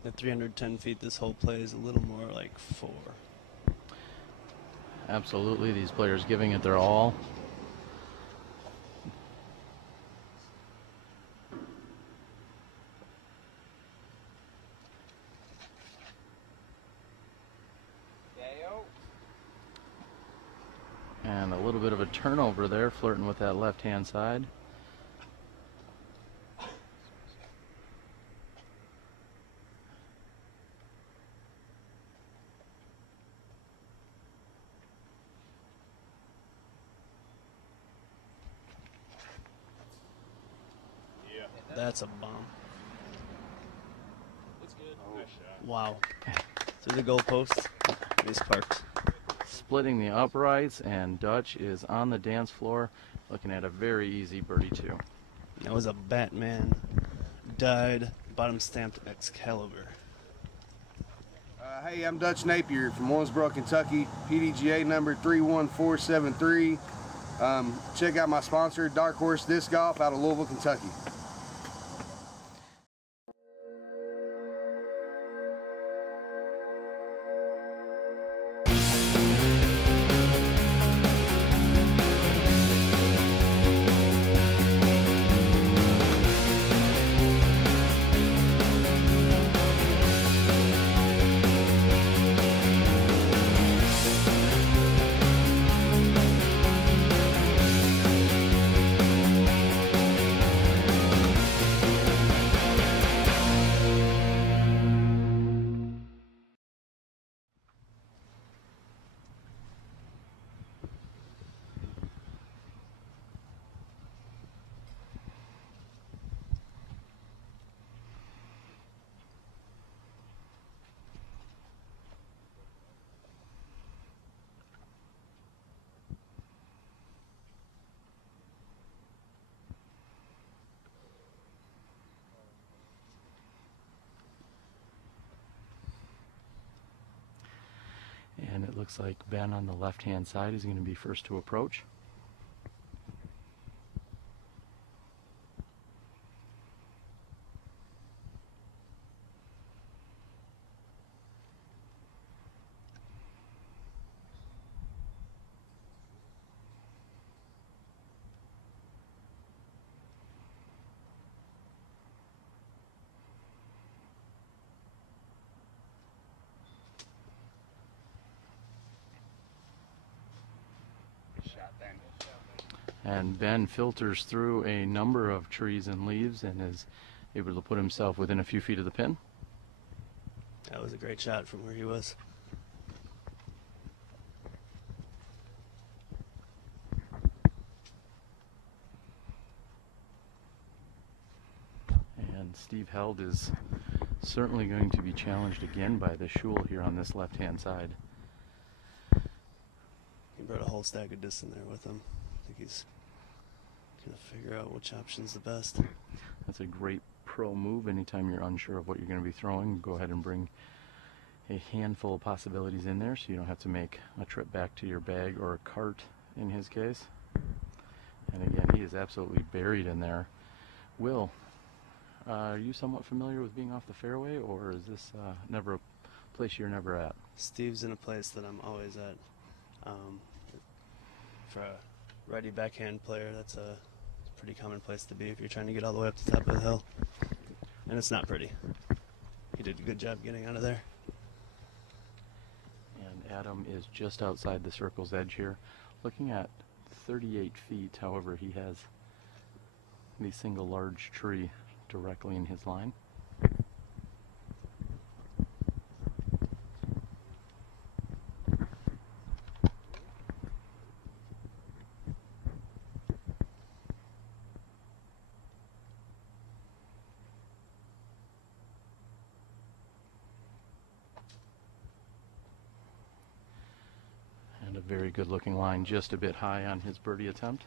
At 310 feet, this whole play is a little more like 4. Absolutely, these players giving it their all. And a little bit of a turnover there, flirting with that left-hand side. Yeah. That's a bomb. It's good. Nice shot. Wow. Through the goalpost. Nice parked. Splitting the uprights, and Dutch is on the dance floor looking at a very easy birdie 2. That was a Batman dyed bottom stamped Excalibur. Hey, I'm Dutch Napier from Owensboro, Kentucky, PDGA number 31473. Check out my sponsor, Dark Horse Disc Golf, out of Louisville, Kentucky. And it looks like Ben on the left-hand side is going to be first to approach. And Ben filters through a number of trees and leaves and is able to put himself within a few feet of the pin. That was a great shot from where he was. And Steve Held is certainly going to be challenged again by the shul here on this left-hand side. He brought a whole stack of discs in there with him. I think he's going to figure out which option's the best. That's a great pro move. Anytime you're unsure of what you're going to be throwing, go ahead and bring a handful of possibilities in there so you don't have to make a trip back to your bag or a cart in his case. And again, he is absolutely buried in there. Will, are you somewhat familiar with being off the fairway, or is this never a place you're never at? Steve's in a place that I'm always at. For a righty backhand player, that's a pretty common place to be if you're trying to get all the way up the top of the hill. And it's not pretty. He did a good job getting out of there. And Adam is just outside the circle's edge here, looking at 38 feet. However, he has the single large tree directly in his line. And a very good looking line, just a bit high on his birdie attempt.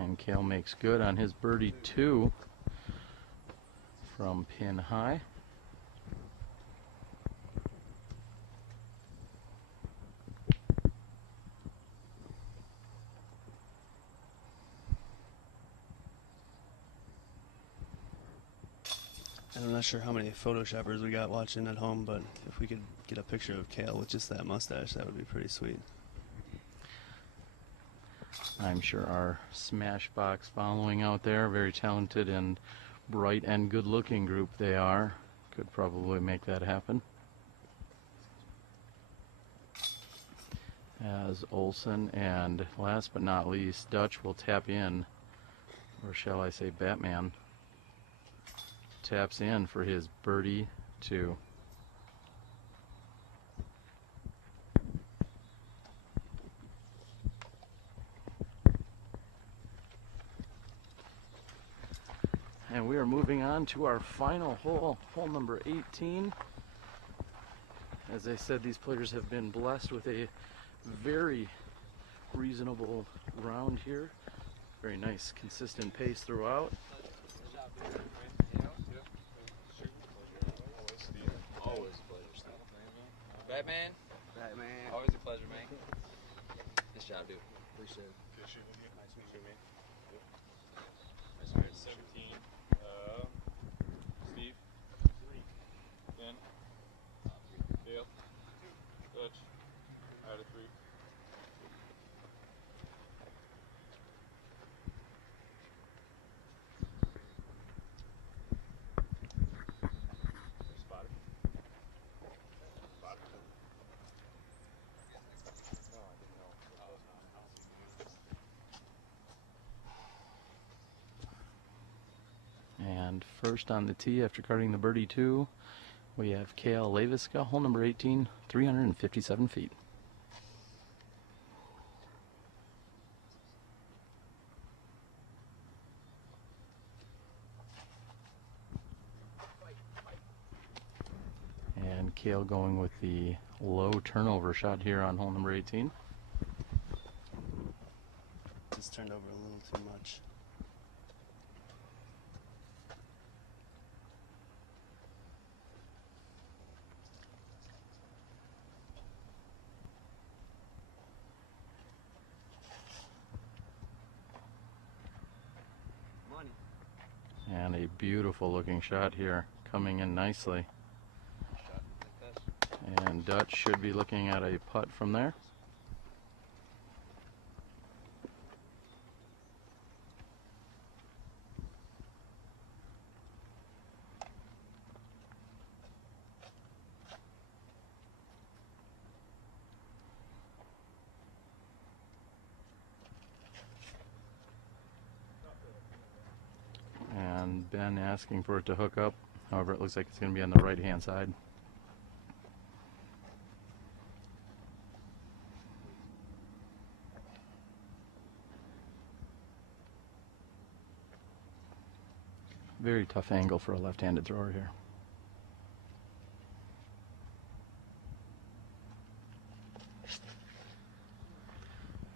And Cale makes good on his birdie 2 from pin high. And I'm not sure how many photoshoppers we got watching at home, but if we could get a picture of Cale with just that mustache, that would be pretty sweet. I'm sure our Smashbox following out there, very talented and bright and good looking group they are, could probably make that happen. as Olson and last but not least, Dutch will tap in, or shall I say Batman, taps in for his birdie 2. And we are moving on to our final hole, hole number 18. As I said, these players have been blessed with a very reasonable round here. Very nice, consistent pace throughout. Always a pleasure, Steve. Batman? Batman. Always a pleasure, man. Nice job, dude. Appreciate it. Good shooting with you. Nice to meet you, man. Nice to meet you. 17. Steve. Ben. Dale. Dutch. Out of 3. Spotter. Spotter. No, I didn't know. And first on the tee after cutting the birdie 2, we have Leiviska, hole number 18, 357 feet. And Kale going with the low turnover shot here on hole number 18. Just turned over a little too much. Money. And a beautiful looking shot here, coming in nicely. And Dutch should be looking at a putt from there. And Ben asking for it to hook up. However, it looks like it's going to be on the right hand side. Very tough angle for a left-handed thrower here.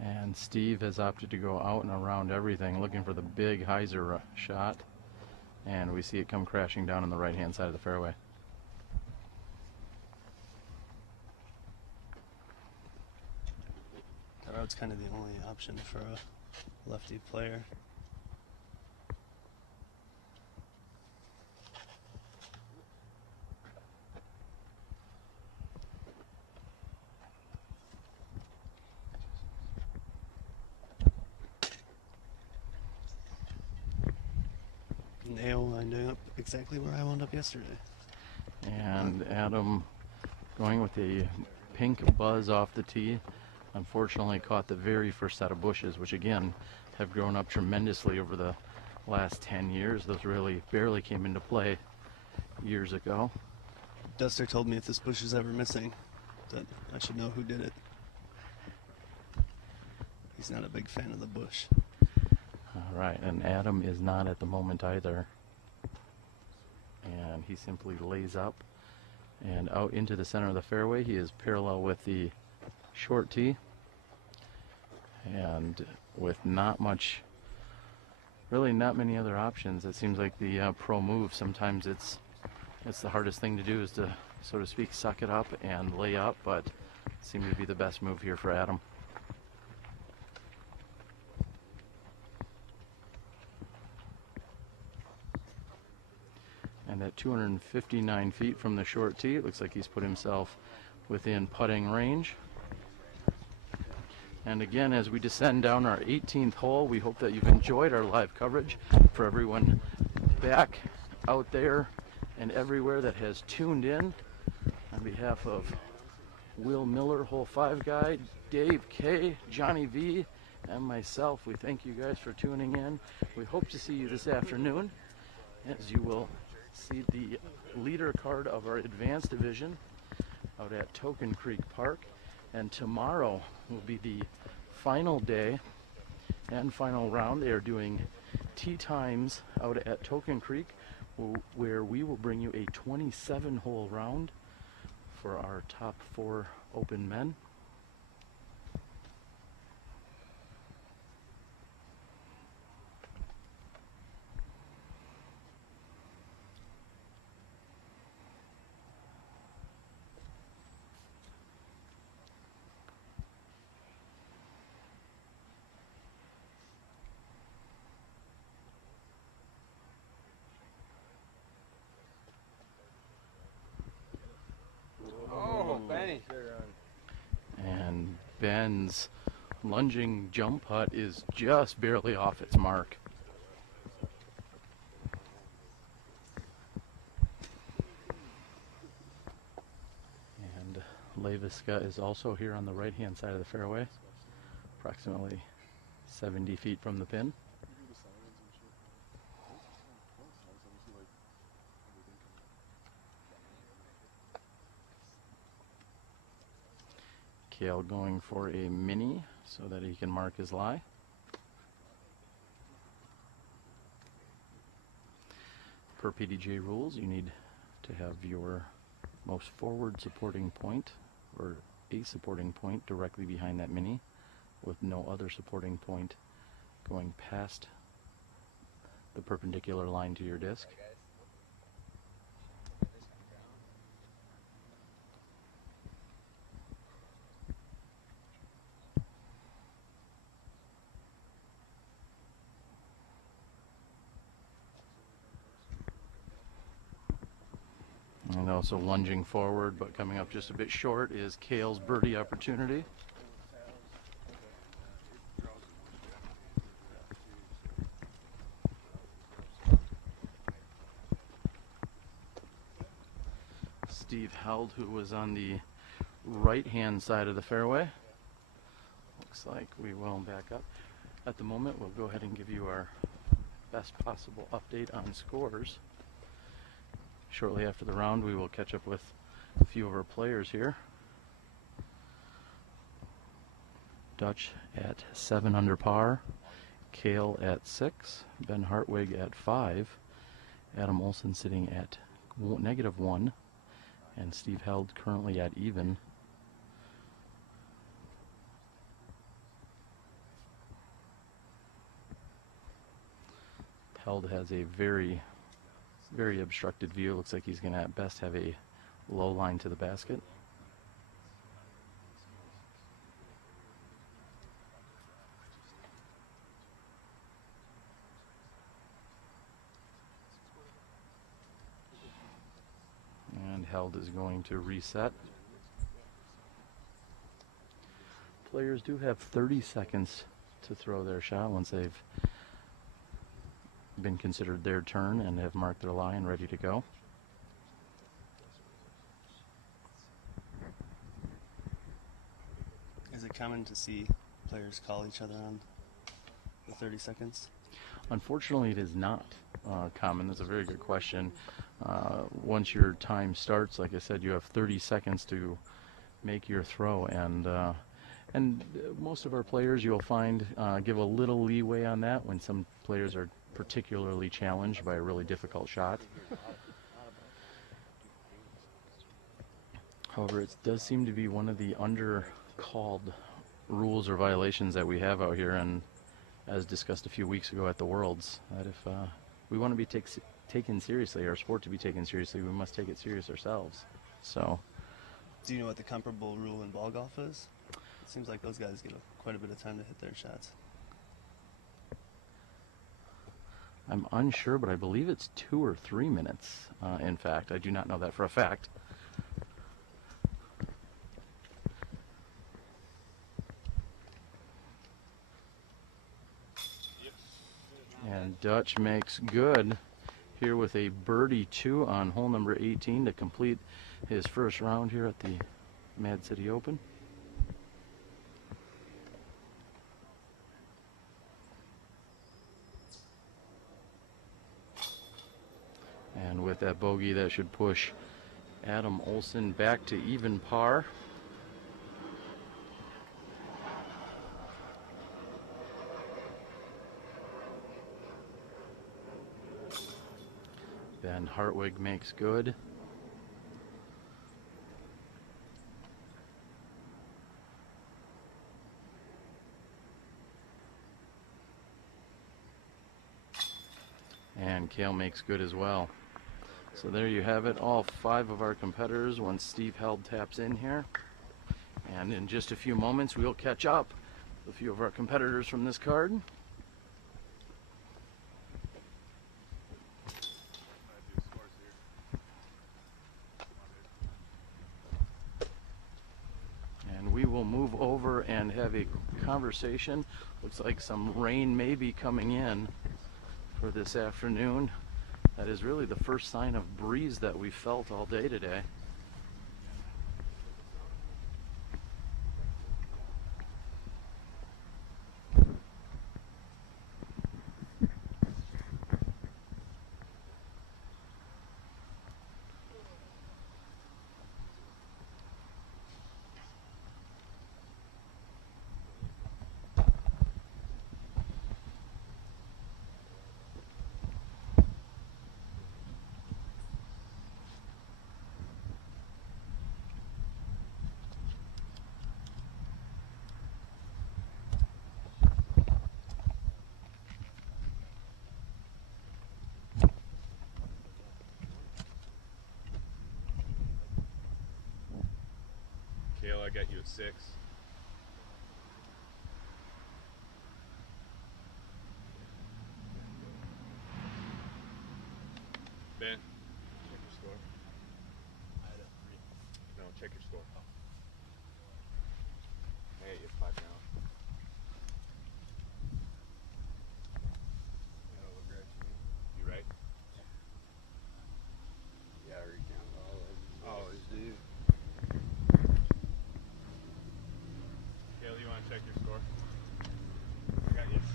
And Steve has opted to go out and around everything, looking for the big hyzer shot. And we see it come crashing down on the right-hand side of the fairway. That road's kind of the only option for a lefty player. Nail winding up exactly where I wound up yesterday. And Adam going with a pink buzz off the tee. Unfortunately caught the very first set of bushes, which again have grown up tremendously over the last 10 years. Those really barely came into play years ago. Duster told me if this bush is ever missing, that I should know who did it. He's not a big fan of the bush. All right, and Adam is not at the moment either. And he simply lays up and out into the center of the fairway. He is parallel with the short tee. And with not much, really not many other options, it seems like the pro move, sometimes it's the hardest thing to do is to, so to speak, suck it up and lay up, but it seemed to be the best move here for Adam. And at 259 feet from the short tee, it looks like he's put himself within putting range. And again, as we descend down our 18th hole, we hope that you've enjoyed our live coverage. For everyone back out there and everywhere that has tuned in, on behalf of Will Miller, Hole 5 guy, Dave K, Johnny V, and myself, we thank you guys for tuning in. We hope to see you this afternoon, as you will see the leader card of our advanced division out at Token Creek Park. And tomorrow will be the final day and final round. They are doing tee times out at Token Creek, where we will bring you a 27-hole round for our top 4 open men. And Ben's lunging jump putt is just barely off its mark. And Leiviska is also here on the right-hand side of the fairway, approximately 70 feet from the pin. Kale going for a mini so that he can mark his lie. Per PDGA rules, you need to have your most forward supporting point, or a supporting point, directly behind that mini, with no other supporting point going past the perpendicular line to your disc. And also lunging forward, but coming up just a bit short, is Kale's birdie opportunity. Steve Held, who was on the right-hand side of the fairway. Looks like we will back up. At the moment, we'll go ahead and give you our best possible update on scores. Shortly after the round, we will catch up with a few of our players here. Dutch at 7 under par, Kale at 6, Ben Hartwig at 5, Adam Olson sitting at -1, and Steve Held currently at even. Held has a very obstructed view. Looks like he's going to at best have a low line to the basket. And Held is going to reset. Players do have 30 seconds to throw their shot once they've been considered their turn and have marked their lie and ready to go. Is it common to see players call each other on the 30 seconds? Unfortunately, it is not common. That's a very good question. Once your time starts, like I said, you have 30 seconds to make your throw, and most of our players, you'll find, give a little leeway on that when some players are particularly challenged by a really difficult shot. However, it does seem to be one of the under-called rules or violations that we have out here, and as discussed a few weeks ago at the Worlds, that if we want to be taken seriously, our sport to be taken seriously, we must take it serious ourselves. So, do you know what the comparable rule in ball golf is? It seems like those guys get quite a bit of time to hit their shots. I'm unsure, but I believe it's 2 or 3 minutes. In fact, I do not know that for a fact. And Dutch makes good here with a birdie 2 on hole number 18 to complete his first round here at the Mad City Open. And with that bogey, that should push Adam Olson back to even par. Ben Hartwig makes good. And Cale makes good as well. So there you have it, all 5 of our competitors once Steve Held taps in here. And in just a few moments, we'll catch up with a few of our competitors from this card. And we will move over and have a conversation. Looks like some rain may be coming in for this afternoon. That is really the first sign of breeze that we felt all day today. Kale, I got you at 6. Ben, check your score. I had a 3. No, check your score. Hey, you have 5 now. You right? Yeah, I recounted all of them. Always do. Kale, you want to check your score? I got you at 6.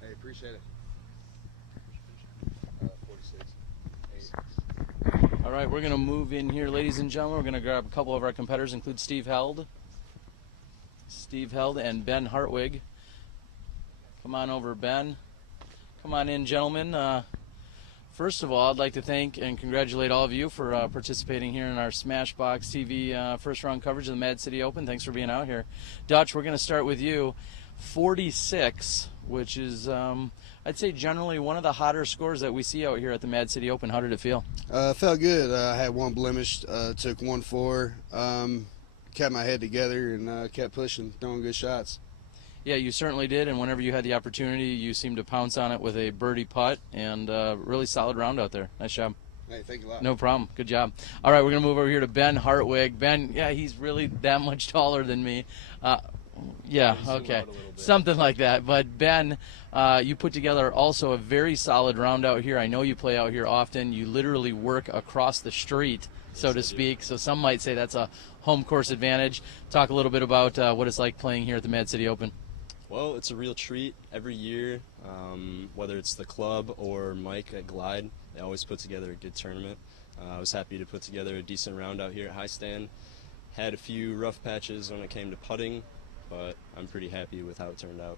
Hey, appreciate it. 46. All right, we're going to move in here, ladies and gentlemen. We're going to grab a couple of our competitors, include Steve Held and Ben Hartwig. Come on over, Ben. Come on in, gentlemen. First of all, I'd like to thank and congratulate all of you for participating here in our SmashBoxxTV first round coverage of the Mad City Open. Thanks for being out here. Dutch, we're going to start with you. 46, which is, I'd say, generally one of the hotter scores that we see out here at the Mad City Open. How did it feel? Felt good. I had one blemish, took 1-4, kept my head together, and kept pushing, throwing good shots. Yeah, you certainly did, and whenever you had the opportunity, you seemed to pounce on it with a birdie putt, and really solid round out there. Nice job. Hey, thank you a lot. No problem. Good job. All right, we're going to move over here to Ben Hartwig. Ben, yeah, he's really that much taller than me. Yeah, okay. Something like that. But Ben, you put together also a very solid round out here. I know you play out here often. You literally work across the street, so to speak. So some might say that's a home course advantage. Talk a little bit about what it's like playing here at the Mad City Open. Well, it's a real treat every year, whether it's the club or Mike at Glide. They always put together a good tournament. I was happy to put together a decent round out here at Heistand. Had a few rough patches when it came to putting, but I'm pretty happy with how it turned out.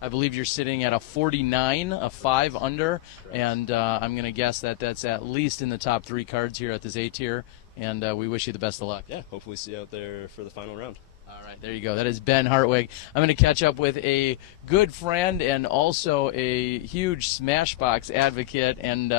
I believe you're sitting at a 49, a 5 under, and I'm going to guess that that's at least in the top 3 cards here at this A-Tier, and we wish you the best of luck. Yeah, hopefully see you out there for the final round. All right, there you go. That is Ben Hartwig. I'm going to catch up with a good friend and also a huge Smashbox advocate and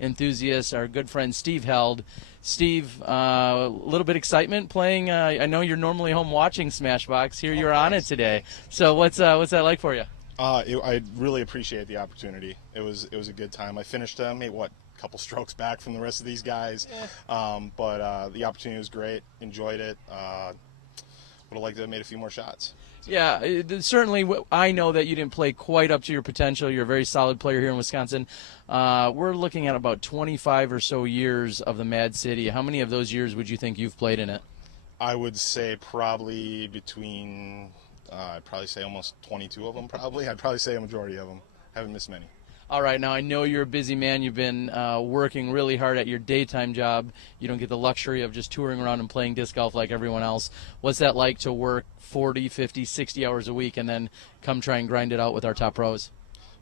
enthusiast, our good friend Steve Held. Steve, a little bit excitement playing. I know you're normally home watching Smashbox. Here you're on it today. So what's that like for you? I really appreciate the opportunity. It was a good time. I finished maybe a couple strokes back from the rest of these guys, but the opportunity was great. Enjoyed it. Would have liked to have made a few more shots. Yeah, certainly. I know that you didn't play quite up to your potential. You're a very solid player here in Wisconsin. We're looking at about 25 or so years of the Mad City. How many of those years would you think you've played in it? I would say probably between, I'd probably say almost 22 of them, probably. I'd probably say a majority of them. Haven't missed many. All right, now I know you're a busy man. You've been working really hard at your daytime job. You don't get the luxury of just touring around and playing disc golf like everyone else. What's that like to work 40, 50, 60 hours a week and then come try and grind it out with our top pros?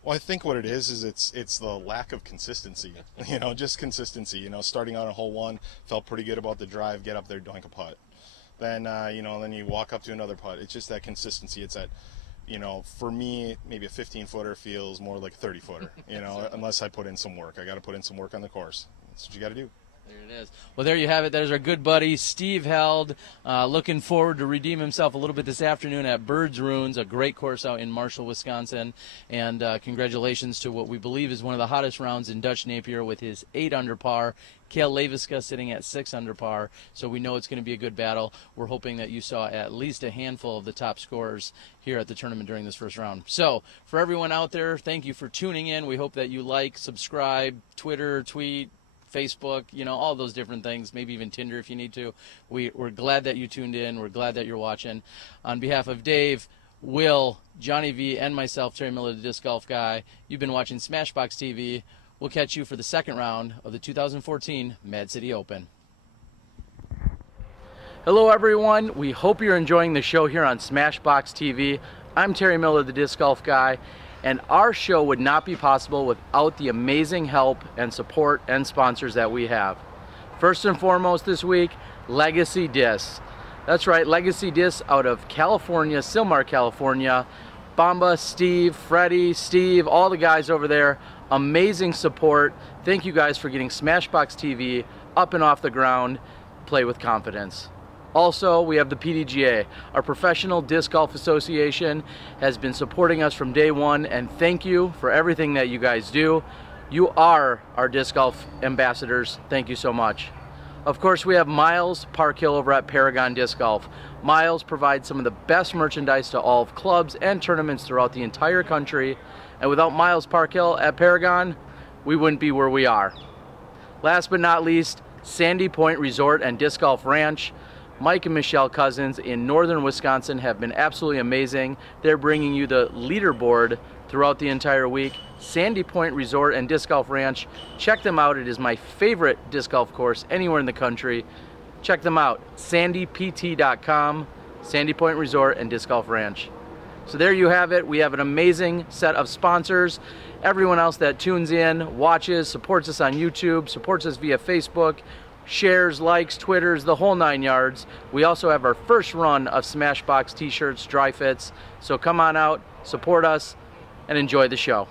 Well, I think what it is it's the lack of consistency. You know, just consistency. You know, starting on a hole 1, felt pretty good about the drive, get up there, dunk a putt. Then, you know, then you walk up to another putt. It's just that consistency. It's that, you know, for me, maybe a 15-footer feels more like a 30-footer, you know, unless I put in some work. I got to put in some work on the course. That's what you got to do. There it is. Well, there you have it. That is our good buddy, Steve Held. Looking forward to redeem himself a little bit this afternoon at Bird's Ruins, a great course out in Marshall, Wisconsin. And congratulations to what we believe is one of the hottest rounds in Dutch Napier with his 8 under par. Cale Leiviska sitting at 6 under par, so we know it's going to be a good battle. We're hoping that you saw at least a handful of the top scorers here at the tournament during this first round. So, for everyone out there, thank you for tuning in. We hope that you like, subscribe, Twitter, tweet, Facebook, you know, all those different things, maybe even Tinder if you need to. We're glad that you tuned in. We're glad that you're watching. On behalf of Dave, Will, Johnny V, and myself, Terry Miller, the Disc Golf Guy, you've been watching SmashBoxxTV. We'll catch you for the second round of the 2014 Mad City Open. Hello, everyone. We hope you're enjoying the show here on SmashBoxxTV. I'm Terry Miller, the Disc Golf Guy, and our show would not be possible without the amazing help and support and sponsors that we have. First and foremost this week, Legacy Discs. That's right, Legacy Discs out of California, Sylmar, California. Bamba, Steve, Freddie, Steve, all the guys over there. Amazing support. Thank you guys for getting SmashBoxxTV up and off the ground. Play with confidence. Also, we have the PDGA. Our Professional Disc Golf Association has been supporting us from day one, and thank you for everything that you guys do. You are our disc golf ambassadors. Thank you so much. Of course, we have Miles Parkhill over at Paragon Disc Golf. Miles provides some of the best merchandise to all of clubs and tournaments throughout the entire country. And without Miles Parkhill at Paragon, we wouldn't be where we are. Last but not least, Sandy Point Resort and Disc Golf Ranch. Mike and Michelle Cousins in northern Wisconsin have been absolutely amazing. They're bringing you the leaderboard throughout the entire week. Sandy Point Resort and Disc Golf Ranch. Check them out. It is my favorite disc golf course anywhere in the country. Check them out. sandypt.com, Sandy Point Resort and Disc Golf Ranch. So there you have it. We have an amazing set of sponsors. Everyone else that tunes in, watches, supports us on YouTube, supports us via Facebook, shares, likes, Twitters, the whole 9 yards. We also have our first run of SmashBoxx t-shirts, dry fits. So come on out, support us, and enjoy the show.